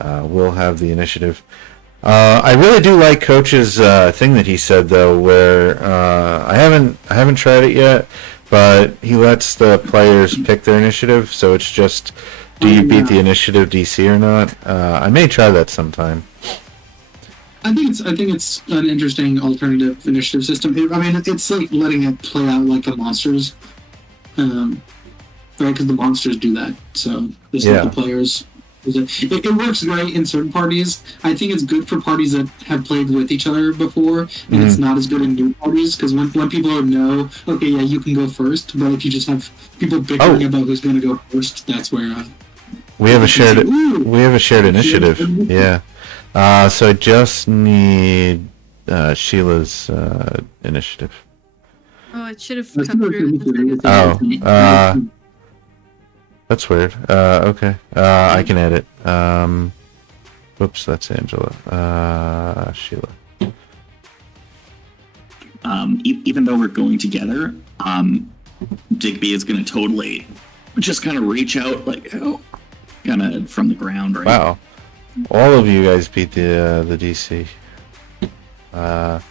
will have the initiative. I really do like Coach's thing that he said though, where I haven't tried it yet, but he lets the players pick their initiative, so it's just, do you beat the initiative DC or not? I may try that sometime. I think it's an interesting alternative initiative system. It's like letting it play out like the monsters, right? Because the monsters do that. So just let the players. It works great in certain parties. I think it's good for parties that have played with each other before, and it's not as good in new parties, because when people know, okay, yeah, you can go first, but if you just have people bickering about who's going to go first, that's where we have a shared initiative. Yeah. So I just need Sheila's initiative. Oh, it should have come through. That's weird. Okay. I can edit. Whoops, that's Angela. Sheila. Even though we're going together, Digby is going to totally just kind of reach out, like, kind of from the ground, right? Wow. All of you guys beat the DC. And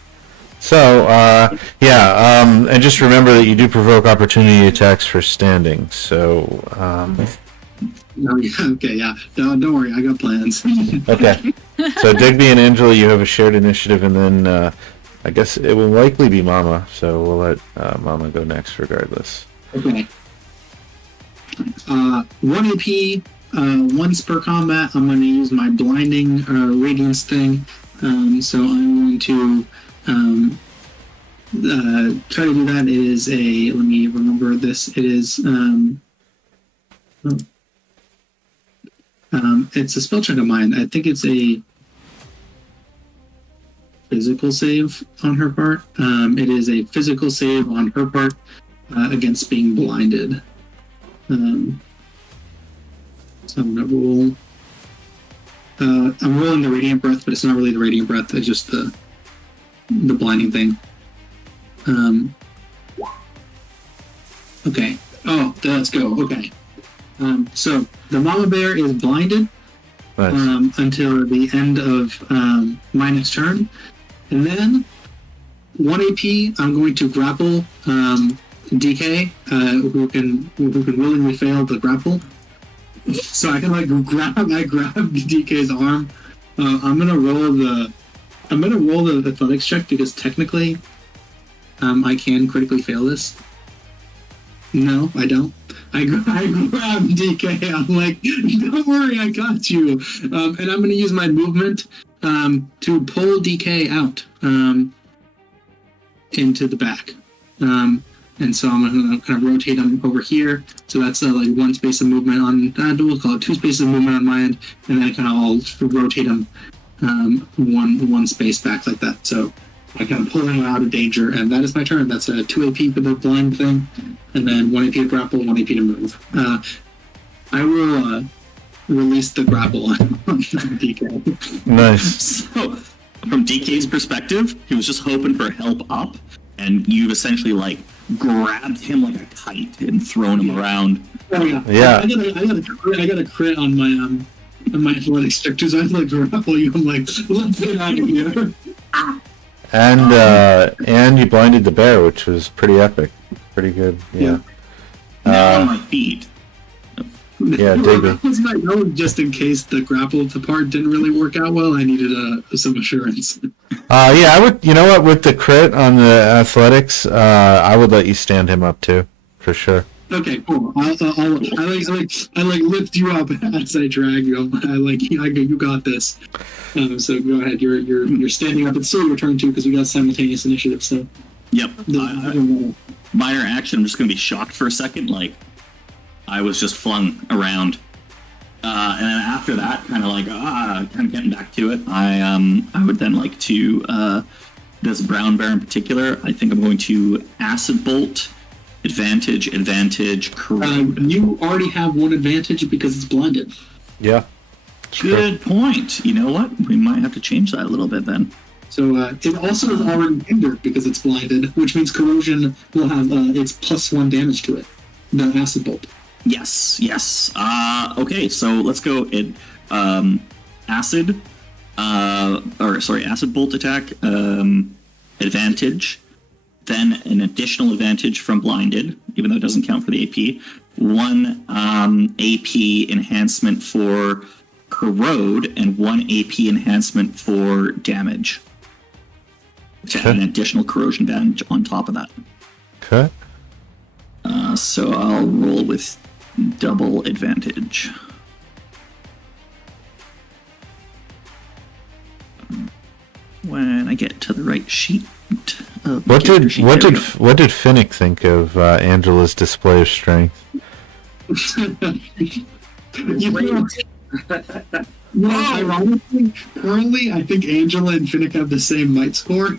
just remember that you do provoke opportunity attacks for standing. So, okay, yeah. Don't worry, I got plans. Okay. So Digby and Angela, you have a shared initiative, and then I guess it will likely be Mama. So we'll let Mama go next, regardless. Okay. 1 AP. Once per combat, I'm going to use my blinding radiance thing. So I'm going to try to do that. It is a, let me remember this. It is it's a spell check of mine. I think it's a physical save on her part. It is a physical save on her part against being blinded. So I'm going to roll. I'm rolling the Radiant Breath, but it's not really the Radiant Breath. It's just the blinding thing. Okay. Oh, let's go. Okay. So the mama bear is blinded until the end of my next turn, and then 1 AP. I'm going to grapple DK, who can willingly fail the grapple. So I can grab DK's arm. I'm gonna roll the I'm gonna roll the athletics check because technically, I can critically fail this. No, I don't. I grab DK. I'm like, don't worry, I got you. And I'm gonna use my movement to pull DK out into the back. And so I'm gonna kind of rotate him over here. So that's like one space of movement on. We'll call it 2 spaces of movement on my end, and then I kind of all rotate him one space back like that. So I kind of pull him out of danger, and that is my turn. That's a 2 AP for the blind thing, and then 1 AP to grapple, 1 AP to move. I will release the grapple on DK. Nice. So, from DK's perspective, he was just hoping for help up, and you've essentially like grabbed him like a kite and thrown him around. Oh yeah. Yeah. I got a crit on my athletics check too, so I have to like grapple you. I'm like, let's get out of here. And you blinded the bear, which was pretty epic. Pretty good. Yeah. Now on my feet. Yeah, Digby. That was my note, just in case the grapple part didn't really work out well. I needed some assurance. Yeah, I would. You know what? With the crit on the athletics, I would let you stand him up too, for sure. Okay, cool. I lift you up as I drag you. You got this. So go ahead. You're standing up. It's still your turn too, because we got simultaneous initiative. So. Yep. Minor action. I'm just gonna be shocked for a second, like I was just flung around. And then after that, kind of getting back to it. I would then like to this brown bear in particular. I think I'm going to acid bolt. Advantage, corrode. You already have one advantage because it's blinded. Yeah. Good point. You know what? We might have to change that a little bit then. So it also is already hindered because it's blinded, which means corrosion will have its +1 damage to it. The acid bolt. Yes. Okay, so let's go. Acid bolt attack. Advantage. Then an additional advantage from blinded, even though it doesn't count for the AP. 1 AP enhancement for corrode and 1 AP enhancement for damage. To add an additional corrosion damage on top of that. Okay. So I'll roll with double advantage. When I get to the right sheet. What did Finnick think of Angela's display of strength? Ironically, currently, I think Angela and Finnick have the same might score.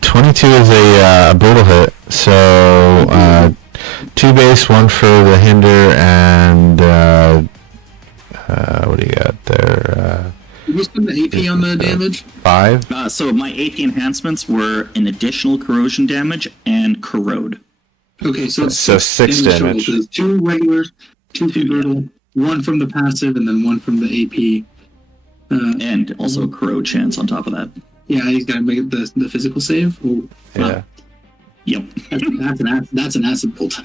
22 is a brutal hit. So 2 base, 1 for the hinder, and what do you got there? You spend the AP on the damage? 5. So my AP enhancements were an additional corrosion damage and corrode. Okay, so 6 damage. So 2 regular, 2 from brutal, 1 from the passive, and then 1 from the AP. And also corrode chance on top of that. Yeah, he's got to make the physical save. Ooh, Yeah. Yep. That's an acid bolt.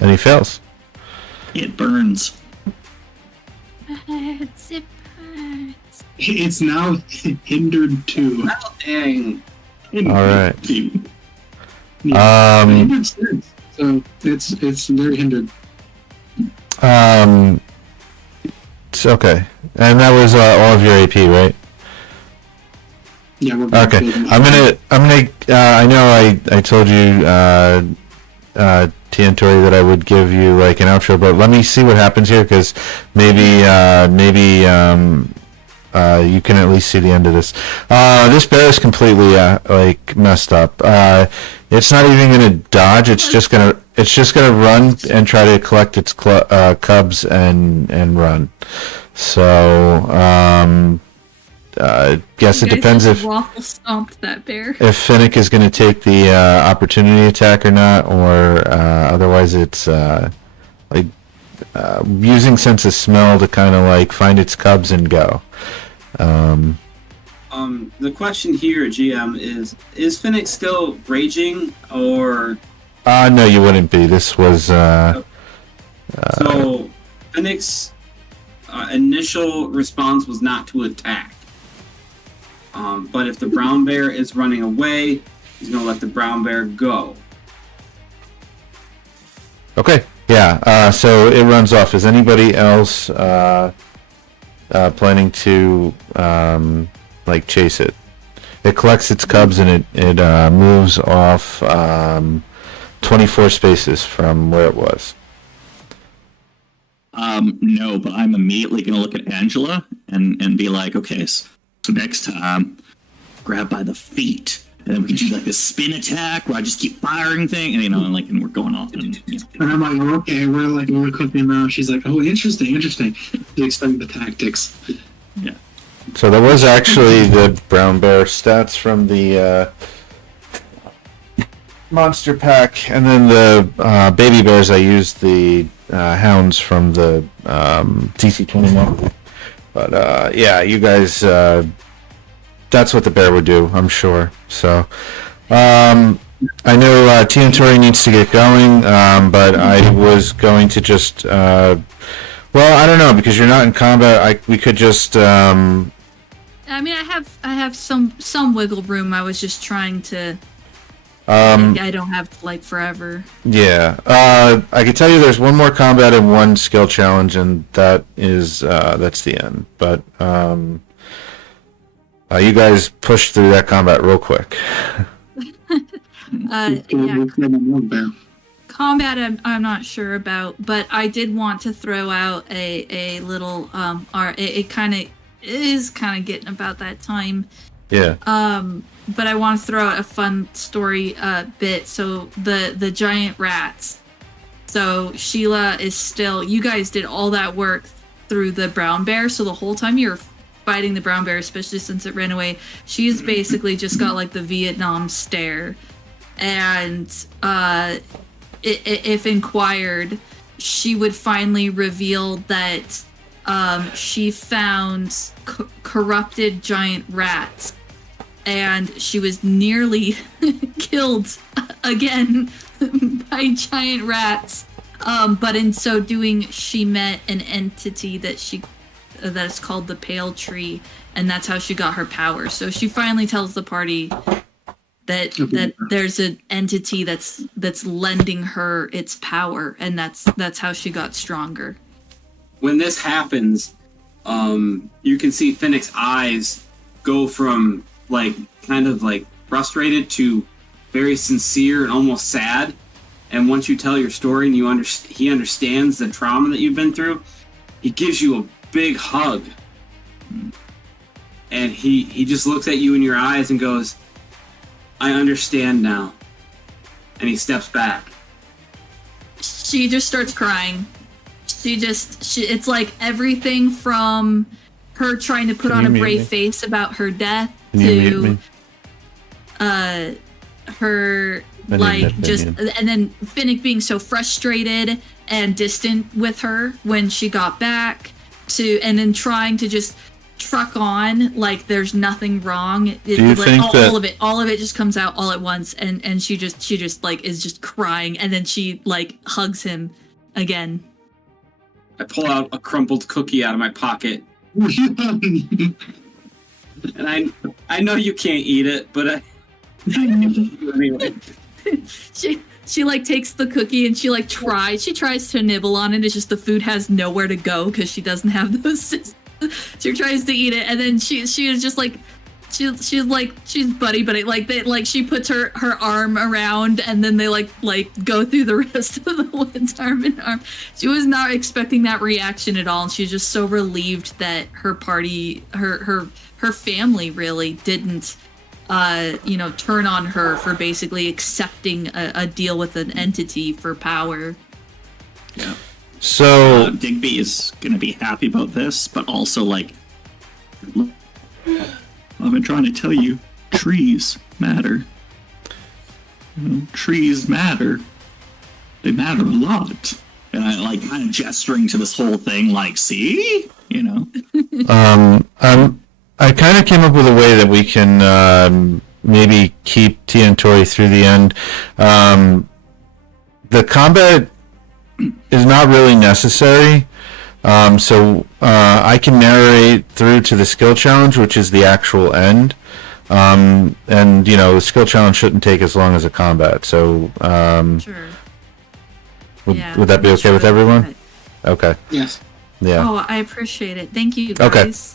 And he fails. It burns. It hurts. It's now hindered 2. Oh, dang. All right. Yeah, hindered 6. So it's very hindered. It's okay. And that was all of your AP, right? Yeah, we're Okay. I'm gonna. I know I told you, TnTori, that I would give you like an outro, but let me see what happens here, because maybe you can at least see the end of this. This bear is completely like messed up. It's not even gonna dodge. It's just gonna run and try to collect its cubs and run. So guess it depends if waffle stomped that bear. if Finnick is going to take the opportunity attack or not, or otherwise it's like using sense of smell to kind of like find its cubs and go. The question here, GM, is Finnick still raging, or No, you wouldn't be. This was So, Phoenix's initial response was not to attack. But if the brown bear is running away, he's going to let the brown bear go. Okay. Yeah. So it runs off. Is anybody else planning to chase it? It collects its cubs and it moves off 24 spaces from where it was. No, but I'm immediately going to look at Angela and be like, okay, so next time, grab by the feet. And then we can do like a spin attack where I just keep firing things, and and we're going off. And I'm like, okay, we're cooking now. She's like, oh, interesting. You explain the tactics. Yeah. So that was actually the brown bear stats from the monster pack, and then the baby bears. I used the hounds from the DC20. But yeah, you guys. That's what the bear would do, I'm sure. So, I know TnTori needs to get going, but I was going to just, well, I don't know, because you're not in combat. We could just. I mean, I have some wiggle room. I was just trying to. I don't have forever. Yeah, I can tell you there's one more combat and one skill challenge, and that is that's the end. But you guys push through that combat real quick. Yeah. Combat, I'm not sure about, but I did want to throw out a little it kind of is getting about that time. Yeah. But I want to throw out a fun story bit. So the giant rats. So Sheila is still. You guys did all that work through the brown bear. So the whole time you're fighting the brown bear, especially since it ran away, she's basically just got the Vietnam stare. And if inquired, she would finally reveal that she found corrupted giant rats, and she was nearly killed again by giant rats. But in so doing, she met an entity that is called the Pale Tree, and that's how she got her power. So she finally tells the party that there's an entity that's lending her its power, and that's how she got stronger. When this happens, you can see Finnick's eyes go from frustrated to very sincere and almost sad. And once you tell your story and he understands the trauma that you've been through, he gives you a big hug. And he just looks at you in your eyes and goes, I understand now. And he steps back. She just starts crying. It's like everything from her trying to put on a brave face about her death to her and then Finnick being so frustrated and distant with her when she got back and then trying to just truck on like there's nothing wrong. All of it just comes out all at once, and she just is just crying, and then she hugs him again. I pull out a crumpled cookie out of my pocket. And I know you can't eat it, but I anyway. She takes the cookie and she tries to nibble on it. It's just the food has nowhere to go because she doesn't have those. She tries to eat it, and then she is just she's buddy, she puts her arm around, and then they go through the rest of the woods arm in arm. She was not expecting that reaction at all, and she's just so relieved that her party, her family really didn't turn on her for basically accepting a deal with an entity for power. Yeah. So Digby is going to be happy about this, but also I've been trying to tell you, trees matter. Trees matter. They matter a lot. And I kind of gesturing to this whole thing, see? I kind of came up with a way that we can maybe keep TnTori through the end. The combat is not really necessary. So I can narrate through to the skill challenge, which is the actual end. And the skill challenge shouldn't take as long as a combat. So Sure. would that be okay with everyone? Okay. Yes. Yeah. Oh, I appreciate it. Thank you, Okay. guys.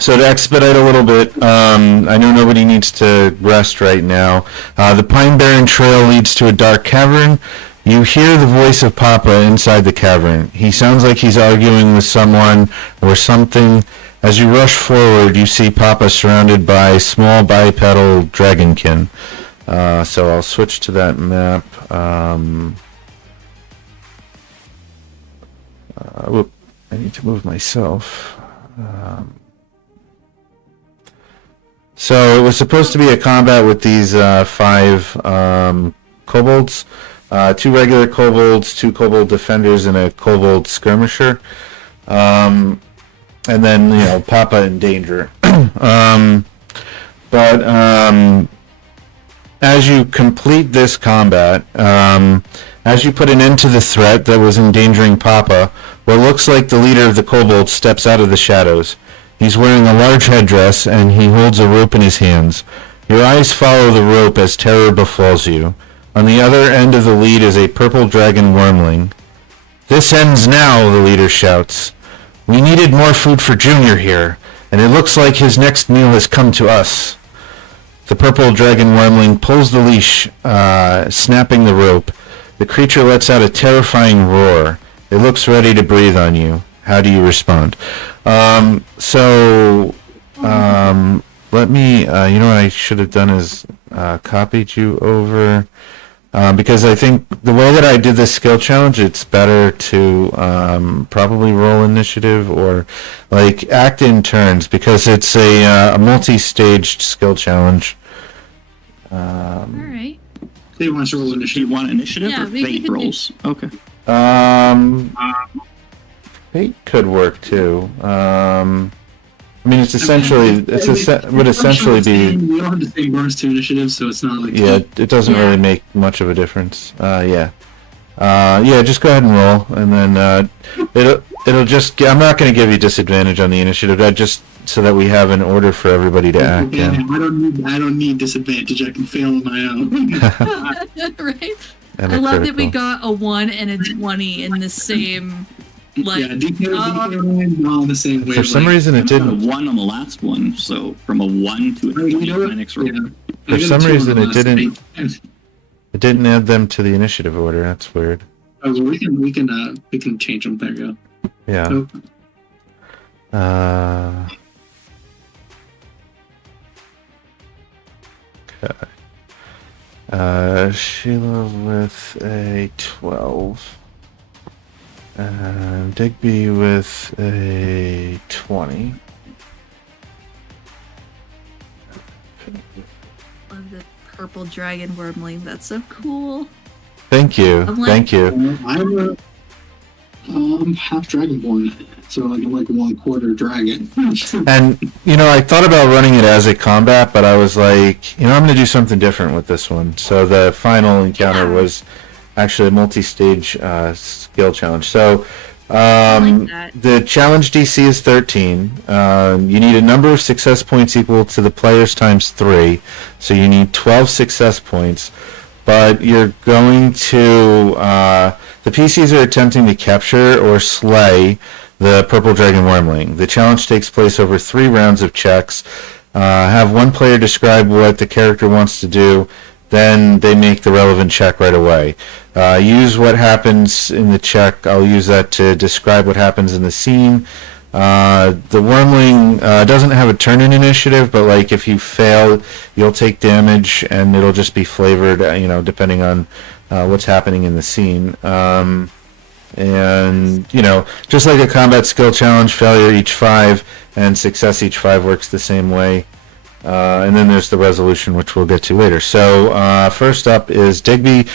So to expedite a little bit, I know nobody needs to rest right now. The Pine Barren Trail leads to a dark cavern. You hear the voice of Papa inside the cavern. He sounds like he's arguing with someone or something. As you rush forward, you see Papa surrounded by small bipedal dragonkin. So I'll switch to that map. Whoop, I need to move myself. So it was supposed to be a combat with these 5 kobolds. 2 regular kobolds, 2 kobold defenders, and a kobold skirmisher. And then, Papa in danger. But as you complete this combat, as you put an end to the threat that was endangering Papa, what looks like the leader of the kobolds steps out of the shadows. He's wearing a large headdress, and he holds a rope in his hands. Your eyes follow the rope as terror befalls you. On the other end of the lead is a purple dragon wormling. "This ends now," the leader shouts. "We needed more food for Junior here, and it looks like his next meal has come to us." The purple dragon wormling pulls the leash, snapping the rope. The creature lets out a terrifying roar. It looks ready to breathe on you. How do you respond? Let me, what I should have done is copied you over, because I think the way that I did this skill challenge, it's better to probably roll initiative or act in turns, because it's a multi-staged skill challenge. All right. They want to roll Do you initiative. want initiative Yeah, or we fate can do- rolls? Okay. Fate could work too. I mean, it's essentially, would essentially be. We don't have the same bonus to initiative, so it's not like. Yeah, it doesn't Yeah. really make much of a difference. Yeah, just go ahead and roll, and then it'll just. I'm not going to give you disadvantage on the initiative. That just so that we have an order for everybody to act Yeah, in. I don't need disadvantage. I can fail on my own. Right? And I a love that we critical. got a 1 and a 20 in the same, like, Yeah, DK not on the same way. For some reason, it I got a didn't. 1 on the last one, so from a 1 to a 20 on my next roll. For some reason, it didn't. It didn't add them to the initiative order. That's weird. Oh, well, we can change them. There you go. Yeah. Oh. Okay. Sheila with a 12. And Digby with a 20. love the purple dragon wormling. That's so cool. Thank you. I'm like- Thank you. I'm half dragonborn, so I'm like 1/4 dragon. And, I thought about running it as a combat, but I was like, I'm going to do something different with this one. So the final encounter was actually a multi-stage skill challenge. So like that. the challenge DC is 13. You need a number of success points equal to the players times 3. So you need 12 success points. But you're going to... the PCs are attempting to capture or slay the purple dragon wormling. The challenge takes place over 3 rounds of checks. Have one player describe what the character wants to do, then they make the relevant check right away. Use what happens in the check. I'll use that to describe what happens in the scene. The wormling doesn't have a turn in initiative, but if you fail, you'll take damage, and it'll just be flavored, depending on what's happening in the scene. And just like a combat skill challenge, failure each 5 and success each 5 works the same way. And then there's the resolution, which we'll get to later. So first up is Digby.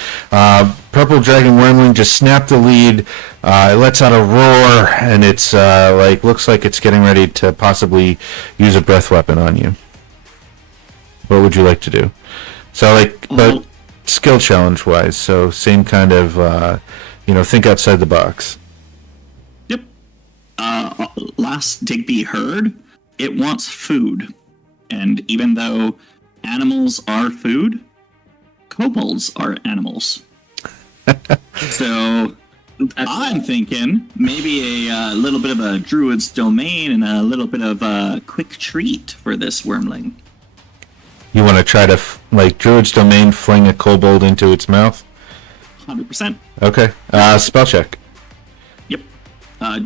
Purple Dragon Wormling just snapped the lead. It lets out a roar, and it's looks like it's getting ready to possibly use a breath weapon on you. What would you like to do? So skill challenge wise. So same kind of, think outside the box. Yep. Last Digby heard, it wants food. And even though animals are food, kobolds are animals. So I'm thinking maybe a little bit of a druid's domain and a little bit of a quick treat for this wormling. You want to try to, druid's domain, fling a kobold into its mouth? 100%. Okay. Spell check. Yep.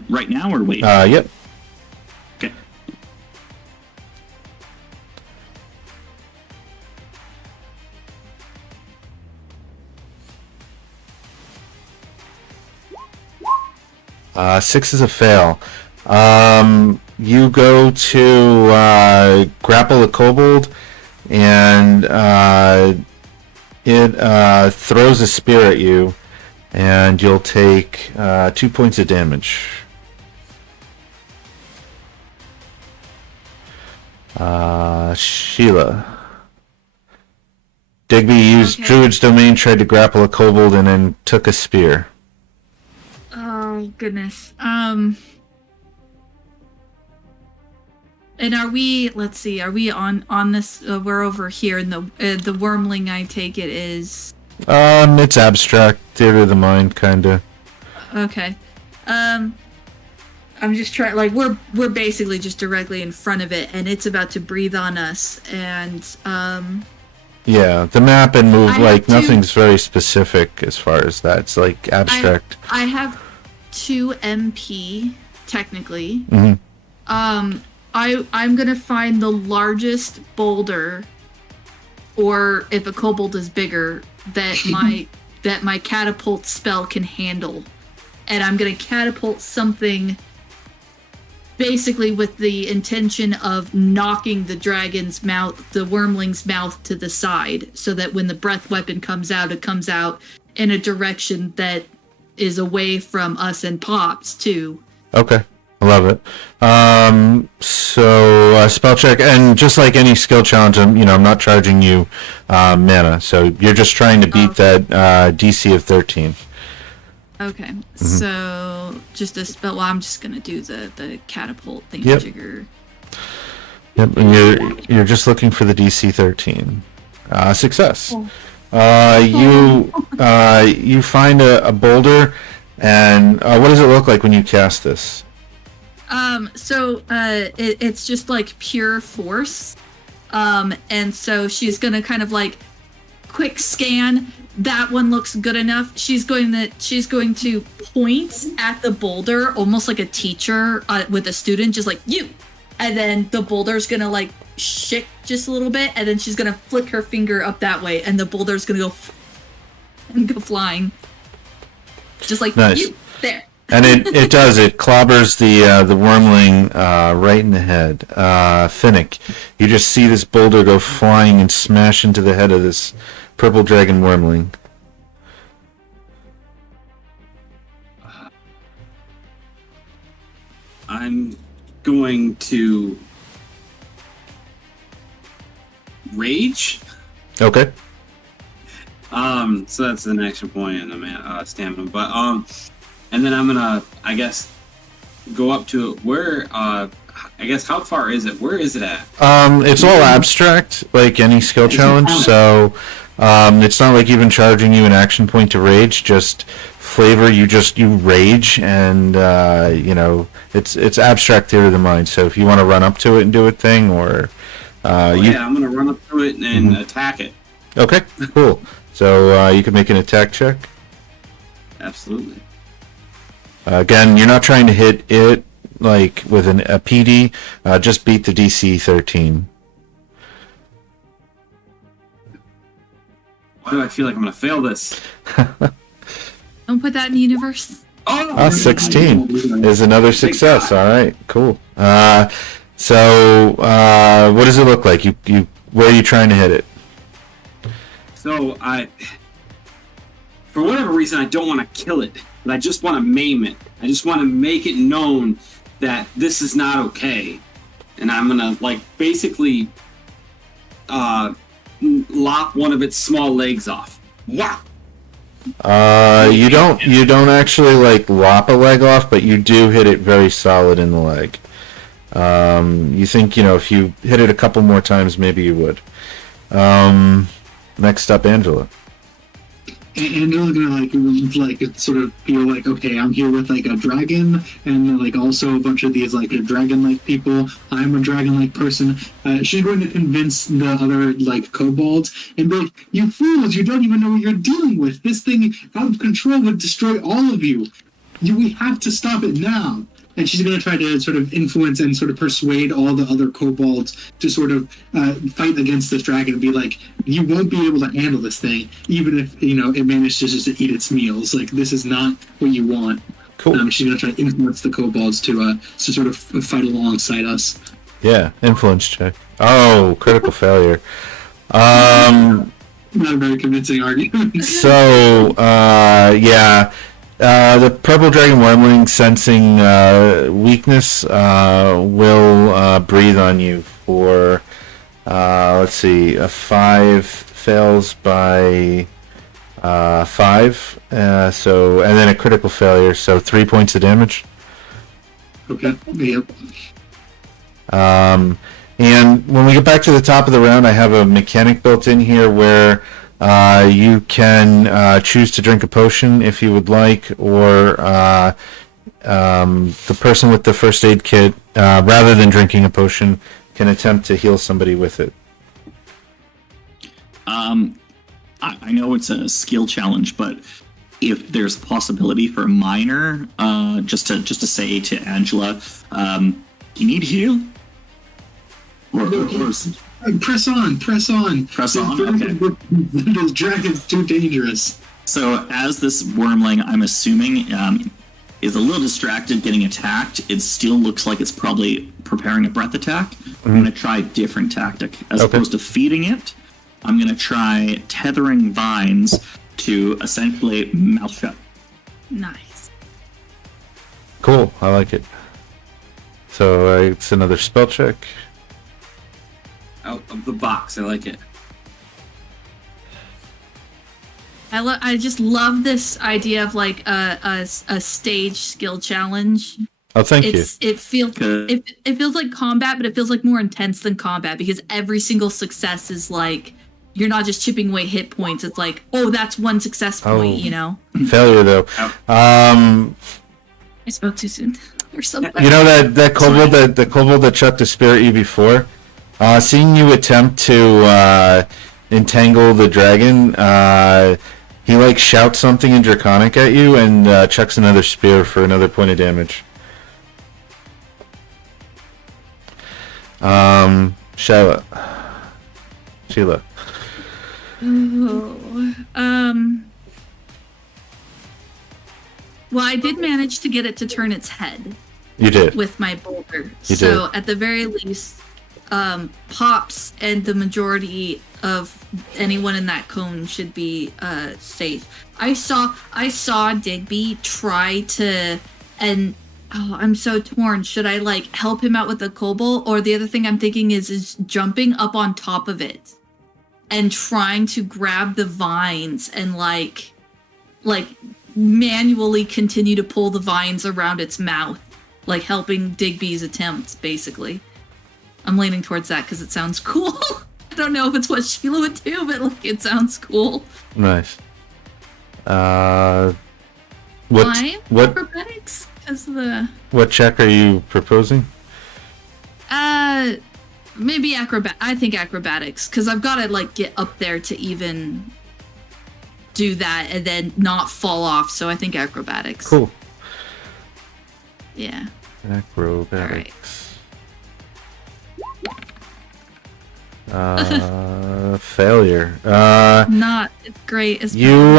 Right now or wait? Yep. Okay. Six is a fail. You go to grapple the kobold, and it throws a spear at you, and you'll take 2 points of damage. Sheila. Digby used Druid's Domain, tried to grapple a kobold, and then took a spear. Oh, goodness. And are we, let's see, are we on this, we're over here, and the wormling, I take it, is... It's abstract, theater of the mind, kinda. Okay. I'm just trying, we're basically just directly in front of it, and it's about to breathe on us, and, Yeah, the map and move, nothing's very specific as far as that. It's, abstract. I have 2 MP, technically. Mm-hmm. I'm gonna find the largest boulder, or if a kobold is bigger, that my catapult spell can handle, and I'm gonna catapult something, basically with the intention of knocking the dragon's mouth, the wormling's mouth, to the side, so that when the breath weapon comes out, it comes out in a direction that is away from us and Pops too. Okay. I love it. So spell check, and just like any skill challenge, I'm not charging you mana, so you're just trying to beat that DC of 13. Okay, Mm-hmm. So just a spell. Well, I'm just gonna do the catapult thing. Yep. Jigger. Yep, and you're just looking for the DC 13. Success. You find a boulder, and what does it look like when you cast this? It's just like pure force. And so she's gonna kind of quick scan. That one looks good enough. She's going to point at the boulder, almost like a teacher with a student, just like you. And then the boulder's gonna shake just a little bit, and then she's gonna flick her finger up that way, and the boulder's gonna go flying. Just like nice. You there. And it does. It clobbers the wormling right in the head. Finnick, you just see this boulder go flying and smash into the head of this purple dragon wormling. I'm going to rage. Okay. So that's an action point and a stamina. But and then I'm gonna, I guess, go up to where. I guess, how far is it? Where is it at? It's all abstract, like any skill challenge. So it's not like even charging you an action point to rage. Just flavor. You rage, and it's abstract theater of the mind. So if you want to run up to it and do a thing, or yeah, I'm gonna run up to it and attack it. Okay, cool. So you can make an attack check. Absolutely. Again, you're not trying to hit it with a PD. Just beat the DC 13. Why do I feel like I'm gonna fail this? Don't put that in the universe. 16 is another success. All right, cool. So what does it look like? You where are you trying to hit it? So for whatever reason, I don't want to kill it, but I just want to maim it. I just want to make it known that this is not okay, and I'm gonna basically lop one of its small legs off. Wow. You don't actually like lop a leg off, but you do hit it very solid in the leg. You think, if you hit it a couple more times, maybe you would. Next up, Angela. Angela's gonna like sort of feel like, okay, I'm here with like a dragon and like also a bunch of these like dragon-like people. I'm a dragon-like person. She's going to convince the other like kobolds and be like, "You fools! You don't even know what you're dealing with. This thing out of control would destroy all of you. We have to stop it now." And she's going to try to sort of influence and sort of persuade all the other kobolds to sort of fight against this dragon and be like, you won't be able to handle this thing, even if, it manages just to eat its meals. Like, this is not what you want. Cool. She's going to try to influence the kobolds to sort of fight alongside us. Yeah, influence check. Oh, critical failure. Not a very convincing argument. So, yeah. The purple dragon wormling, sensing weakness, will breathe on you for, let's see, a 5 fails by 5, and then a critical failure, so 3 points of damage. Okay, yep. And when we get back to the top of the round, I have a mechanic built in here where you can choose to drink a potion if you would like, or the person with the first aid kit, rather than drinking a potion, can attempt to heal somebody with it. I know it's a skill challenge, but if there's a possibility for a minor, just to say to Angela, you need heal? Or Press on. Press on? Okay. This dragon's too dangerous. So as this wormling, I'm assuming, is a little distracted getting attacked, it still looks like it's probably preparing a breath attack. I'm going to try a different tactic. As opposed to feeding it, I'm going to try tethering vines to essentially mouth shut. Nice. Cool, I like it. So it's another spell check. Out of the box, I like it. I just love this idea of like a stage skill challenge. Oh, thank you. It feels like combat, but it feels like more intense than combat because every single success is like you're not just chipping away hit points. It's like, oh, that's one success point, Failure though. I spoke too soon or something. You know that kobold the kobold that tried to spirit you before. Seeing you attempt to entangle the dragon, he like shouts something in Draconic at you and chucks another spear for another point of damage. Sheila. Well, I did manage to get it to turn its head. You did. With my boulder. You so did. at the very least, Pops and the majority of anyone in that cone should be safe. I saw Digby try to, and I'm so torn. Should I like help him out with the kobold, or the other thing I'm thinking is jumping up on top of it and trying to grab the vines and like manually continue to pull the vines around its mouth, like helping Digby's attempts, basically. I'm leaning towards that because it sounds cool. I don't know if it's what Sheila would do, but like it sounds cool. Nice. What acrobatics? What check are you proposing? Maybe I think acrobatics, because I've got to like get up there to even do that and then not fall off. So I think acrobatics. Cool. Yeah. Acrobatics. Failure. Not as great as you.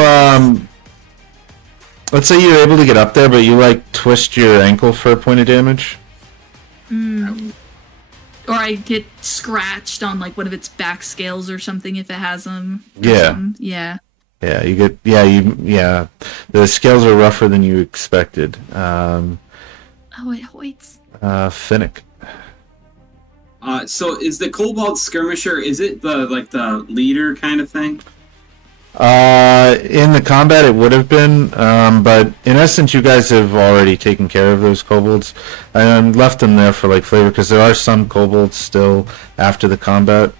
Let's say you're able to get up there, but you like twist your ankle for a point of damage. Or I get scratched on like one of its back scales or something if it has them. Yeah. Yeah, you get. Yeah. The scales are rougher than you expected. Oh, it hoits. Finnick. So is the kobold skirmisher? Is it the leader kind of thing? In the combat, it would have been, but in essence, you guys have already taken care of those kobolds. And left them there for like flavor because there are some kobolds still after the combat.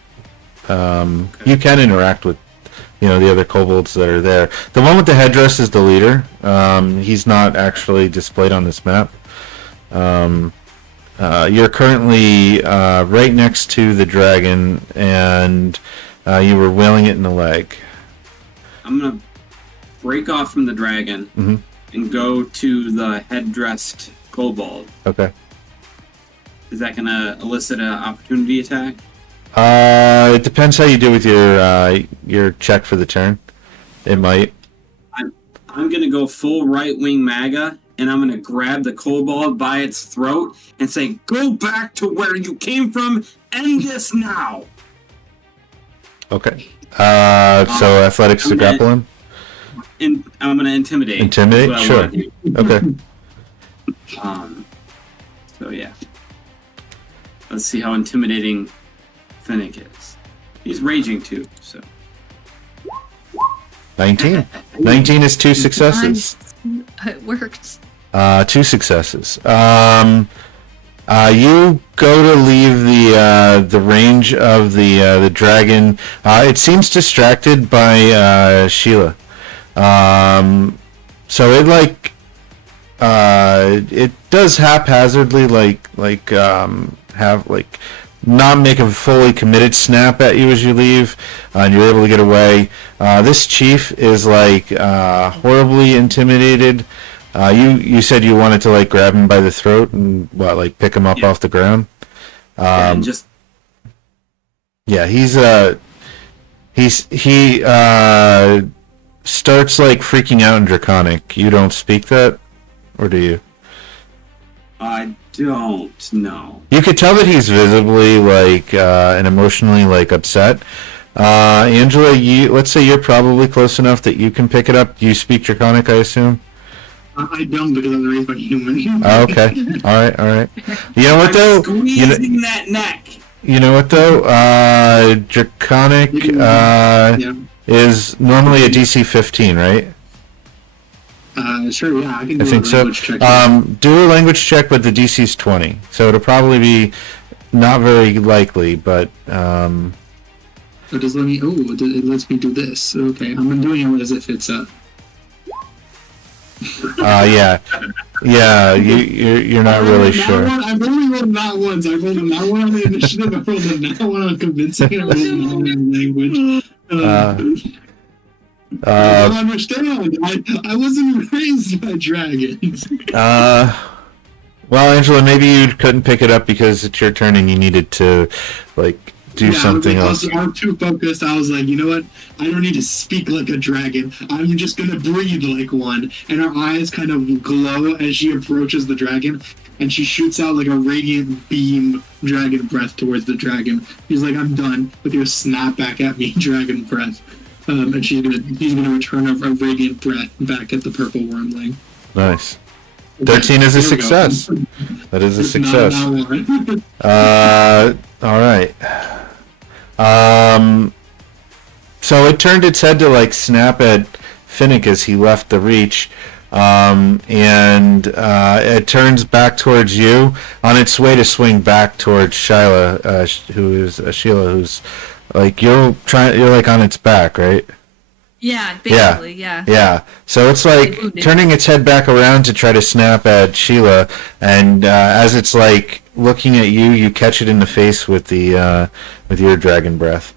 You can interact with, the other kobolds that are there. The one with the headdress is the leader. He's not actually displayed on this map. You're currently right next to the dragon, and you were wailing it in the leg. I'm gonna break off from the dragon and go to the head-dressed kobold. Okay. Is that gonna elicit an opportunity attack? It depends how you do with your check for the turn. It might. I'm gonna go full right-wing MAGA, and I'm gonna grab the kobold by its throat and say, "Go back to where you came from. End this now." Okay. So athletics to grapple him? I'm gonna intimidate. Intimidate? That's what I Sure. wanna do. Okay. So yeah. Let's see how intimidating Finnick is. He's raging too, so. 19. 19 is 2 successes. It worked. 2 successes. You go to leave the range of the dragon. It seems distracted by Sheila. So it does haphazardly not make a fully committed snap at you as you leave, and you're able to get away. This chief is horribly intimidated. You said you wanted to grab him by the throat and pick him up off the ground. He starts freaking out in Draconic. You don't speak that, or do you? I don't know. You could tell that he's visibly and emotionally upset. Angela, let's say you're probably close enough that you can pick it up. Do you speak Draconic, I assume? I don't because I'm raised by human. Oh, okay. All right. You know what though? Squeezing that neck. You know what though? Draconic is normally a DC 15, right? Sure, yeah, I can do I think a so. language check. Do a language check, but the DC's 20, so it'll probably be not very likely, but. It just let me. Oh, it lets me do this. Okay, I'm doing it as if it's a. Yeah. You're not really sure. I've only rolled that once. I rolled a that one on the initiative. I rolled a that one on convincing. I rolled a that one on language. I don't understand. I wasn't raised by dragons. Well, Angela, maybe you couldn't pick it up because it's your turn and you needed to do something else. I was too focused. I was like, you know what? I don't need to speak like a dragon. I'm just gonna breathe like one. And her eyes kind of glow as she approaches the dragon, and she shoots out a radiant beam dragon breath towards the dragon. She's like, I'm done with your snap back at me, dragon breath. And he's gonna return a radiant breath back at the purple wormling. Nice. 13 is a success. That is a success. All right. So it turned its head to snap at Finnick as he left the reach, and it turns back towards you on its way to swing back towards Sheila, who's you're on its back, right? Yeah, basically, yeah. Yeah. So it's turning its head back around to try to snap at Sheila, and as it's looking at you, you catch it in the face with your dragon breath.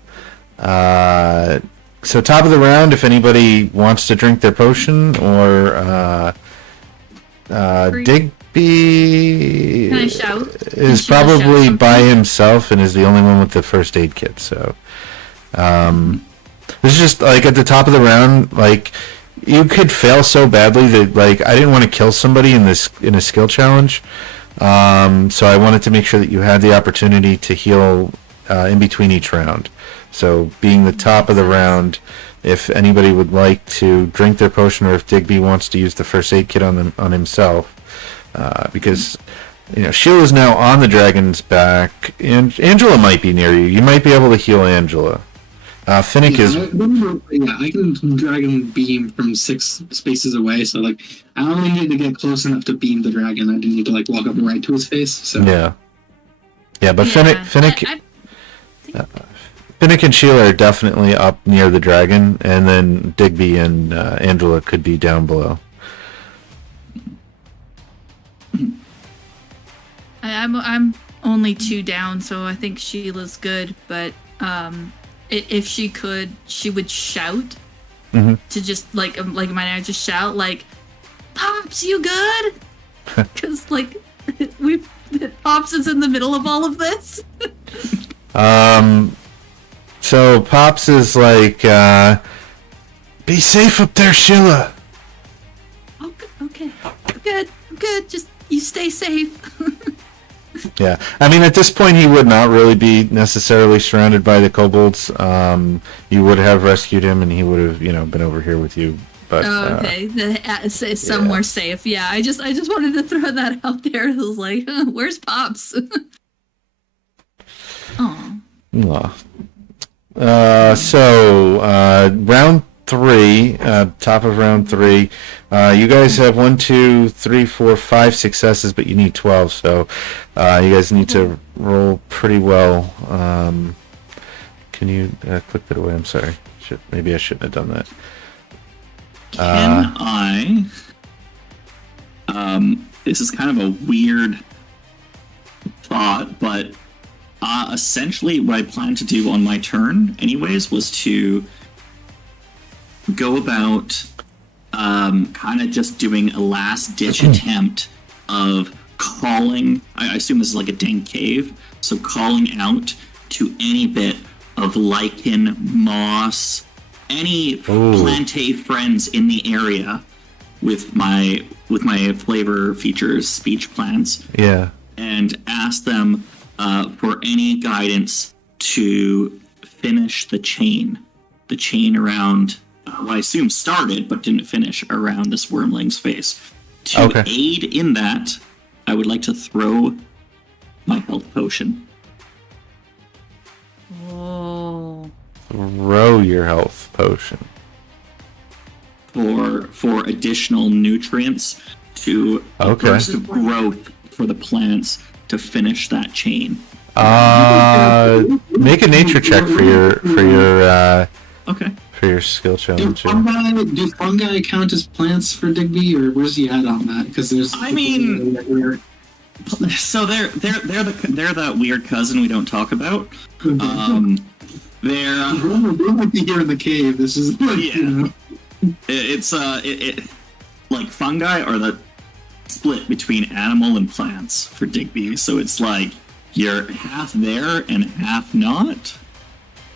So top of the round, if anybody wants to drink their potion, or Digby Can I shout? is probably by himself and is the only one with the first aid kit. So, this is just at the top of the round. You could fail so badly that I didn't want to kill somebody in a skill challenge. So I wanted to make sure that you had the opportunity to heal in between each round. So being the top of the round, if anybody would like to drink their potion, or if Digby wants to use the first aid kit on himself, because Sheila's now on the dragon's back, and Angela might be near you. You might be able to heal Angela. Finnick is I can dragon beam from 6 spaces away, so like I only need to get close enough to beam the dragon. I didn't need to like walk up right to his face. So yeah, but Yeah, Finnick and Sheila are definitely up near the dragon, and then Digby and Angela could be down below. I'm only 2 down, so I think Sheila's good. But if she could, she would shout Mhm. to just like my dad just shout like, "Pops, you good?" Because like Pops is in the middle of all of this. So Pops is like, be safe up there, Sheila. Oh, okay, I'm good. Just you stay safe. Yeah, I mean, at this point, he would not really be necessarily surrounded by the kobolds. You would have rescued him, and he would have, been over here with you. But Okay, it's somewhere safe. Yeah, I just wanted to throw that out there. It was like, where's Pops? Oh. Round 3, top of round 3. You guys have 1, 2, 3, 4, 5 successes, but you need 12. So you guys need to roll pretty well. Can you click that away? I'm sorry. Maybe I shouldn't have done that. Can I? This is kind of a weird thought, but essentially what I planned to do on my turn, anyways, was to go about kind of just doing a last-ditch attempt of calling. I assume this is like a dank cave, so calling out to any bit of lichen, moss, any plante friends in the area with my flavor features speech plants. Yeah. And ask them for any guidance to finish the chain around. Well, I assume started but didn't finish around this wormling's face. To aid in that, I would like to throw my health potion. Oh. Throw your health potion. For additional nutrients to a burst of growth for the plants to finish that chain. Make a nature check for your Okay. for your skill challenge. Do fungi count as plants for Digby, or where's he at on that? Because there's. I mean, so they're that weird cousin we don't talk about. They're here in the cave. This is it's like fungi are the split between animal and plants for Digby. So it's like you're half there and half not.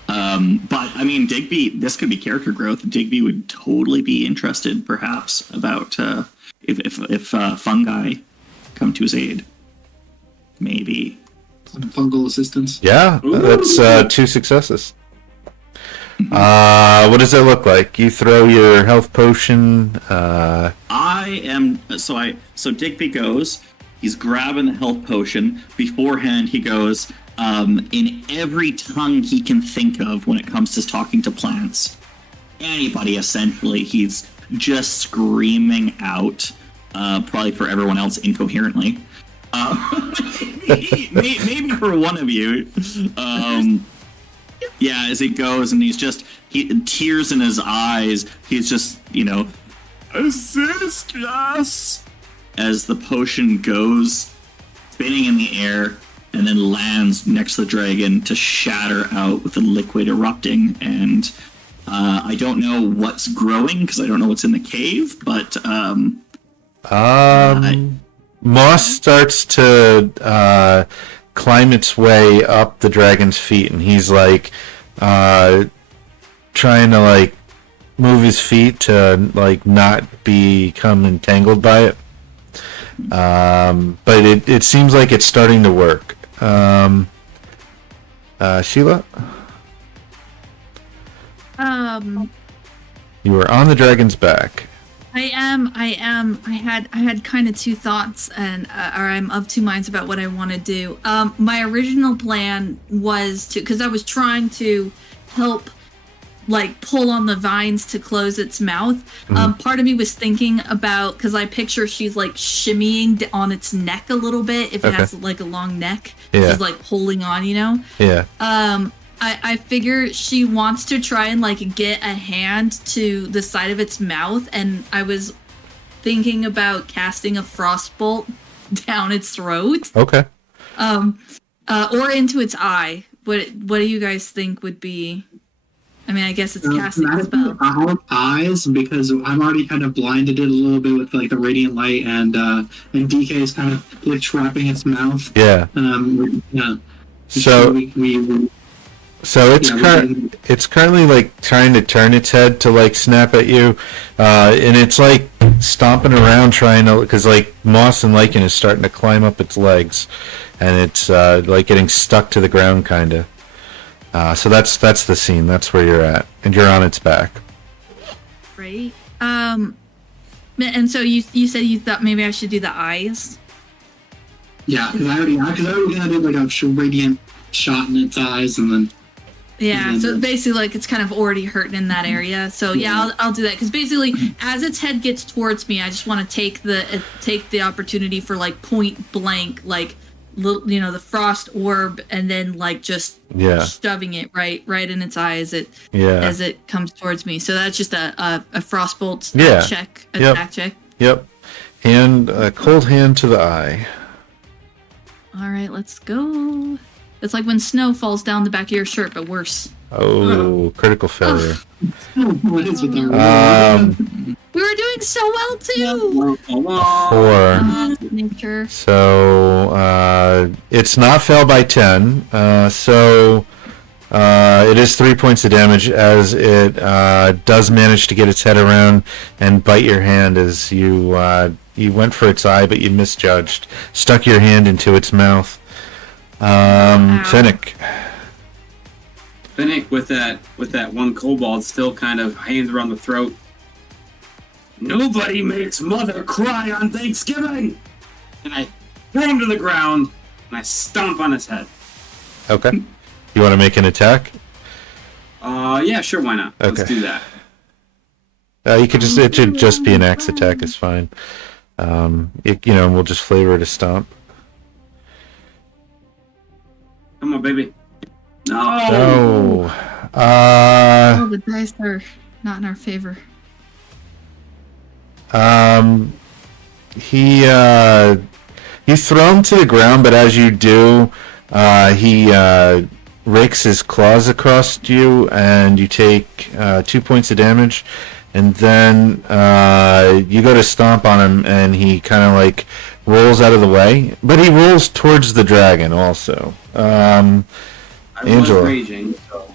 But I mean, Digby, this could be character growth. Digby would totally be interested, perhaps, about if fungi come to his aid. Maybe some fungal assistance. Yeah, that's 2 successes. What does that look like? You throw your health potion. So Digby goes. He's grabbing the health potion. Beforehand, he goes in every tongue he can think of when it comes to talking to plants. Anybody, essentially, he's just screaming out. Probably for everyone else, incoherently. Maybe for one of you. Yeah, as he goes, and tears in his eyes. He's just, assist us! As the potion goes, spinning in the air, and then lands next to the dragon to shatter out with the liquid erupting. And I don't know what's growing, because I don't know what's in the cave, but... moss starts to climb its way up the dragon's feet, and he's like trying to like move his feet to like not become entangled by it. But it seems like it's starting to work. Sheila? You were on the dragon's back. I am. I had kind of 2 thoughts, and or I'm of 2 minds about what I want to do. My original plan was because I was trying to help like pull on the vines to close its mouth. Part of me was thinking about, because I picture she's like shimmying on its neck a little bit if it has like a long neck. Yeah. She's like holding on, you know. Yeah. I figure she wants to try and like get a hand to the side of its mouth, and I was thinking about casting a frostbolt down its throat. Okay. Or into its eye. What do you guys think would be? I mean, I guess it's casting a spell. Our eyes, because I'm already kind of blinded it a little bit with like the radiant light, and DK is kind of like trapping its mouth. Yeah. Yeah. So we it's currently like trying to turn its head to like snap at you, and it's like stomping around trying to, because like moss and lichen is starting to climb up its legs, and it's like getting stuck to the ground kind of. So that's the scene. That's where you're at, and you're on its back. Right. And so you said you thought maybe I should do the eyes. Yeah, because I already did like a radiant shot in its eyes, and then. Yeah, so basically, like, it's kind of already hurting in that area. So yeah, I'll do that, because basically, as its head gets towards me, I just want to take the opportunity for like point blank, like, the frost orb, and then like just shoving it right in its eye as it comes towards me. So that's just a frostbolt attack check. Yep. Cold hand to the eye. All right, let's go. It's like when snow falls down the back of your shirt, but worse. Oh, critical failure. What is with our we were doing so well too. 4. Nature. So it's not failed by 10. So it is 3 points of damage as it does manage to get its head around and bite your hand as you went for its eye, but you misjudged. Stuck your hand into its mouth. Finnick with that one kobold still kind of hands around the throat. Nobody makes mother cry on Thanksgiving! And I throw him to the ground and I stomp on his head. Okay. You want to make an attack? Yeah, sure, why not? Okay. Let's do that. It should just be an axe attack, it's fine. We'll just flavor it a stomp. Come on, baby. No. Oh, the dice are not in our favor. He's thrown to the ground, but as you do, he rakes his claws across you, and you take 2 points of damage. And then you go to stomp on him, and he kind of like rolls out of the way, but he rolls towards the dragon also. Angela. Was raging, so.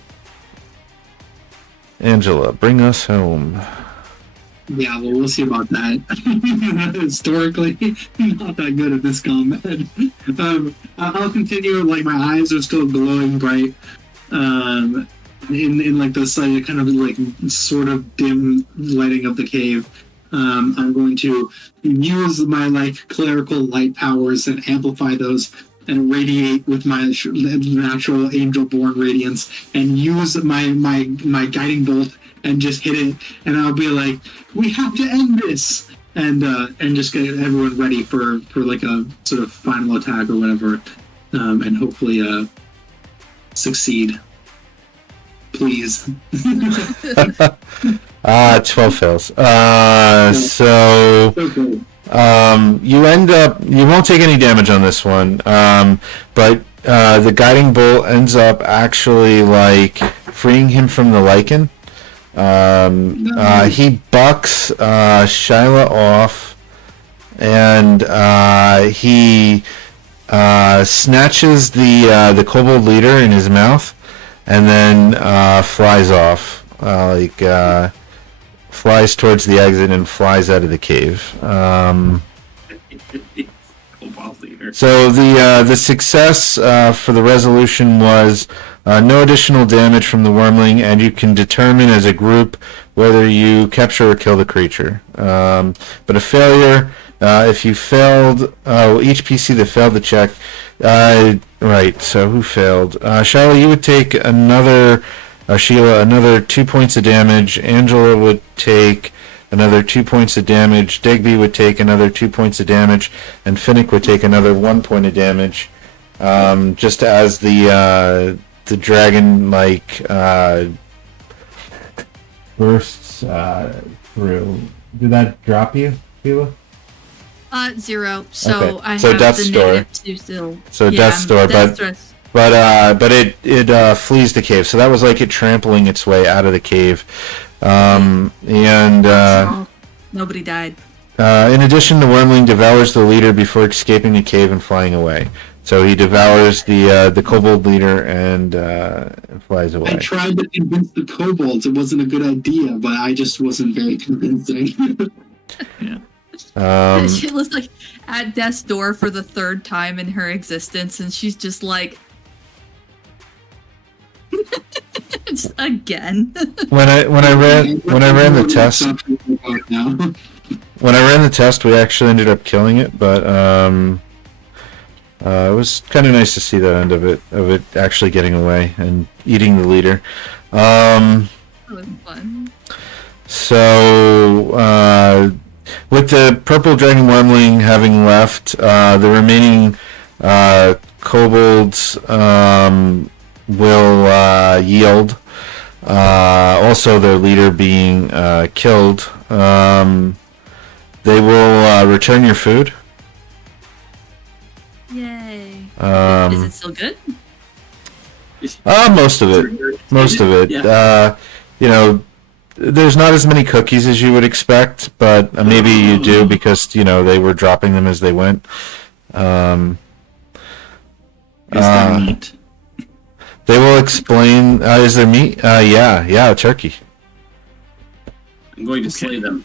Angela, bring us home. Yeah, well, we'll see about that. Historically, not that good at this combat. I'll continue. Like, my eyes are still glowing bright. In like the slight kind of like sort of dim lighting of the cave. I'm going to use my like clerical light powers and amplify those and radiate with my natural angel-born radiance, and use my guiding bolt and just hit it, and I'll be like, we have to end this, and just get everyone ready for like a sort of final attack or whatever, and hopefully succeed. Please. 12 fails. You end up, you won't take any damage on this one, but the guiding bolt ends up actually like freeing him from the lichen. He bucks Shyla off, and he snatches the kobold leader in his mouth, and then flies off, flies towards the exit and flies out of the cave. So the success for the resolution was no additional damage from the wormling, and you can determine as a group whether you capture or kill the creature. But a failure, if you failed, each PC that failed the check, right, so who failed? Charlotte, you would take another Sheila another 2 points of damage. Angela would take another 2 points of damage. Digby would take another 2 points of damage, and Finnick would take another 1 point of damage. Just as the dragon bursts through. Did that drop you, Sheila? 0. So Okay. I So have Death's the Door. -2 still. So Death's Door, but it flees the cave. So that was like it trampling its way out of the cave. Nobody died. In addition, the wormling devours the leader before escaping the cave and flying away. So he devours the kobold leader and flies away. I tried to convince the kobolds it wasn't a good idea, but I just wasn't very convincing. She was like at death's door for the 3rd time in her existence, and she's just like, just again. When I ran the test, we actually ended up killing it, but it was kind of nice to see that end of it actually getting away and eating the leader. That was fun. So, with the purple dragon wormling having left, the remaining kobolds will yield. Also, their leader being killed. They will return your food. Yay. Is Um, it still good? Most of it. Most of it. Yeah. There's not as many cookies as you would expect, but maybe you do because they were dropping them as they went. Is there meat? They will explain. Is there meat? Yeah, turkey. I'm going to slay them.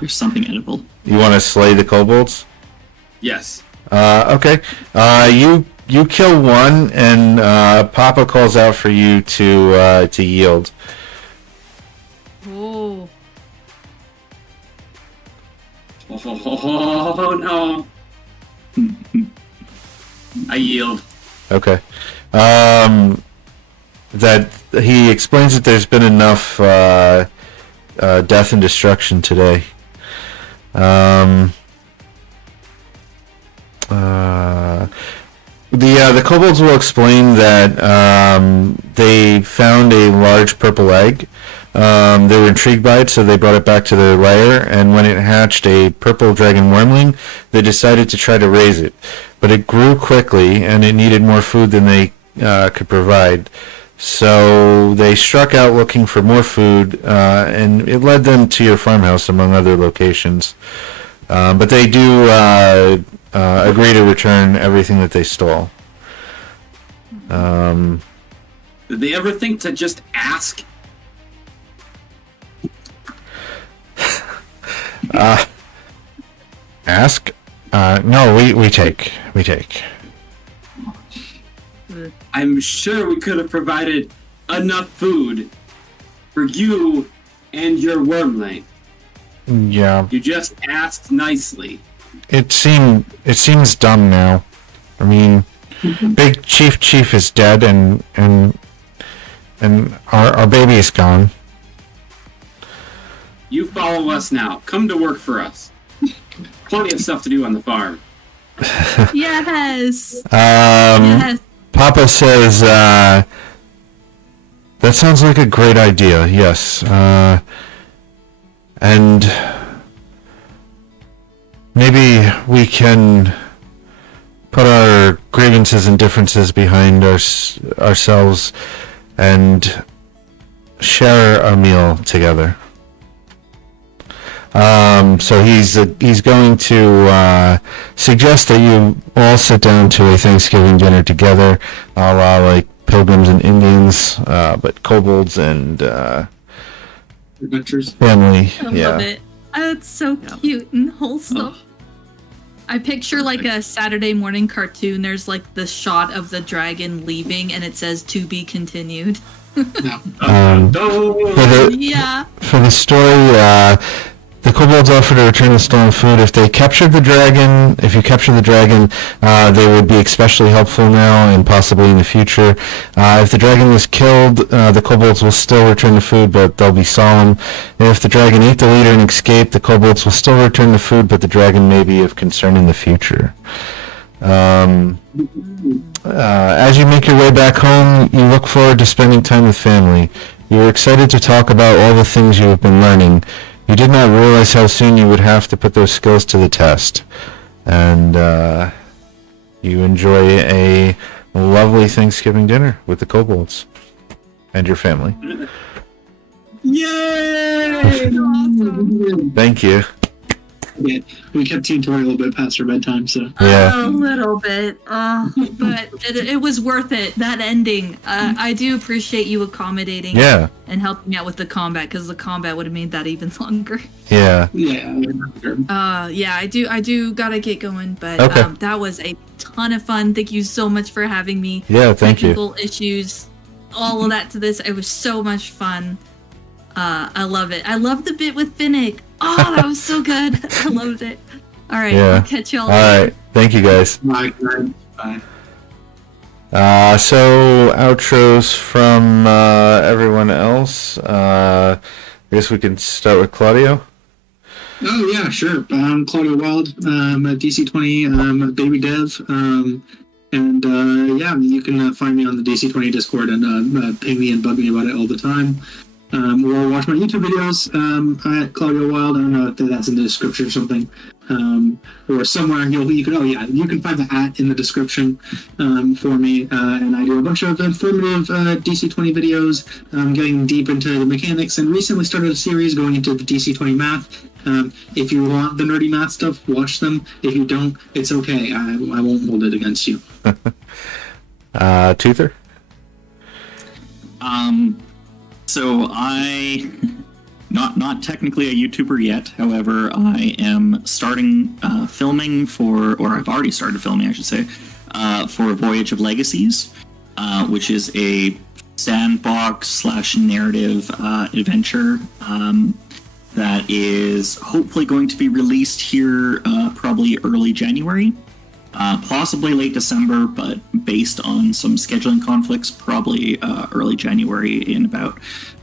There's something edible. You want to slay the kobolds? Yes. Okay. You kill one, and Papa calls out for you to yield. Oh. Oh no. I yield. Okay. That he explains that there's been enough death and destruction today. The kobolds will explain that they found a large purple egg. They were intrigued by it, so they brought it back to their lair, and when it hatched a purple dragon wormling, they decided to try to raise it. But it grew quickly, and it needed more food than they could provide. So they struck out looking for more food, and it led them to your farmhouse, among other locations. But they do agree to return everything that they stole. Did they ever think to just ask? Ask? No, we take. I'm sure we could have provided enough food for you and your wormling. Yeah, You just asked nicely. it seems dumb now. I mean, Big Chief is dead, and our baby is gone. You follow us now. Come to work for us. Plenty of stuff to do on the farm. Yes. Um, Yes. Papa says, that sounds like a great idea, yes. And maybe we can put our grievances and differences behind ourselves and share a meal together. So he's going to suggest that you all sit down to a Thanksgiving dinner together, a la like Pilgrims and Indians, but kobolds and Adventures. family. I Yeah. love it. It's so cute and wholesome. I picture like a Saturday morning cartoon. There's like the shot of the dragon leaving, and it says "to be continued." Yeah. For the Yeah. story, the kobolds offer to return the stolen food. If you capture the dragon, they would be especially helpful now and possibly in the future. If the dragon was killed, the kobolds will still return the food, but they'll be solemn. If the dragon ate the leader and escaped, the kobolds will still return the food, but the dragon may be of concern in the future. As you make your way back home, you look forward to spending time with family. You are excited to talk about all the things you have been learning. You did not realize how soon you would have to put those skills to the test. And you enjoy a lovely Thanksgiving dinner with the kobolds and your family. Yay! Awesome. Thank you. Yeah, we kept TnTori a little bit past her bedtime, so. Yeah. A little bit, but it was worth it. That ending, I do appreciate you accommodating Yeah. and helping out with the combat, because the combat would have made that even longer. Yeah. Yeah. Yeah, I do gotta get going, but Okay. that was a ton of fun. Thank you so much for having me. Yeah, thank you. Technical issues, all of that to this. It was so much fun. I love it. I love the bit with Finnick. Oh, that was so good. I loved it. All right, Yeah. I'll catch y'all All later. right. Thank you, guys. Bye. So outros from everyone else. I guess we can start with Claudio. Oh yeah, sure. Claudio Wild, at DC20, baby dev, and yeah, you can find me on the DC20 Discord and ping me and bug me about it all the time. Or watch my YouTube videos at Claudio Wild. I don't know if that's in the description or something, or somewhere. You can find the @ in the description for me. And I do a bunch of informative DC20 videos, getting deep into the mechanics, and recently started a series going into the DC20 math. If you want the nerdy math stuff, watch them. If you don't, it's okay. I won't hold it against you. Toother. So I, not technically a YouTuber yet. However, I am starting filming for, or I've already started filming, I should say, for Voyage of Legacies, which is a sandbox/narrative adventure that is hopefully going to be released here probably early January. Possibly late December, but based on some scheduling conflicts, probably early January in about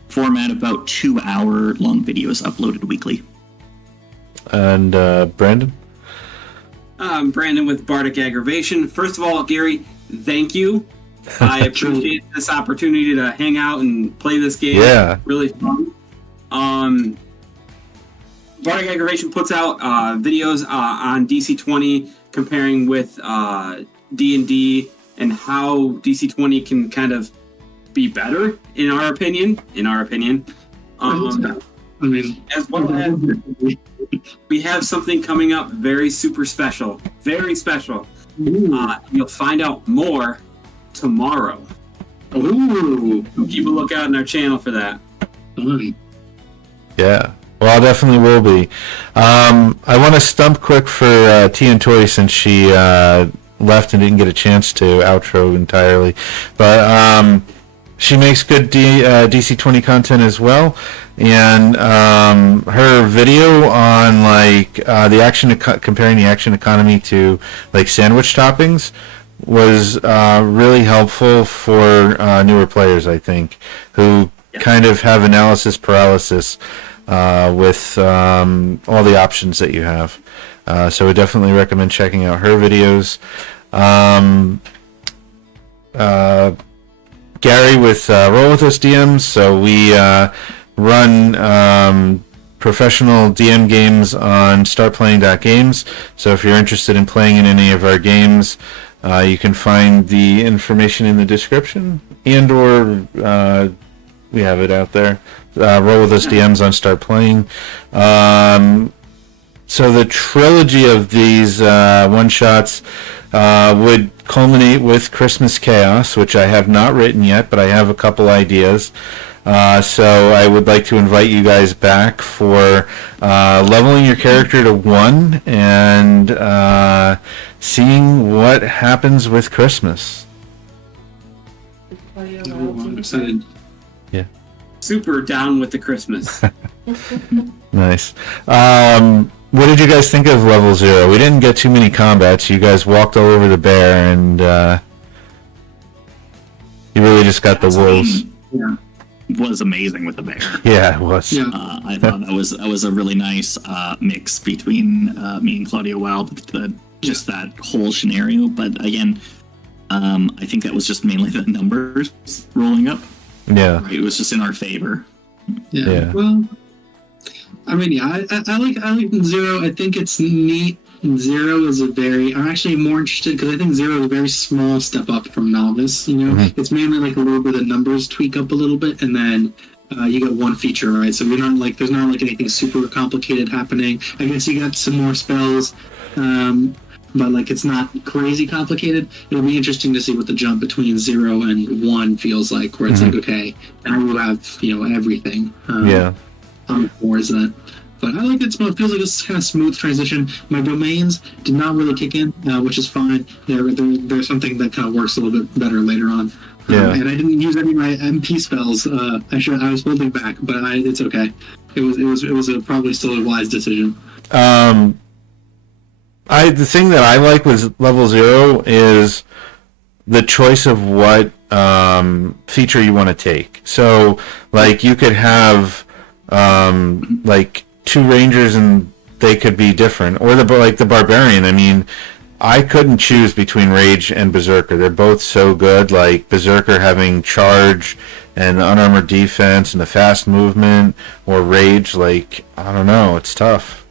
2-hour long videos uploaded weekly. And Brandon? Brandon with Bardic Aggravation. First of all, Gary, thank you. I appreciate this opportunity to hang out and play this game. Yeah. Really fun. Bardic Aggravation puts out videos on DC20 comparing with D&D and how DC20 can kind of be better, in our opinion. I mean, As well as we have something coming up very super special. Very special. You'll find out more tomorrow. ooh, So keep a lookout on our channel for that. fun. Yeah. Well, I definitely will be. I want to stump quick for TnTori since she left and didn't get a chance to outro entirely. But she makes good DC20 content as well. And her video on like the action comparing the action economy to like sandwich toppings was really helpful for newer players, I think, who kind of have analysis paralysis with all the options that you have. So I definitely recommend checking out her videos. Gary with Roll With Us DMs. So we run professional DM games on startplaying.games. So if you're interested in playing in any of our games, you can find the information in the description, and or we have it out there. Roll With Us DMs on Start Playing. So the trilogy of these one-shots would culminate with Christmas Chaos, which I have not written yet, but I have a couple ideas. So I would like to invite you guys back for leveling your character to 1 and seeing what happens with Christmas. I'm excited. Super down with the Christmas. Nice. What did you guys think of level 0? We didn't get too many combats. You guys walked all over the bear, and you really just got the wolves. Yeah. Was amazing with the bear. Yeah, it was. Yeah. I thought that was a really nice mix between me and Claudio. Wow, just that whole scenario. But again, I think that was just mainly the numbers rolling up. Yeah. It was just in our favor. Yeah. Well, I mean, yeah, I like Zero. I think it's neat. Zero is I'm actually more interested because I think Zero is a very small step up from Novice. You know, Mhm. it's mainly like a little bit of numbers tweak up a little bit, and then you get one feature, right? So there's not like anything super complicated happening. I guess you got some more spells, but like it's not crazy complicated. It'll be interesting to see what the jump between 0 and 1 feels like, where it's like, okay, now you have everything. Yeah. How much more is that? But I like it. It feels like it's kind of smooth transition. My domains did not really kick in, which is fine. There's something that kind of works a little bit better later on. Yeah. And I didn't use any of my MP spells. I was holding back, but it's okay. It was probably still a wise decision. The thing that I like with level 0 is the choice of what feature you want to take. So, like, you could have like 2 rangers and they could be different, or the barbarian. I mean, I couldn't choose between rage and berserker. They're both so good. Like berserker having charge and unarmored defense and the fast movement, or rage. Like, I don't know, it's tough.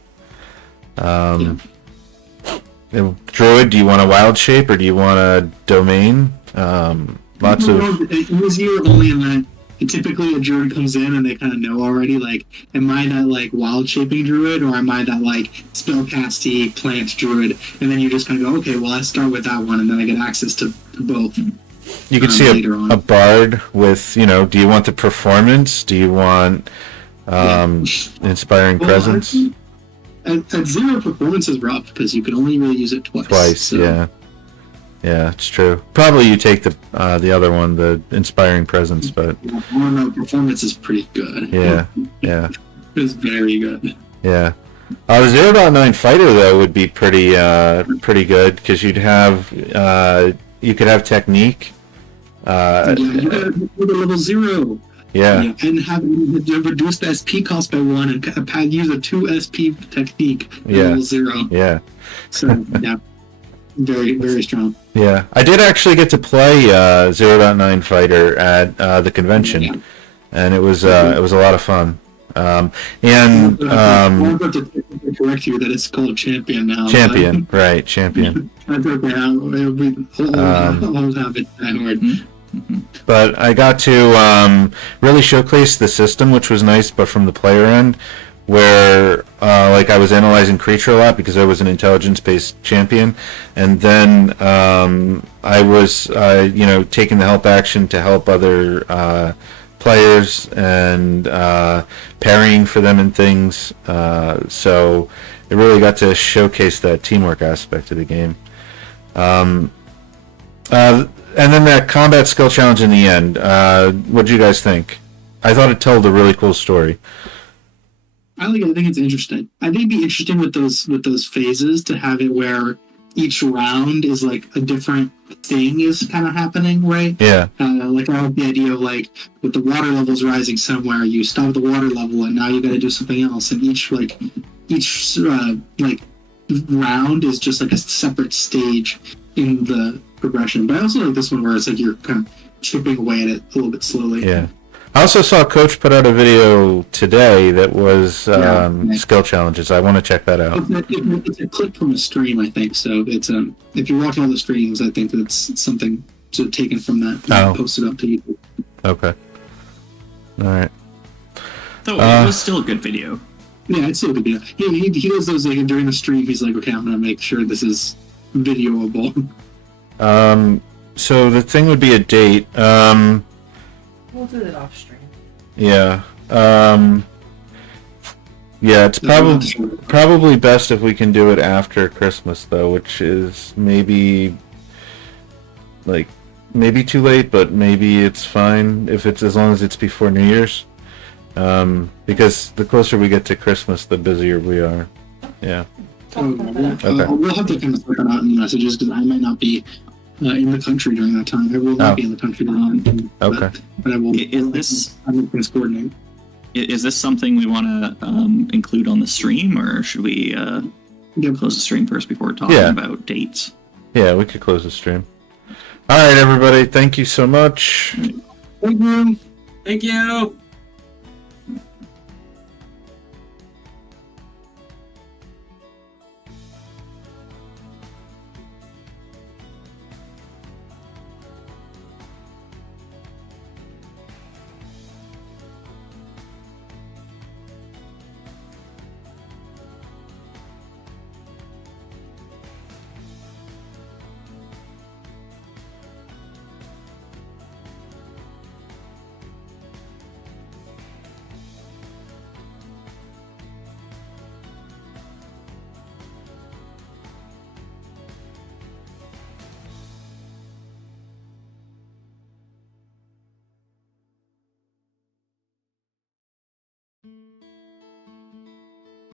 Druid, do you want a wild shape or do you want a domain? Lots of easier only in that. Typically, a druid comes in and they kind of know already, like, am I that, like, wild shaping druid, or am I that, like, spellcasty plant druid? And then you just kind of go, okay, well, I start with that one, and then I get access to both. You can see a bard with, do you want the performance? Do you want inspiring presence? At 0, performance is rough, because you can only really use it twice. So. Yeah. Yeah, it's true. Probably you take the other one, the inspiring presence, but Oh no, performance is pretty good. yeah. It's very good. Yeah. The 0.9 fighter though would be pretty good because you could have technique. You gotta go to level 0. Yeah. And have reduce the SP cost by 1 and use a 2 SP technique at level 0. Yeah. So yeah. Very, very strong. Yeah, I did actually get to play 0.9 fighter at the convention, and it was a lot of fun. I'm going to correct you that it's called champion now. Champion, right? Champion. That's okay. I'll have it that hard. But I got to really showcase the system, which was nice, but from the player end, where like I was analyzing creature a lot because I was an intelligence-based champion, and then I was taking the help action to help other players and parrying for them and things. So it really got to showcase that teamwork aspect of the game. And then that combat skill challenge in the end. What did you guys think? I thought it told a really cool story. I think it's interesting. I think it'd be interesting with those phases to have it where each round is like a different thing is kind of happening, right? Yeah. Like I have the idea of like with the water levels rising somewhere, you stop the water level and now you got to do something else, and each round is just like a separate stage in the progression. But I also like this one where it's like you're kind of chipping away at it a little bit slowly. Yeah. I also saw Coach put out a video today that was skill challenges. I want to check that out. It's a clip from a stream, I think. So it's if you're watching all the streams, I think that's something taken from that and posted up to YouTube. Okay. All right. So it was still a good video. Yeah, it's still a good video. He does those like during the stream. He's like, okay, I'm gonna make sure this is videoable. So the thing would be a date. We'll do it off stream. Yeah. Yeah, it's probably best if we can do it after Christmas though, which is maybe too late, but maybe it's fine if it's as long as it's before New Year's. Because the closer we get to Christmas, the busier we are. Yeah. Okay. We'll have to kind of sort that out in messages because I might not be in the country during that time. I will not be in the country during that time. Okay. But I will. I'm going to coordinate. Is this something we want to include on the stream, or should we close the stream first before talking about dates? Yeah, we could close the stream. All right, everybody. Thank you so much. Thank you. Thank you.